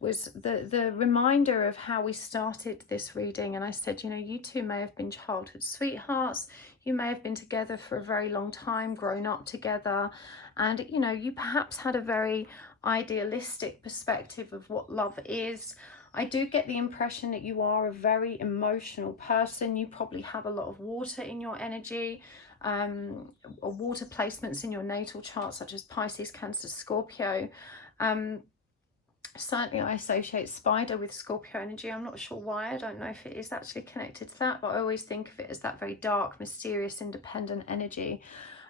was the reminder of how we started this reading. And I said, you know, you two may have been childhood sweethearts, you may have been together for a very long time, grown up together, and you know, you perhaps had a very idealistic perspective of what love is. I do get the impression that you are a very emotional person. You probably have a lot of water in your energy, or water placements in your natal chart, such as Pisces, Cancer, Scorpio. Certainly I associate Spider with Scorpio energy. I'm not sure why. I don't know if it is actually connected to that, but I always think of it as that very dark, mysterious, independent energy.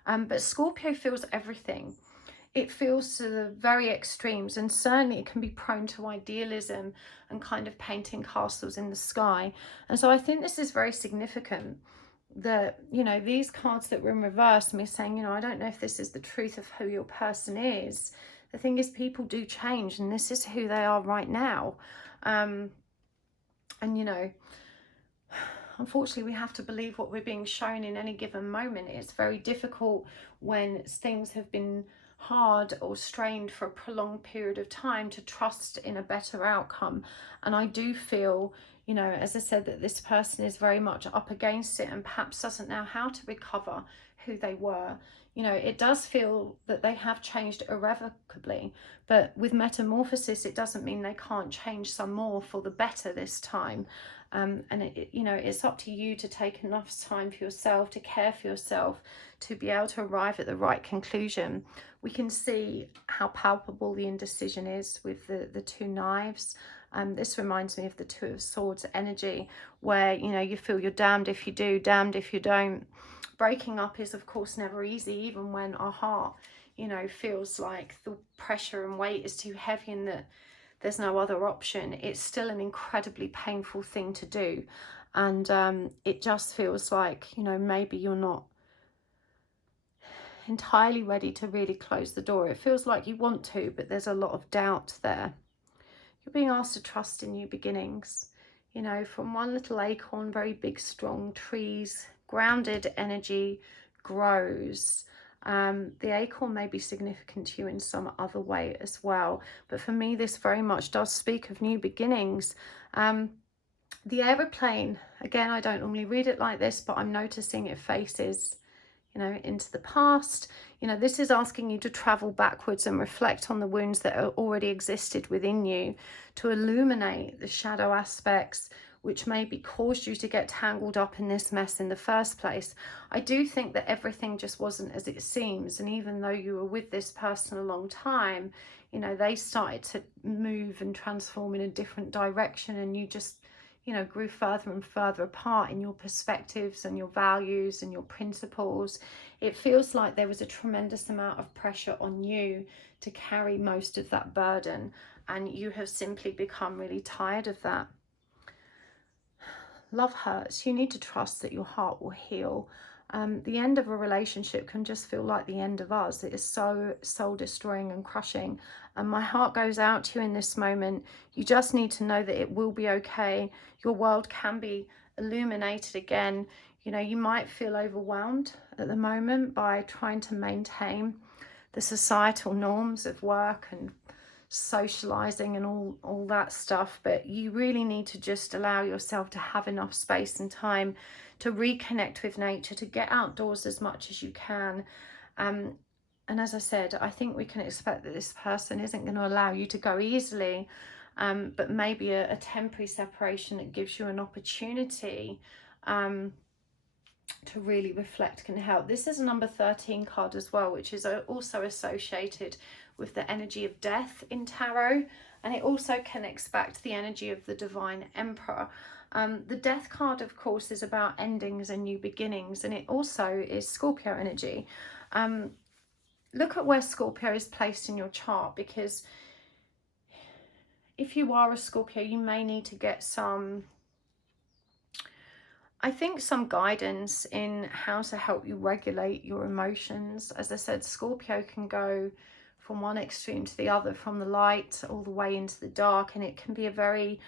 But Scorpio feels everything. It feels to the very extremes, and certainly it can be prone to idealism and kind of painting castles in the sky. And so I think this is very significant that, you know, these cards that were in reverse, me saying, you know, I don't know if this is the truth of who your person is. The thing is, people do change, and this is who they are right now. And, you know, unfortunately, we have to believe what we're being shown in any given moment. It's very difficult when things have been hard or strained for a prolonged period of time to trust in a better outcome. And I do feel, you know, as I said, that this person is very much up against it and perhaps doesn't know how to recover who they were. You know, it does feel that they have changed irrevocably, but with metamorphosis, it doesn't mean they can't change some more for the better this time. And you know, it's up to you to take enough time for yourself, to care for yourself, to be able to arrive at the right conclusion. We can see how palpable the indecision is with the two knives. This reminds me of the Two of Swords energy, where, you know, you feel you're damned if you do, damned if you don't. Breaking up is, of course, never easy, even when our heart, you know, feels like the pressure and weight is too heavy and that there's no other option. It's still an incredibly painful thing to do. And it just feels like, you know, maybe you're not entirely ready to really close the door. It feels like you want to, but there's a lot of doubt there. You're being asked to trust in new beginnings. You know, from one little acorn, very big, strong trees, grounded energy grows. The acorn may be significant to you in some other way as well. But for me, this very much does speak of new beginnings. The aeroplane, again, I don't normally read it like this, but I'm noticing it faces, you know, into the past. You know, this is asking you to travel backwards and reflect on the wounds that already existed within you, to illuminate the shadow aspects which maybe caused you to get tangled up in this mess in the first place. I do think that everything just wasn't as it seems, and even though you were with this person a long time, you know, they started to move and transform in a different direction, and you just, you know, grew further and further apart in your perspectives and your values and your principles. It feels like there was a tremendous amount of pressure on you to carry most of that burden, and you have simply become really tired of that. Love hurts. You need to trust that your heart will heal. The end of a relationship can just feel like the end of us. It is so soul destroying and crushing. And my heart goes out to you in this moment. You just need to know that it will be okay. Your world can be illuminated again. You know, you might feel overwhelmed at the moment by trying to maintain the societal norms of work and socializing and all that stuff, but you really need to just allow yourself to have enough space and time to reconnect with nature, to get outdoors as much as you can. And as I said, I think we can expect that this person isn't going to allow you to go easily, but maybe a temporary separation that gives you an opportunity to really reflect can help. This is a number 13 card as well, which is also associated with the energy of death in tarot, and it also connects back to the energy of the Divine Emperor. The Death card, of course, is about endings and new beginnings, and it also is Scorpio energy. Look at where Scorpio is placed in your chart, because if you are a Scorpio, you may need to get some, I think, some guidance in how to help you regulate your emotions. As I said, Scorpio can go from one extreme to the other, from the light all the way into the dark, and it can be a very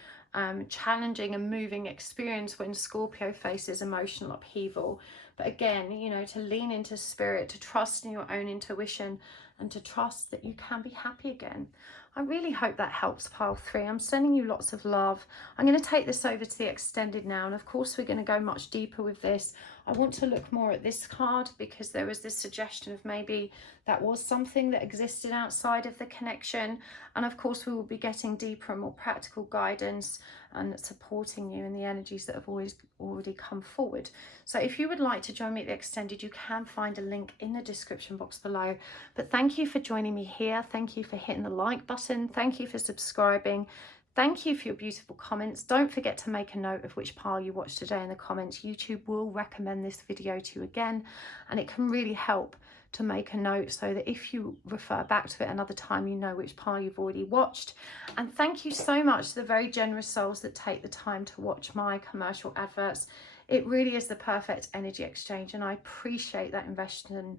challenging and moving experience when Scorpio faces emotional upheaval. But again, you know, to lean into spirit, to trust in your own intuition, and to trust that you can be happy again. I really hope that helps, pile 3. I'm sending you lots of love. I'm going to take this over to the extended now, and of course we're going to go much deeper with this. I want to look more at this card because there was this suggestion of maybe that was something that existed outside of the connection, and of course we will be getting deeper and more practical guidance and supporting you in the energies that have already come forward. So if you would like to join me at the extended, you can find a link in the description box below. But thank you for joining me here. Thank you for hitting the like button. Thank you for subscribing. Thank you for your beautiful comments. Don't forget to make a note of which pile you watched today in the comments. YouTube will recommend this video to you again, and it can really help to make a note so that if you refer back to it another time, you know which pile you've already watched. And thank you so much to the very generous souls that take the time to watch my commercial adverts. It really is the perfect energy exchange, and I appreciate that investment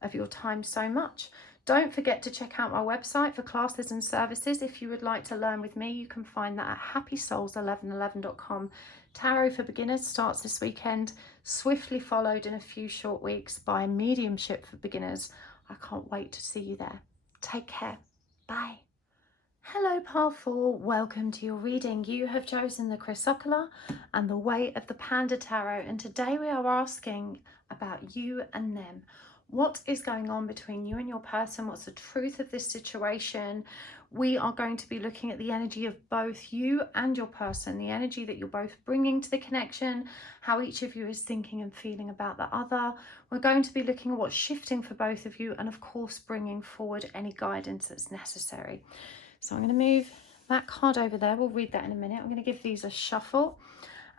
of your time so much. Don't forget to check out my website for classes and services. If you would like to learn with me, you can find that at happysouls1111.com. Tarot for Beginners starts this weekend, swiftly followed in a few short weeks by Mediumship for Beginners. I can't wait to see you there. Take care. Bye. Hello, pile 4. Welcome to your reading. You have chosen the Chrysocolla and the Way of the Panda Tarot, and today we are asking about you and them. What is going on between you and your person? What's the truth of this situation? We are going to be looking at the energy of both you and your person, the energy that you're both bringing to the connection, how each of you is thinking and feeling about the other. We're going to be looking at what's shifting for both of you, and of course bringing forward any guidance that's necessary. So I'm going to move that card over there. We'll read that in a minute. I'm going to give these a shuffle,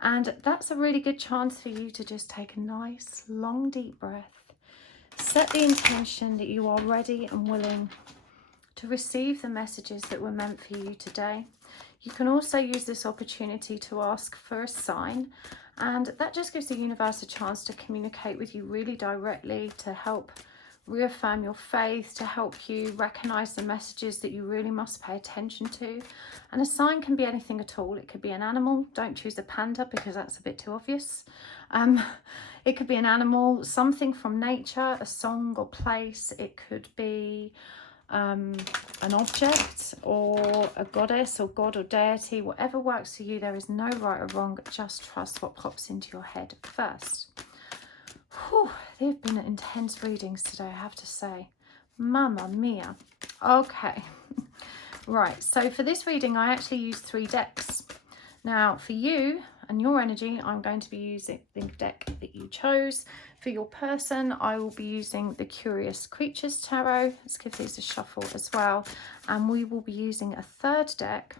and that's a really good chance for you to just take a nice long deep breath. Set the intention that you are ready and willing to receive the messages that were meant for you today. You can also use this opportunity to ask for a sign, and that just gives the universe a chance to communicate with you really directly, to help reaffirm your faith, to help you recognize the messages that you really must pay attention to. And a sign can be anything at all. It could be an animal. Don't choose a panda because that's a bit too obvious. It could be an animal, something from nature, a song or place. It could be an object or a goddess or god or deity. Whatever works for you. There is no right or wrong. Just trust what pops into your head first. Whew, they've been intense readings today, I have to say. Mamma mia. Okay. Right, so for this reading, I actually used 3 decks. Now, for you and your energy, I'm going to be using the deck that you chose. For your person, I will be using the Curious Creatures Tarot. Let's give these a shuffle as well. And we will be using a 3rd deck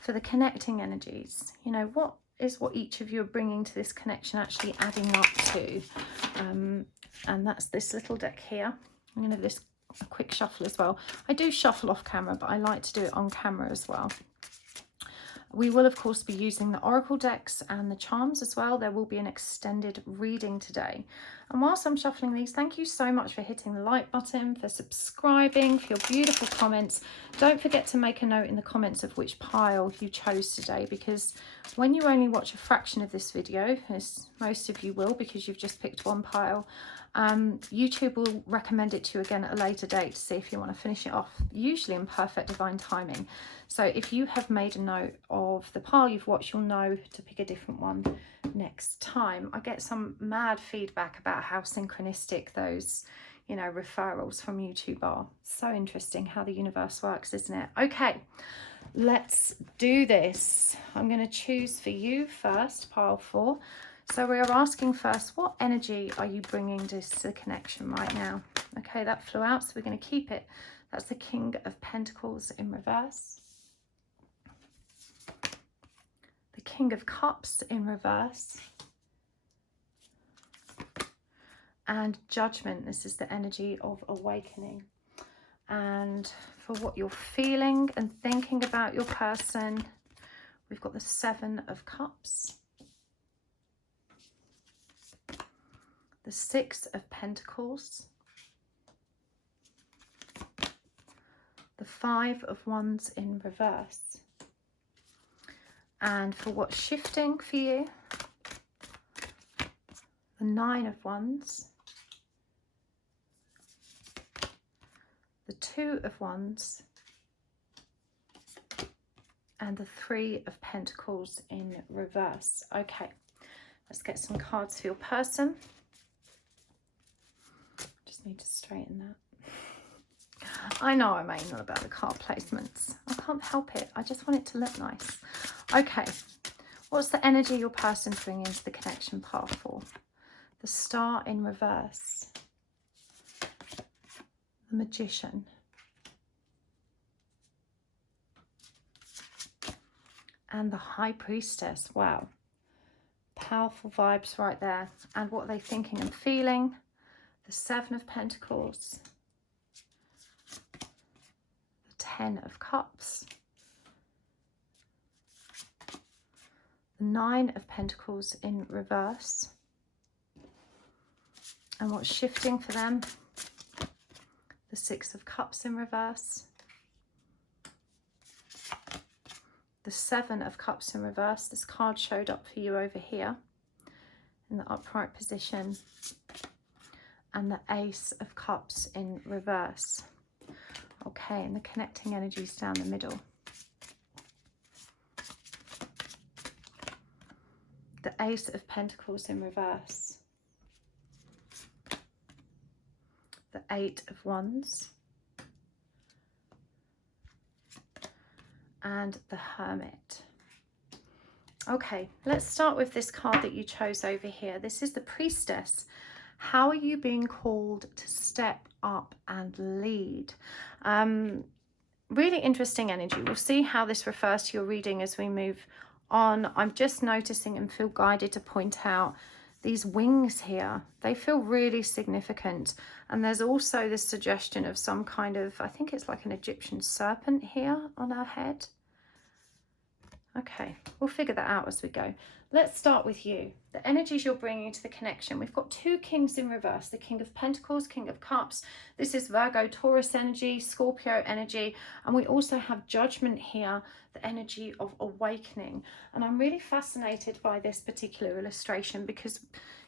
for the connecting energies. You know, what is what each of you are bringing to this connection actually adding up to, and that's this little deck here. I'm going to give this a quick shuffle as well. I do shuffle off camera, but I like to do it on camera as well. We will of course be using the oracle decks and the charms as well. There will be an extended reading today. And whilst I'm shuffling these, thank you so much for hitting the like button, for subscribing, for your beautiful comments. Don't forget to make a note in the comments of which pile you chose today, because when you only watch a fraction of this video, as most of you will because you've just picked one pile, YouTube will recommend it to you again at a later date to see if you want to finish it off, usually in perfect divine timing. So if you have made a note of the pile you've watched, you'll know to pick a different one next time. I get some mad feedback about how synchronistic those, you know, referrals from YouTube are. So interesting how the universe works, isn't it? Okay, let's do this. I'm going to choose for you first, pile 4. So we are asking first, what energy are you bringing to the connection right now? Okay, that flew out, so we're going to keep it. That's the King of Pentacles in reverse. the King of Cups in reverse, and Judgment. This is the energy of awakening. And for what you're feeling and thinking about your person, we've got the Seven of Cups, the Six of Pentacles, the Five of Wands in reverse. And for what's shifting for you, the Nine of Wands, the Two of Wands, and the Three of Pentacles in reverse. Okay, let's get some cards for your person. Just need to straighten that. I know I'm anal about the card placements. I can't help it. I just want it to look nice. Okay, what's the energy your person's bringing into the connection path for? The Star in reverse, the Magician, and the High Priestess. Wow, powerful vibes right there. And what are they thinking and feeling? The Seven of Pentacles, the Ten of Cups, the Nine of Pentacles in reverse, and what's shifting for them? The Six of Cups in reverse, the Seven of Cups in reverse. This card showed up for you over here in the upright position, and the Ace of Cups in reverse. Okay, and the connecting energies down the middle. The Ace of Pentacles in reverse, the Eight of Wands, and the Hermit. Okay, let's start with this card that you chose over here. This is the Priestess. How are you being called to step up and lead? Really interesting energy. We'll see how this refers to your reading as we move on. I'm just noticing and feel guided to point out these wings here. They feel really significant. And there's also this suggestion of some kind of, I think it's like an Egyptian serpent here on her head. Okay, we'll figure that out as we go. Let's start with you. The energies you're bringing to the connection. We've got two kings in reverse. The King of Pentacles, King of Cups. This is Virgo, Taurus energy, Scorpio energy. And we also have Judgment here, the energy of awakening. And I'm really fascinated by this particular illustration because,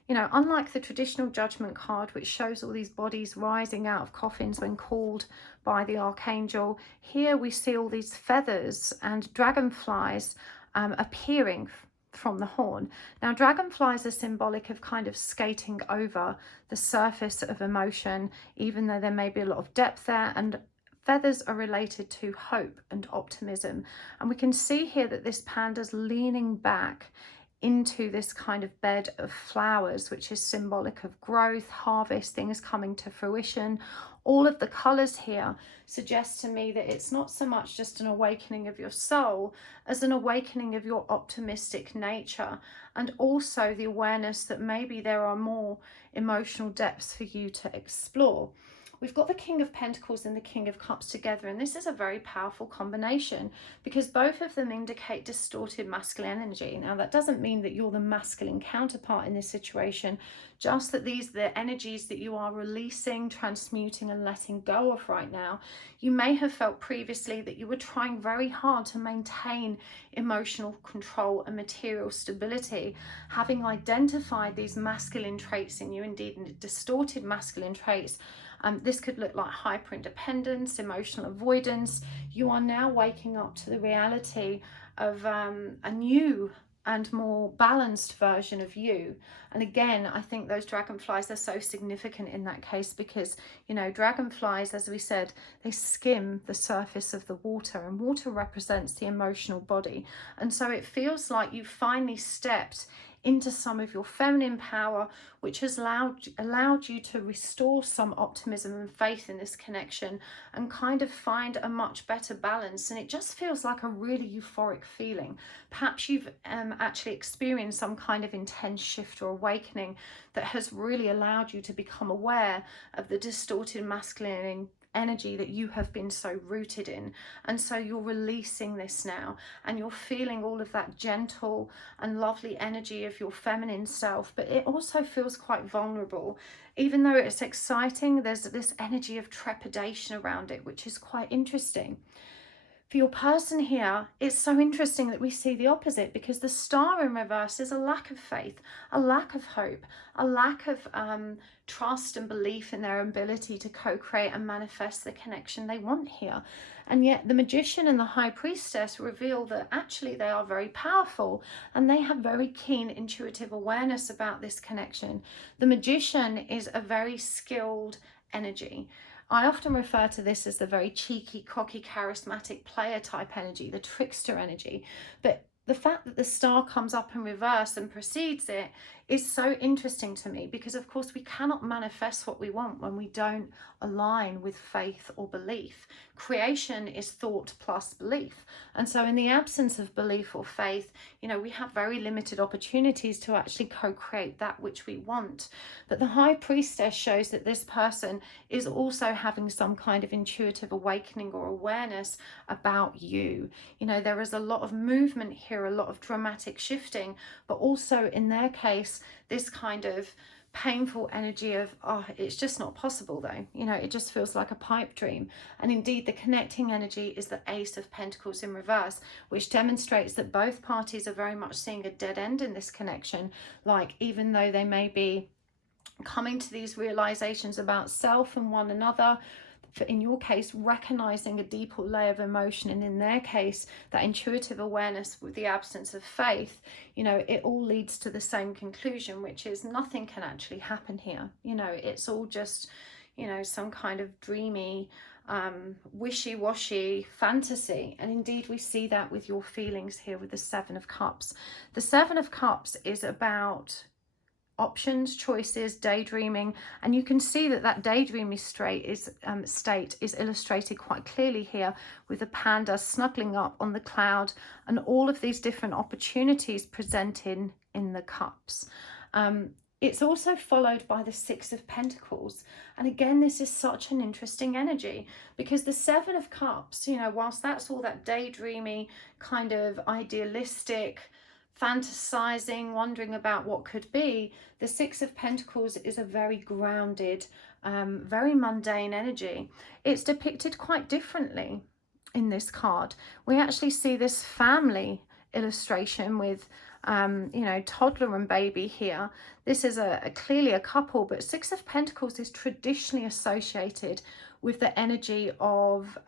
you know, unlike the traditional Judgment card, which shows all these bodies rising out of coffins when called by the Archangel, here we see all these feathers and dragonflies appearing from the horn. Now, dragonflies are symbolic of kind of skating over the surface of emotion, even though there may be a lot of depth there, and feathers are related to hope and optimism. And we can see here that this panda's leaning back into this kind of bed of flowers, which is symbolic of growth, harvest, things coming to fruition. All of the colors here suggest to me that it's not so much just an awakening of your soul as an awakening of your optimistic nature, and also the awareness that maybe there are more emotional depths for you to explore. We've got the King of Pentacles and the King of Cups together, and this is a very powerful combination because both of them indicate distorted masculine energy. Now, that doesn't mean that you're the masculine counterpart in this situation, just that these are the energies that you are releasing, transmuting, and letting go of right now. You may have felt previously that you were trying very hard to maintain emotional control and material stability, having identified these masculine traits in you, indeed distorted masculine traits. This could look like hyper independence, emotional avoidance. You are now waking up to the reality of a new and more balanced version of you. And again, I think those dragonflies are so significant in that case because, you know, dragonflies, as we said, they skim the surface of the water, and water represents the emotional body. And so it feels like you finally stepped into some of your feminine power, which has allowed you to restore some optimism and faith in this connection and kind of find a much better balance. And it just feels like a really euphoric feeling. Perhaps you've actually experienced some kind of intense shift or awakening that has really allowed you to become aware of the distorted masculine energy that you have been so rooted in, and so you're releasing this now and you're feeling all of that gentle and lovely energy of your feminine self. But it also feels quite vulnerable. Even though it's exciting, there's this energy of trepidation around it, which is quite interesting. For your person here, it's so interesting that we see the opposite, because the star in reverse is a lack of faith, a lack of hope, a lack of trust and belief in their ability to co-create and manifest the connection they want here. And yet the magician and the high priestess reveal that actually they are very powerful and they have very keen intuitive awareness about this connection. The magician is a very skilled energy. I often refer to this as the very cheeky, cocky, charismatic player type energy, the trickster energy. But the fact that the star comes up in reverse and precedes it is so interesting to me, because of course we cannot manifest what we want when we don't align with faith or belief. Creation is thought plus belief. And so in the absence of belief or faith, you know, we have very limited opportunities to actually co-create that which we want. But the high priestess shows that this person is also having some kind of intuitive awakening or awareness about you. You know, there is a lot of movement here, a lot of dramatic shifting, but also in their case, this kind of painful energy of, oh, it's just not possible though. You know, it just feels like a pipe dream. And indeed, the connecting energy is the Ace of Pentacles in reverse, which demonstrates that both parties are very much seeing a dead end in this connection. Like, even though they may be coming to these realizations about self and one another, in your case recognizing a deeper layer of emotion, and in their case that intuitive awareness with the absence of faith, you know, it all leads to the same conclusion, which is nothing can actually happen here. You know, it's all just, you know, some kind of dreamy wishy-washy fantasy. And indeed we see that with your feelings here with the Seven of Cups. The Seven of Cups is about options, choices, daydreaming, and you can see that that daydreamy state is illustrated quite clearly here with the panda snuggling up on the cloud and all of these different opportunities presenting in the cups. It's also followed by the Six of Pentacles, and again this is such an interesting energy, because the Seven of Cups, you know, whilst that's all that daydreamy kind of idealistic fantasizing, wondering about what could be, the Six of Pentacles is a very grounded, very mundane energy. It's depicted quite differently in this card. We actually see this family illustration with you know, toddler and baby here. This is clearly a couple, but Six of Pentacles is traditionally associated with the energy of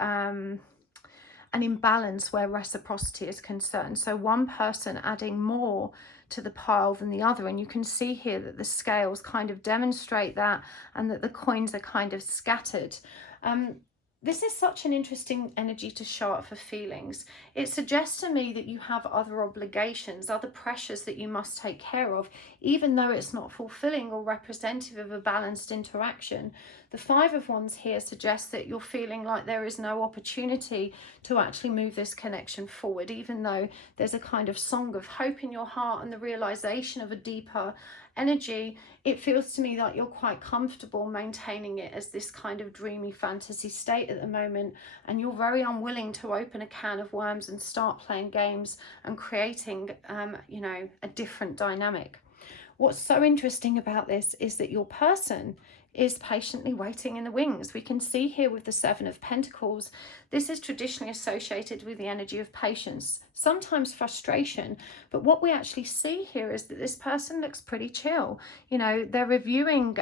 an imbalance where reciprocity is concerned. So one person adding more to the pile than the other. And you can see here that the scales kind of demonstrate that, and that the coins are kind of scattered. This is such an interesting energy to show up for feelings. It suggests to me that you have other obligations, other pressures that you must take care of, even though it's not fulfilling or representative of a balanced interaction. The Five of Wands here suggests that you're feeling like there is no opportunity to actually move this connection forward, even though there's a kind of song of hope in your heart and the realization of a deeper energy. It feels to me like you're quite comfortable maintaining it as this kind of dreamy fantasy state at the moment, and you're very unwilling to open a can of worms and start playing games and creating you know, a different dynamic. What's so interesting about this is that your person is patiently waiting in the wings. We can see here with the Seven of Pentacles, this is traditionally associated with the energy of patience, sometimes frustration. But what we actually see here is that this person looks pretty chill. You know, they're reviewing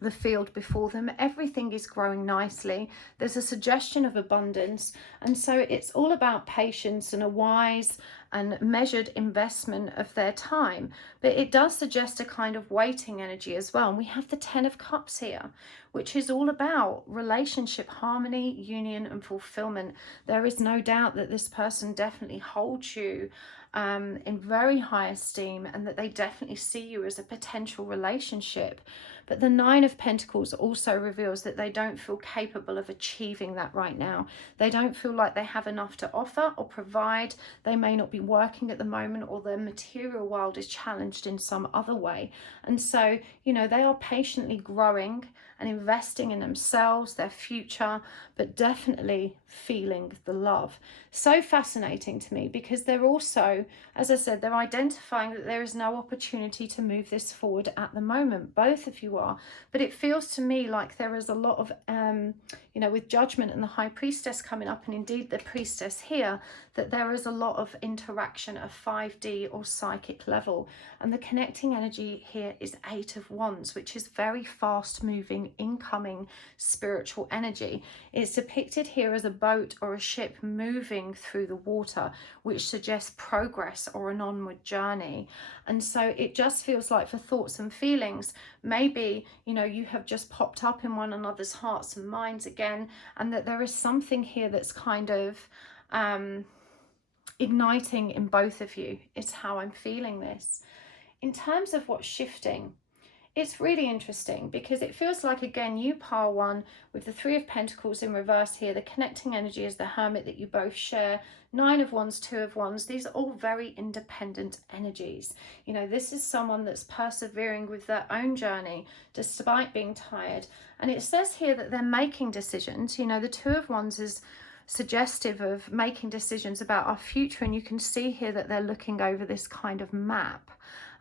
the field before them. Everything is growing nicely. There's a suggestion of abundance. And so it's all about patience and a wise and measured investment of their time. But it does suggest a kind of waiting energy as well. And we have the Ten of Cups here, which is all about relationship, harmony, union, and fulfillment. There is no doubt that this person definitely holds you in very high esteem, and that they definitely see you as a potential relationship. But the Nine of Pentacles also reveals that they don't feel capable of achieving that right now. They don't feel like they have enough to offer or provide. They may not be working at the moment, or their material world is challenged in some other way. And so, you know, they are patiently growing and investing in themselves, their future, but definitely feeling the love. So fascinating to me, because they're also, as I said, they're identifying that there is no opportunity to move this forward at the moment. Both of you are, but it feels to me like there is a lot of, you know, with Judgment and the High Priestess coming up, and indeed the Priestess here, that there is a lot of interaction at 5D or psychic level. And the connecting energy here is 8 of Wands, which is very fast moving, incoming spiritual energy. It's depicted here as a boat or a ship moving through the water, which suggests progress or an onward journey. And so it just feels like, for thoughts and feelings, maybe, you know, you have just popped up in one another's hearts and minds again, and that there is something here that's kind of igniting in both of you, is how I'm feeling this. In terms of what's shifting, it's really interesting, because it feels like, again, you pile one with the Three of Pentacles in reverse here. The connecting energy is the Hermit that you both share. 9 of Wands, 2 of Wands. These are all very independent energies. You know, this is someone that's persevering with their own journey despite being tired. And it says here that they're making decisions. You know, the 2 of Wands is suggestive of making decisions about our future, and you can see here that they're looking over this kind of map.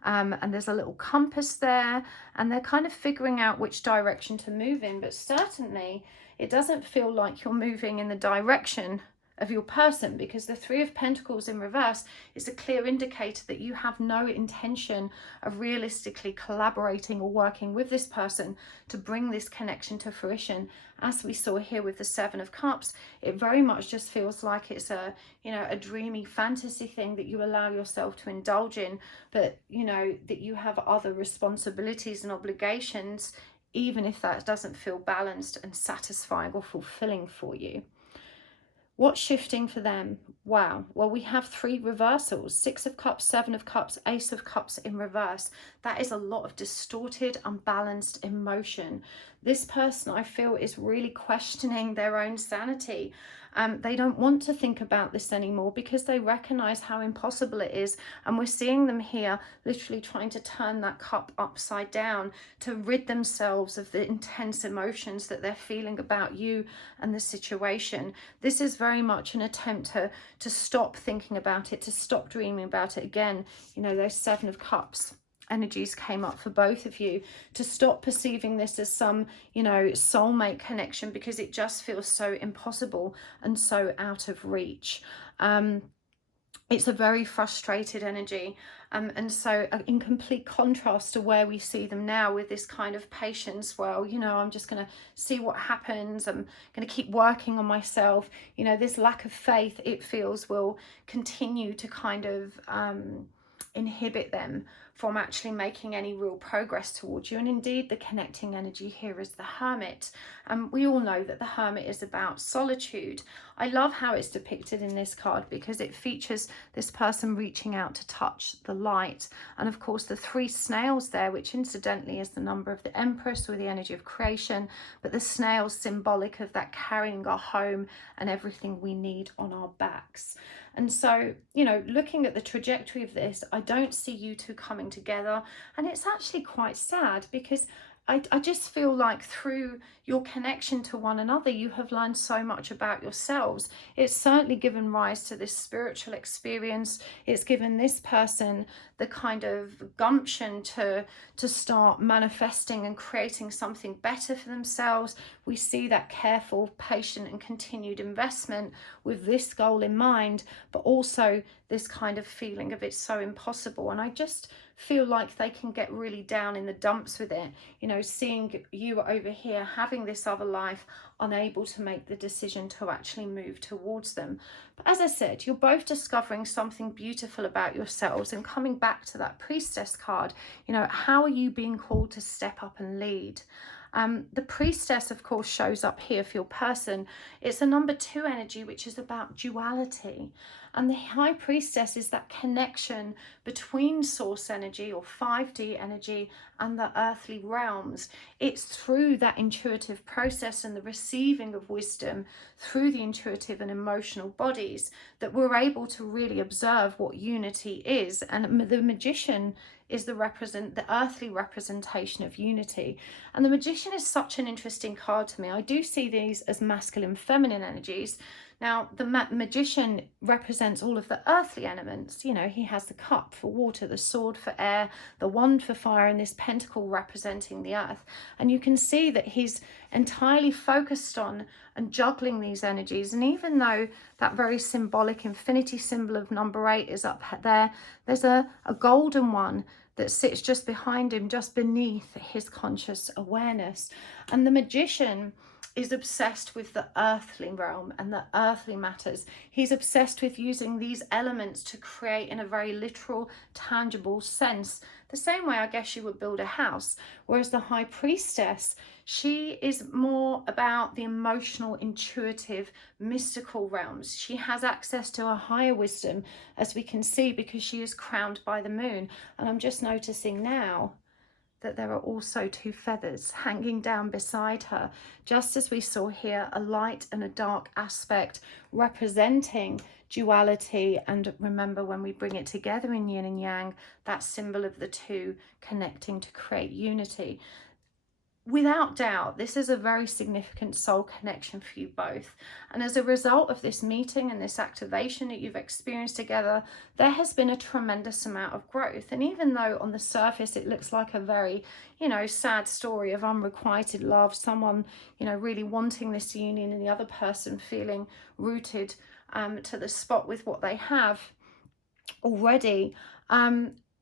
And there's a little compass there, and they're kind of figuring out which direction to move in. But certainly it doesn't feel like you're moving in the direction of your person, because the Three of Pentacles in reverse is a clear indicator that you have no intention of realistically collaborating or working with this person to bring this connection to fruition. As we saw here with the Seven of Cups, it very much just feels like it's a, you know, a dreamy fantasy thing that you allow yourself to indulge in, but, you know, that you have other responsibilities and obligations, even if that doesn't feel balanced and satisfying or fulfilling for you. What's shifting for them? Wow. Well, we have 3 reversals: 6 of Cups, 7 of Cups, Ace of Cups in reverse. That is a lot of distorted, unbalanced emotion. This person, I feel, is really questioning their own sanity. They don't want to think about this anymore, because they recognize how impossible it is. And we're seeing them here literally trying to turn that cup upside down to rid themselves of the intense emotions that they're feeling about you and the situation. This is very much an attempt to stop thinking about it, to stop dreaming about it. Again, you know, those 7 of Cups energies came up for both of you, to stop perceiving this as some, you know, soulmate connection, because it just feels so impossible and so out of reach. It's a very frustrated energy, and so in complete contrast to where we see them now, with this kind of patience. Well, you know, I'm just going to see what happens, I'm going to keep working on myself. You know, this lack of faith, it feels, will continue to kind of inhibit them from actually making any real progress towards you. And indeed, the connecting energy here is the Hermit. We all know that the Hermit is about solitude. I love how it's depicted in this card, because it features this person reaching out to touch the light. And of course, the 3 snails there, which incidentally is the number of the Empress, or the energy of creation. But the snails symbolic of that carrying our home and everything we need on our backs. And so, you know, looking at the trajectory of this, I don't see you two coming together. And it's actually quite sad, because I just feel like through your connection to one another, you have learned so much about yourselves. It's certainly given rise to this spiritual experience. It's given this person the kind of gumption to start manifesting and creating something better for themselves. We see that careful, patient and continued investment with this goal in mind, but also this kind of feeling of it's so impossible. And I just feel like they can get really down in the dumps with it, you know, seeing you over here having this other life, unable to make the decision to actually move towards them. But as I said, you're both discovering something beautiful about yourselves. And coming back to that Priestess card, you know, how are you being called to step up and lead? The priestess, of course, shows up here for your person. It's a number 2 energy, which is about duality. And the high priestess is that connection between source energy or 5D energy and the earthly realms. It's through that intuitive process and the receiving of wisdom through the intuitive and emotional bodies that we're able to really observe what unity is. And the magician is the earthly representation of unity. And the magician is such an interesting card to me. I do see these as masculine, feminine energies. Now, the magician represents all of the earthly elements. You know, he has the cup for water, the sword for air, the wand for fire, and this pentacle representing the earth. And you can see that he's entirely focused on and juggling these energies. And even though that very symbolic infinity symbol of number 8 is up there, there's a golden one that sits just behind him, just beneath his conscious awareness. And the magician is obsessed with the earthly realm and the earthly matters. He's obsessed with using these elements to create in a very literal, tangible sense. The same way, I guess, you would build a house. Whereas the high priestess, she is more about the emotional, intuitive, mystical realms. She has access to a higher wisdom, as we can see, because she is crowned by the moon. And I'm just noticing now that there are also 2 feathers hanging down beside her, just as we saw here, a light and a dark aspect representing duality. And remember, when we bring it together in yin and yang, that symbol of the 2 connecting to create unity. Without doubt, this is a very significant soul connection for you both. And as a result of this meeting and this activation that you've experienced together, there has been a tremendous amount of growth. And even though on the surface it looks like a very, you know, sad story of unrequited love, someone, you know, really wanting this union and the other person feeling rooted to the spot with what they have already,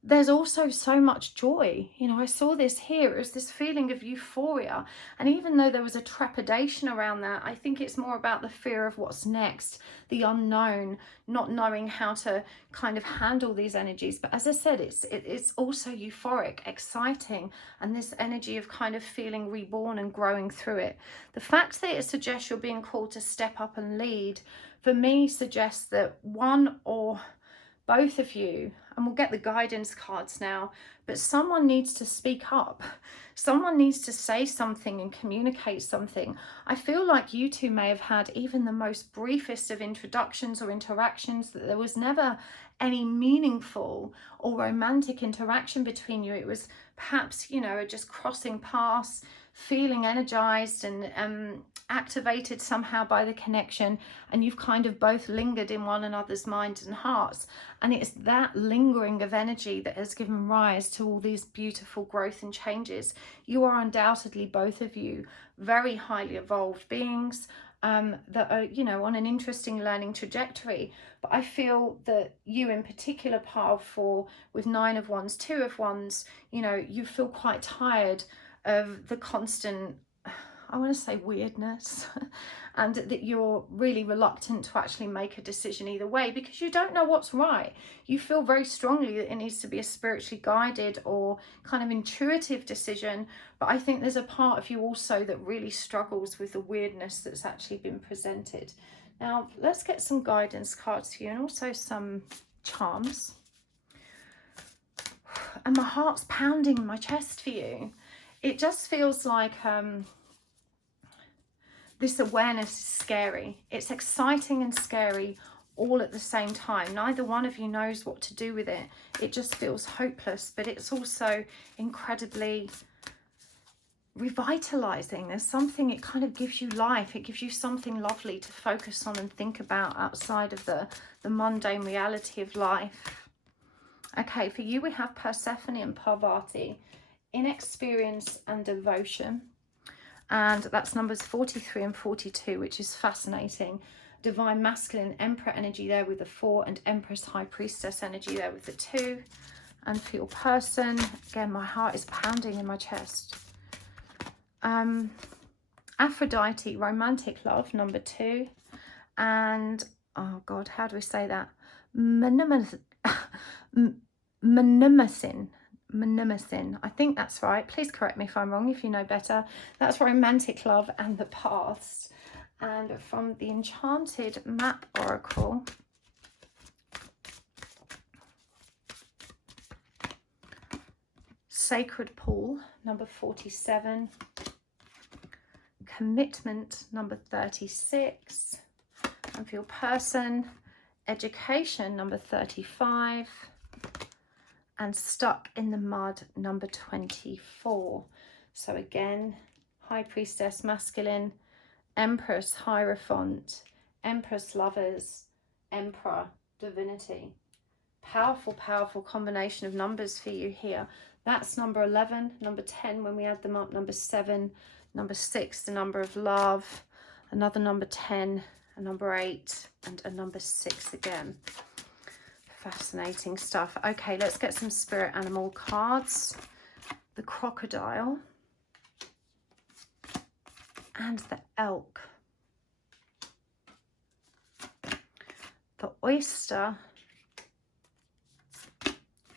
there's also so much joy. You know, I saw this here as this feeling of euphoria. And even though there was a trepidation around that, I think it's more about the fear of what's next, the unknown, not knowing how to kind of handle these energies. But as I said, it's also euphoric, exciting, and this energy of kind of feeling reborn and growing through it. The fact that it suggests you're being called to step up and lead, for me, suggests that one or both of you, and we'll get the guidance cards now, but someone needs to speak up. Someone needs to say something and communicate something. I feel like you two may have had even the most briefest of introductions or interactions, that there was never any meaningful or romantic interaction between you. It was perhaps, you know, just crossing paths, feeling energized and activated somehow by the connection, and you've kind of both lingered in one another's minds and hearts. And it's that lingering of energy that has given rise to all these beautiful growth and changes. You are undoubtedly, both of you, very highly evolved beings that are, you know, on an interesting learning trajectory. But I feel that you in particular, Pile 4, with 9 of Wands, 2 of Wands, you know, you feel quite tired of the constant, I want to say, weirdness, and that you're really reluctant to actually make a decision either way because you don't know what's right. You feel very strongly that it needs to be a spiritually guided or kind of intuitive decision, but I think there's a part of you also that really struggles with the weirdness that's actually been presented. Now, let's get some guidance cards for you and also some charms. And my heart's pounding in my chest for you. It just feels like this awareness is scary. It's exciting and scary all at the same time. Neither one of you knows what to do with it. It just feels hopeless, but it's also incredibly revitalizing. There's something, it kind of gives you life. It gives you something lovely to focus on and think about outside of the mundane reality of life. Okay, for you we have Persephone and Parvati, inexperience and devotion. And that's numbers 43 and 42, which is fascinating. Divine Masculine Emperor energy there with the 4, and Empress High Priestess energy there with the 2. And for your person, again, my heart is pounding in my chest. Aphrodite, romantic love, number 2. And, oh God, how do we say that? Menumacin, Minimicin. I think that's right. Please correct me if I'm wrong, if you know better. That's romantic love and the past. And from the Enchanted Map Oracle, Sacred Pool, number 47. Commitment, number 36. And for your person, Education, number 35. And Stuck in the Mud, number 24. So again, High Priestess masculine, Empress Hierophant, Empress Lovers, Emperor Divinity. Powerful, powerful combination of numbers for you here. That's number 11, number 10 when we add them up, number 7, number 6, the number of love, another number 10, a number 8, and a number 6 again. Fascinating stuff. Okay, let's get some spirit animal cards. The crocodile and the elk. The oyster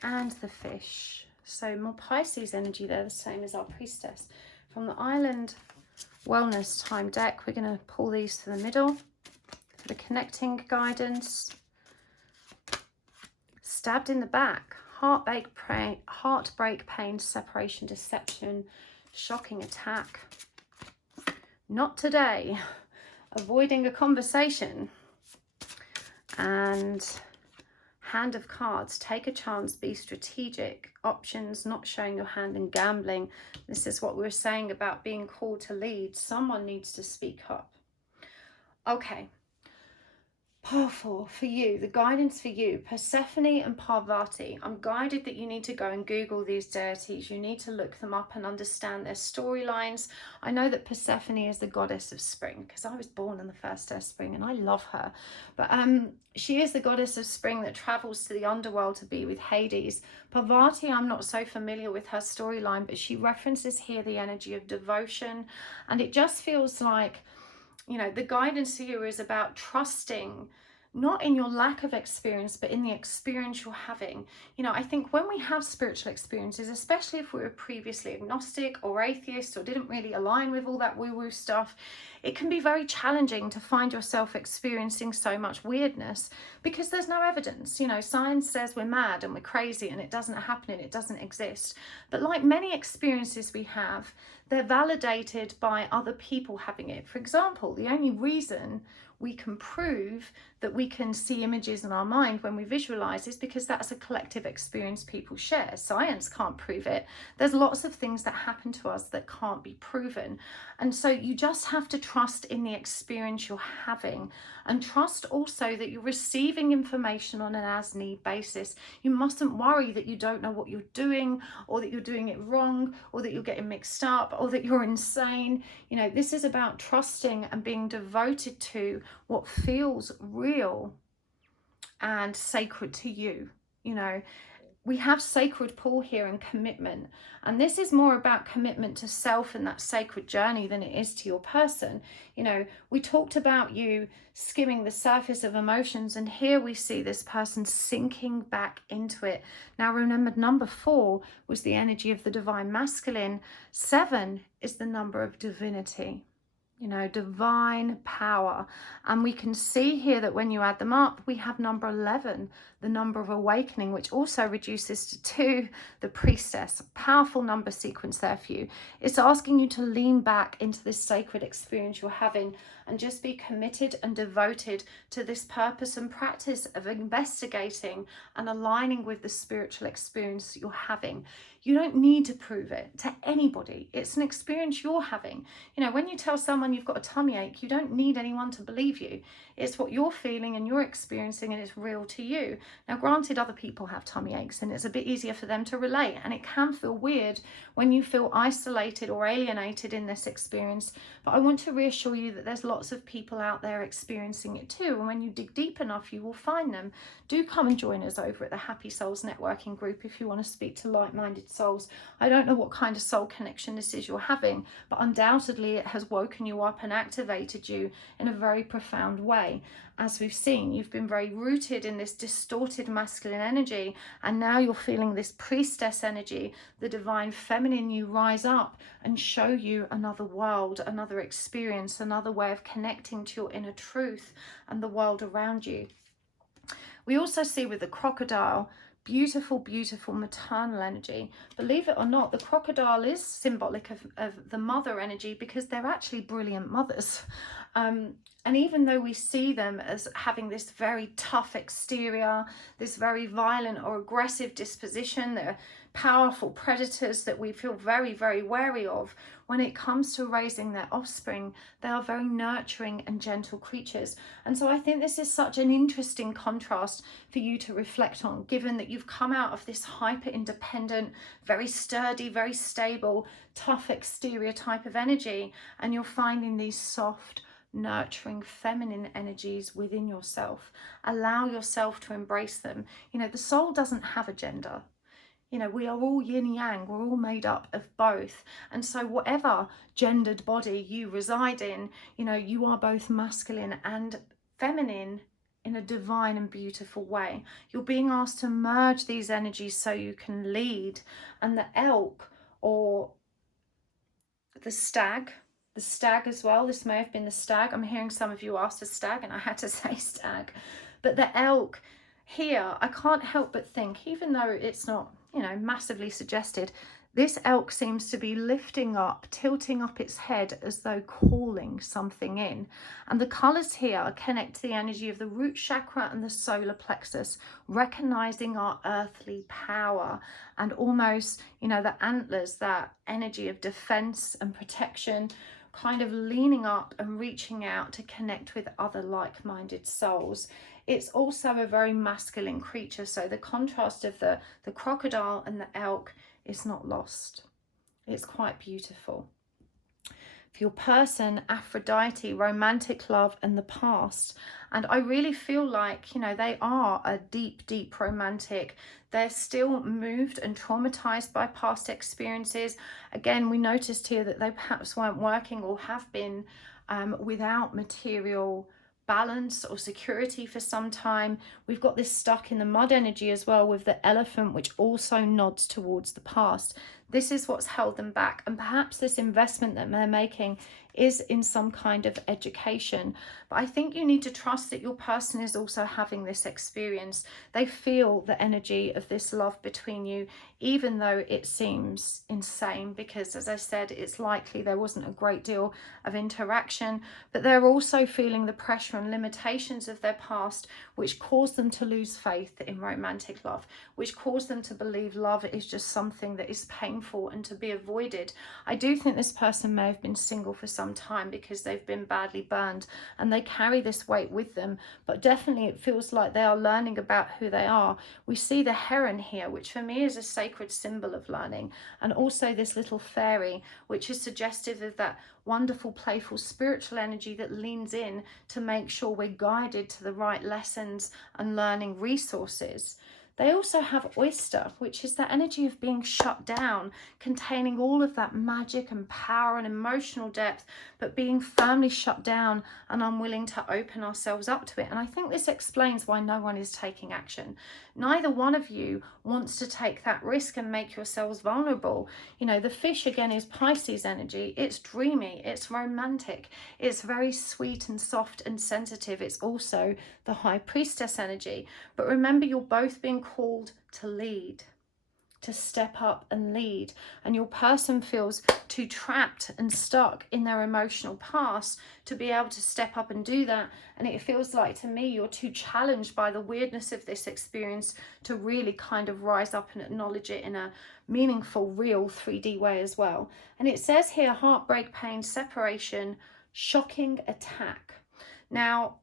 and the fish. So more Pisces energy there, the same as our priestess. From the Island Wellness Time deck, we're going to pull these to the middle for the connecting guidance. Stabbed in the back, heartbreak, pain, separation, deception, shocking attack. Not today. Avoiding a conversation. And Hand of Cards, take a chance, be strategic. Options, not showing your hand, and gambling. This is what we were saying about being called to lead. Someone needs to speak up. Okay. Powerful for you, the guidance for you, Persephone and Parvati. I'm guided that you need to go and Google these deities. You need to look them up and understand their storylines. I know that Persephone is the goddess of spring because I was born on the first day of spring and I love her. But she is the goddess of spring that travels to the underworld to be with Hades. Parvati, I'm not so familiar with her storyline, but she references here the energy of devotion. And it just feels like, you know, the guidance for you is about trusting, not in your lack of experience, but in the experience you're having. You know, I think when we have spiritual experiences, especially if we were previously agnostic or atheist or didn't really align with all that woo-woo stuff, it can be very challenging to find yourself experiencing so much weirdness because there's no evidence. You know, science says we're mad and we're crazy and it doesn't happen and it doesn't exist. But like many experiences we have, they're validated by other people having it. For example, the only reason we can prove that we can see images in our mind when we visualize is because that's a collective experience people share. Science can't prove it. There's lots of things that happen to us that can't be proven. And so you just have to trust in the experience you're having, and trust also that you're receiving information on an as-need basis. You mustn't worry that you don't know what you're doing, or that you're doing it wrong, or that you're getting mixed up, or that you're insane. You know, this is about trusting and being devoted to what feels real and sacred to you. You know, we have sacred pool here and commitment, and this is more about commitment to self and that sacred journey than it is to your person. You know, we talked about you skimming the surface of emotions, and here we see this person sinking back into it. Now remember, number 4 was the energy of the divine masculine. 7 is the number of divinity. You know, divine power. And we can see here that when you add them up, we have number 11, the number of awakening, which also reduces to 2, the priestess. Powerful number sequence there for you. It's asking you to lean back into this sacred experience you're having and just be committed and devoted to this purpose and practice of investigating and aligning with the spiritual experience you're having. You don't need to prove it to anybody. It's an experience you're having. You know, when you tell someone you've got a tummy ache, you don't need anyone to believe you. It's what you're feeling and you're experiencing, and it's real to you. Now, granted, other people have tummy aches and it's a bit easier for them to relate, and it can feel weird when you feel isolated or alienated in this experience. But I want to reassure you that there's lots of people out there experiencing it too, and when you dig deep enough, you will find them. Do come and join us over at the Happy Souls networking group if you want to speak to like-minded minded souls. I don't know what kind of soul connection this is you're having, but undoubtedly it has woken you up and activated you in a very profound way. As we've seen, you've been very rooted in this distorted masculine energy, and now you're feeling this priestess energy, the divine feminine you rise up and show you another world, another experience, another way of connecting to your inner truth and the world around you. We also see with the crocodile, beautiful, beautiful maternal energy. Believe it or not, the crocodile is symbolic of the mother energy, because they're actually brilliant mothers. And even though we see them as having this very tough exterior, this very violent or aggressive disposition, they're powerful predators that we feel very, very wary of. When it comes to raising their offspring, they are very nurturing and gentle creatures. And so I think this is such an interesting contrast for you to reflect on, given that you've come out of this hyper independent, very sturdy, very stable, tough exterior type of energy, and you're finding these soft, nurturing feminine energies within yourself. Allow yourself to embrace them. You know, the soul doesn't have a gender. You know, we are all yin and yang, we're all made up of both. And so whatever gendered body you reside in, you know, you are both masculine and feminine in a divine and beautiful way. You're being asked to merge these energies so you can lead. And the elk, or the stag as well, this may have been the stag. I'm hearing some of you ask the stag and I had to say stag. But the elk here, I can't help but think, even though it's not, you know, massively suggested, this elk seems to be lifting up, tilting up its head as though calling something in. And the colours here connect to the energy of the root chakra and the solar plexus, recognizing our earthly power and almost, you know, the antlers, that energy of defense and protection, kind of leaning up and reaching out to connect with other like-minded souls. It's also a very masculine creature, so the contrast of the crocodile and the elk is not lost. It's quite beautiful. For your person, Aphrodite, romantic love and the past. And I really feel like, you know, they are a deep, deep romantic. They're still moved and traumatized by past experiences. Again, we noticed here that they perhaps weren't working or have been without material balance or security for some time. We've got this stuck in the mud energy as well with the elephant, which also nods towards the past. This is what's held them back, and perhaps this investment that they're making is in some kind of education. But I think you need to trust that your person is also having this experience. They feel the energy of this love between you, even though it seems insane, because as I said, it's likely there wasn't a great deal of interaction. But they're also feeling the pressure and limitations of their past, which caused them to lose faith in romantic love, which caused them to believe love is just something that is painful and to be avoided. I do think this person may have been single for some time because they've been badly burned and they carry this weight with them, but definitely it feels like they are learning about who they are. We see the heron here, which for me is a sacred symbol of learning, and also this little fairy, which is suggestive of that wonderful, playful, spiritual energy that leans in to make sure we're guided to the right lessons and learning resources. They also have oyster, which is that energy of being shut down, containing all of that magic and power and emotional depth, but being firmly shut down and unwilling to open ourselves up to it. And I think this explains why no one is taking action. Neither one of you wants to take that risk and make yourselves vulnerable. You know, the fish again is Pisces energy. It's dreamy, it's romantic, it's very sweet and soft and sensitive. It's also the high priestess energy. But remember, you're both being called to lead, to step up and lead, and your person feels too trapped and stuck in their emotional past to be able to step up and do that. And it feels like, to me, you're too challenged by the weirdness of this experience to really kind of rise up and acknowledge it in a meaningful, real 3D way as well. And it says here, heartbreak, pain, separation, shocking attack. Now,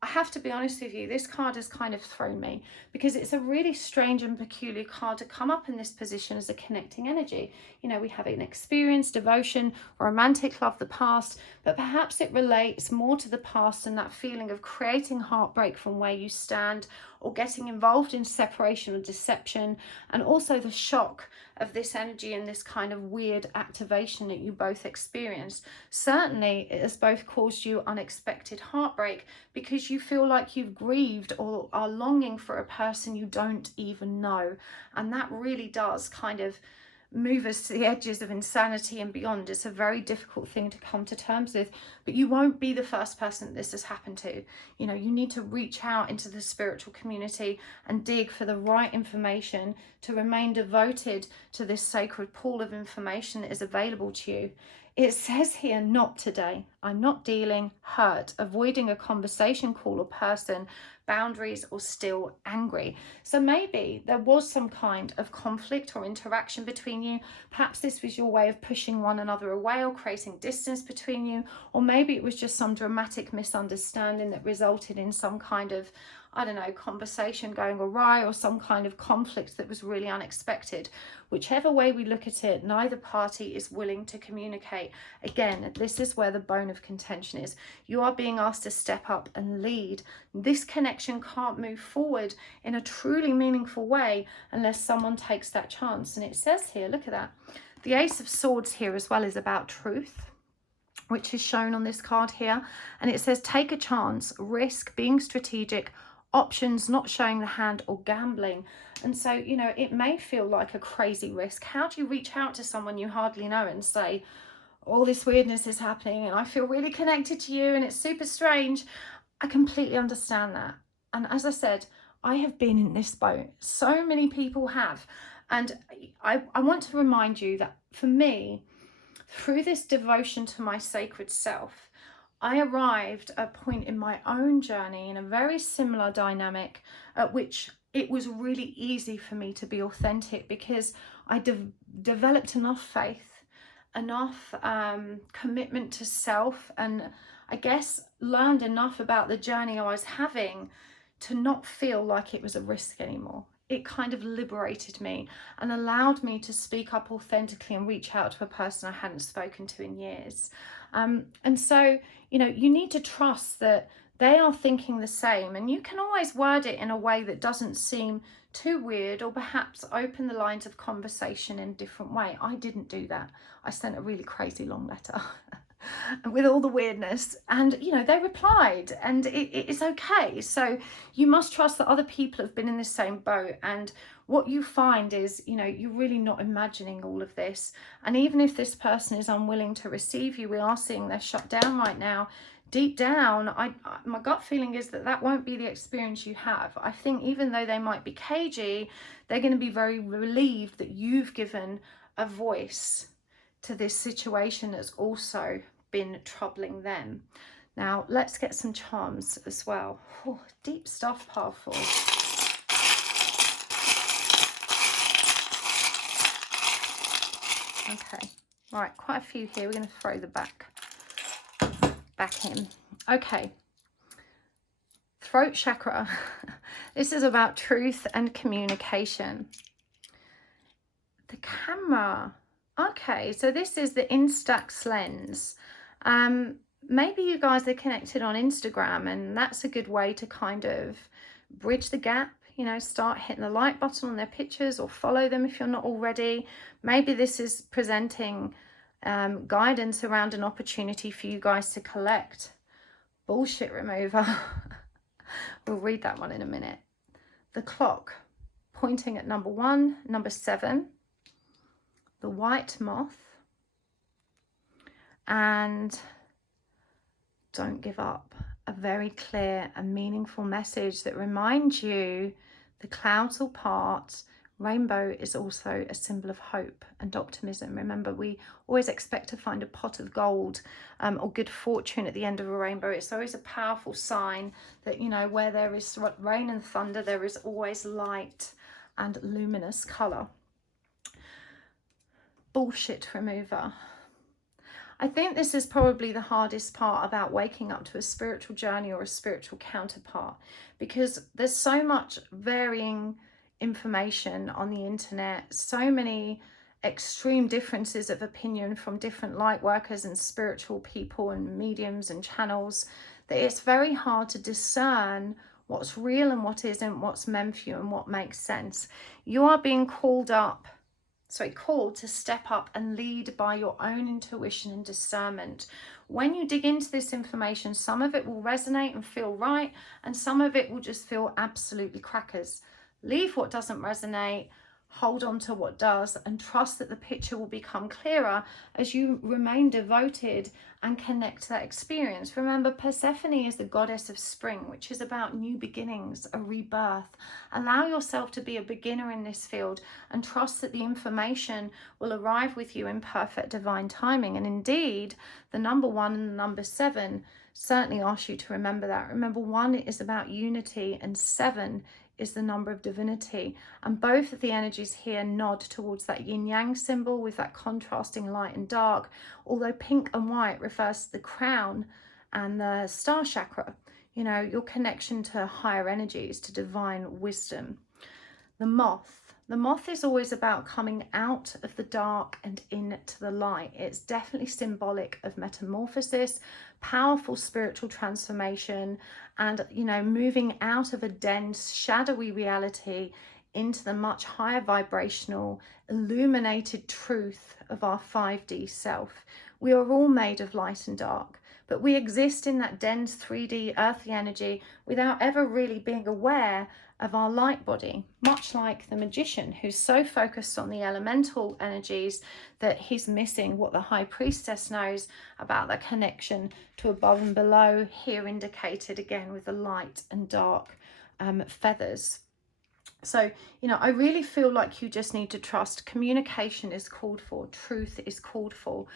I have to be honest with you, this card has kind of thrown me because it's a really strange and peculiar card to come up in this position as a connecting energy. You know, we have an experience, devotion, romantic love, the past, but perhaps it relates more to the past and that feeling of creating heartbreak from where you stand, or getting involved in separation or deception, and also the shock of this energy and this kind of weird activation that you both experienced. Certainly it has both caused you unexpected heartbreak because you feel like you've grieved or are longing for a person you don't even know, and that really does kind of move us to the edges of insanity and beyond. It's a very difficult thing to come to terms with, but you won't be the first person that this has happened to. You know, you need to reach out into the spiritual community and dig for the right information to remain devoted to this sacred pool of information that is available to you. It says here, not today. I'm not dealing, hurt, avoiding a conversation, call or person, boundaries, or still angry. So maybe there was some kind of conflict or interaction between you. Perhaps this was your way of pushing one another away or creating distance between you. Or maybe it was just some dramatic misunderstanding that resulted in some kind of, I don't know, conversation going awry or some kind of conflict that was really unexpected. Whichever way we look at it, neither party is willing to communicate. Again, this is where the bone of contention is. You are being asked to step up and lead. This connection can't move forward in a truly meaningful way unless someone takes that chance. And it says here, look at that. The Ace of Swords here as well is about truth, which is shown on this card here. And it says, take a chance, risk, being strategic, options, not showing the hand, or gambling. And so, you know, it may feel like a crazy risk. How do you reach out to someone you hardly know and say, all this weirdness is happening and I feel really connected to you and it's super strange? I completely understand that. And as I said, I have been in this boat. So many people have. And I want to remind you that for me, through this devotion to my sacred self, I arrived at a point in my own journey in a very similar dynamic at which it was really easy for me to be authentic because I developed enough faith, enough commitment to self, and I guess learned enough about the journey I was having to not feel like it was a risk anymore. It kind of liberated me and allowed me to speak up authentically and reach out to a person I hadn't spoken to in years. And so, you know, you need to trust that they are thinking the same, and you can always word it in a way that doesn't seem too weird, or perhaps open the lines of conversation in a different way. I didn't do that. I sent a really crazy long letter with all the weirdness, and you know, they replied, and it's okay. So you must trust that other people have been in the same boat, and what you find is, you know, you're really not imagining all of this. And even if this person is unwilling to receive you, we are seeing they're shut down right now. Deep down, my gut feeling is that that won't be the experience you have. I think even though they might be cagey, they're going to be very relieved that you've given a voice to this situation that's also been troubling them. Now let's get some charms as well. Oh, deep stuff, powerful. Okay, right, quite a few here. We're going to throw the back in. Okay, throat chakra. This is about truth and communication. The camera. Okay, so this is the Instax lens. Maybe you guys are connected on Instagram, and that's a good way to kind of bridge the gap. You know, start hitting the like button on their pictures or follow them if you're not already. Maybe this is presenting guidance around an opportunity for you guys to collect. Bullshit remover. We'll read that one in a minute. The clock, pointing at number 1, number 7. The white moth. And don't give up. A very clear and meaningful message that reminds you the clouds will part. Rainbow is also a symbol of hope and optimism. Remember, we always expect to find a pot of gold or good fortune at the end of a rainbow. It's always a powerful sign that, you know, where there is rain and thunder, there is always light and luminous colour. Bullshit remover. I think this is probably the hardest part about waking up to a spiritual journey or a spiritual counterpart, because there's so much varying information on the internet, so many extreme differences of opinion from different light workers and spiritual people and mediums and channels, that it's very hard to discern what's real and what isn't, what's meant for you and what makes sense. You are being called to step up and lead by your own intuition and discernment. When you dig into this information, some of it will resonate and feel right, and some of it will just feel absolutely crackers. Leave what doesn't resonate, hold on to what does, and trust that the picture will become clearer as you remain devoted and connect to that experience. Remember, Persephone is the goddess of spring, which is about new beginnings, a rebirth. Allow yourself to be a beginner in this field and trust that the information will arrive with you in perfect divine timing. And indeed, the number 1 and the number 7 certainly ask you to remember that. Remember, 1 is about unity and 7 is the number of divinity, and both of the energies here nod towards that yin-yang symbol with that contrasting light and dark, although pink and white refers to the crown and the star chakra, you know, your connection to higher energies, to divine wisdom. The moth is always about coming out of the dark and into the light. It's definitely symbolic of metamorphosis, powerful spiritual transformation, and, you know, moving out of a dense, shadowy reality into the much higher vibrational, illuminated truth of our 5D self. We are all made of light and dark, but we exist in that dense 3D earthly energy without ever really being aware of our light body, much like the magician who's so focused on the elemental energies that he's missing what the high priestess knows about that connection to above and below, here indicated again with the light and dark feathers. So, you know, I really feel like you just need to trust. Communication is called for, truth is called for.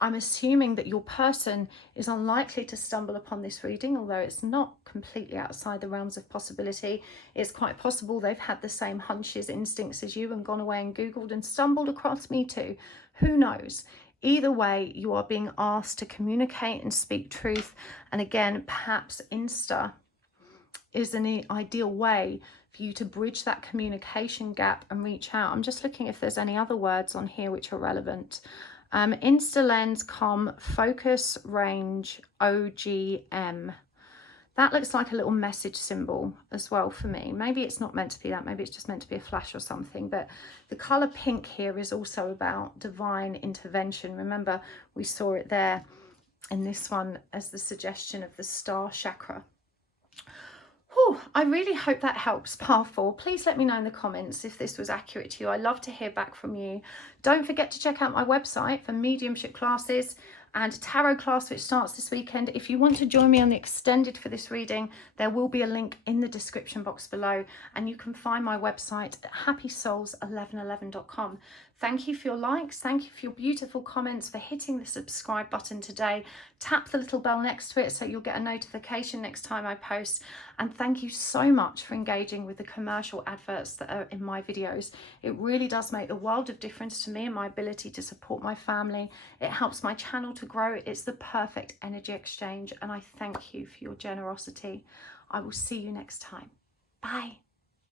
I'm assuming that your person is unlikely to stumble upon this reading, although it's not completely outside the realms of possibility. It's quite possible they've had the same hunches, instincts as you and gone away and Googled and stumbled across me too. Who knows? Either way, you are being asked to communicate and speak truth. And again, perhaps Insta is an ideal way for you to bridge that communication gap and reach out. I'm just looking if there's any other words on here which are relevant. Insta lens, focus, range, OGM. That looks like a little message symbol as well for me. Maybe it's not meant to be that. Maybe it's just meant to be a flash or something. But the colour pink here is also about divine intervention. Remember, we saw it there in this one as the suggestion of the star chakra. Whew, I really hope that helps, Pile 4. Please let me know in the comments if this was accurate to you. I love to hear back from you. Don't forget to check out my website for mediumship classes and tarot class which starts this weekend. If you want to join me on the extended for this reading, there will be a link in the description box below, and you can find my website at happysouls1111.com. Thank you for your likes, thank you for your beautiful comments, for hitting the subscribe button today. Tap the little bell next to it so you'll get a notification next time I post. And thank you so much for engaging with the commercial adverts that are in my videos. It really does make the world of difference to me and my ability to support my family. It helps my channel to grow. It's the perfect energy exchange, and I thank you for your generosity. I will see you next time. Bye.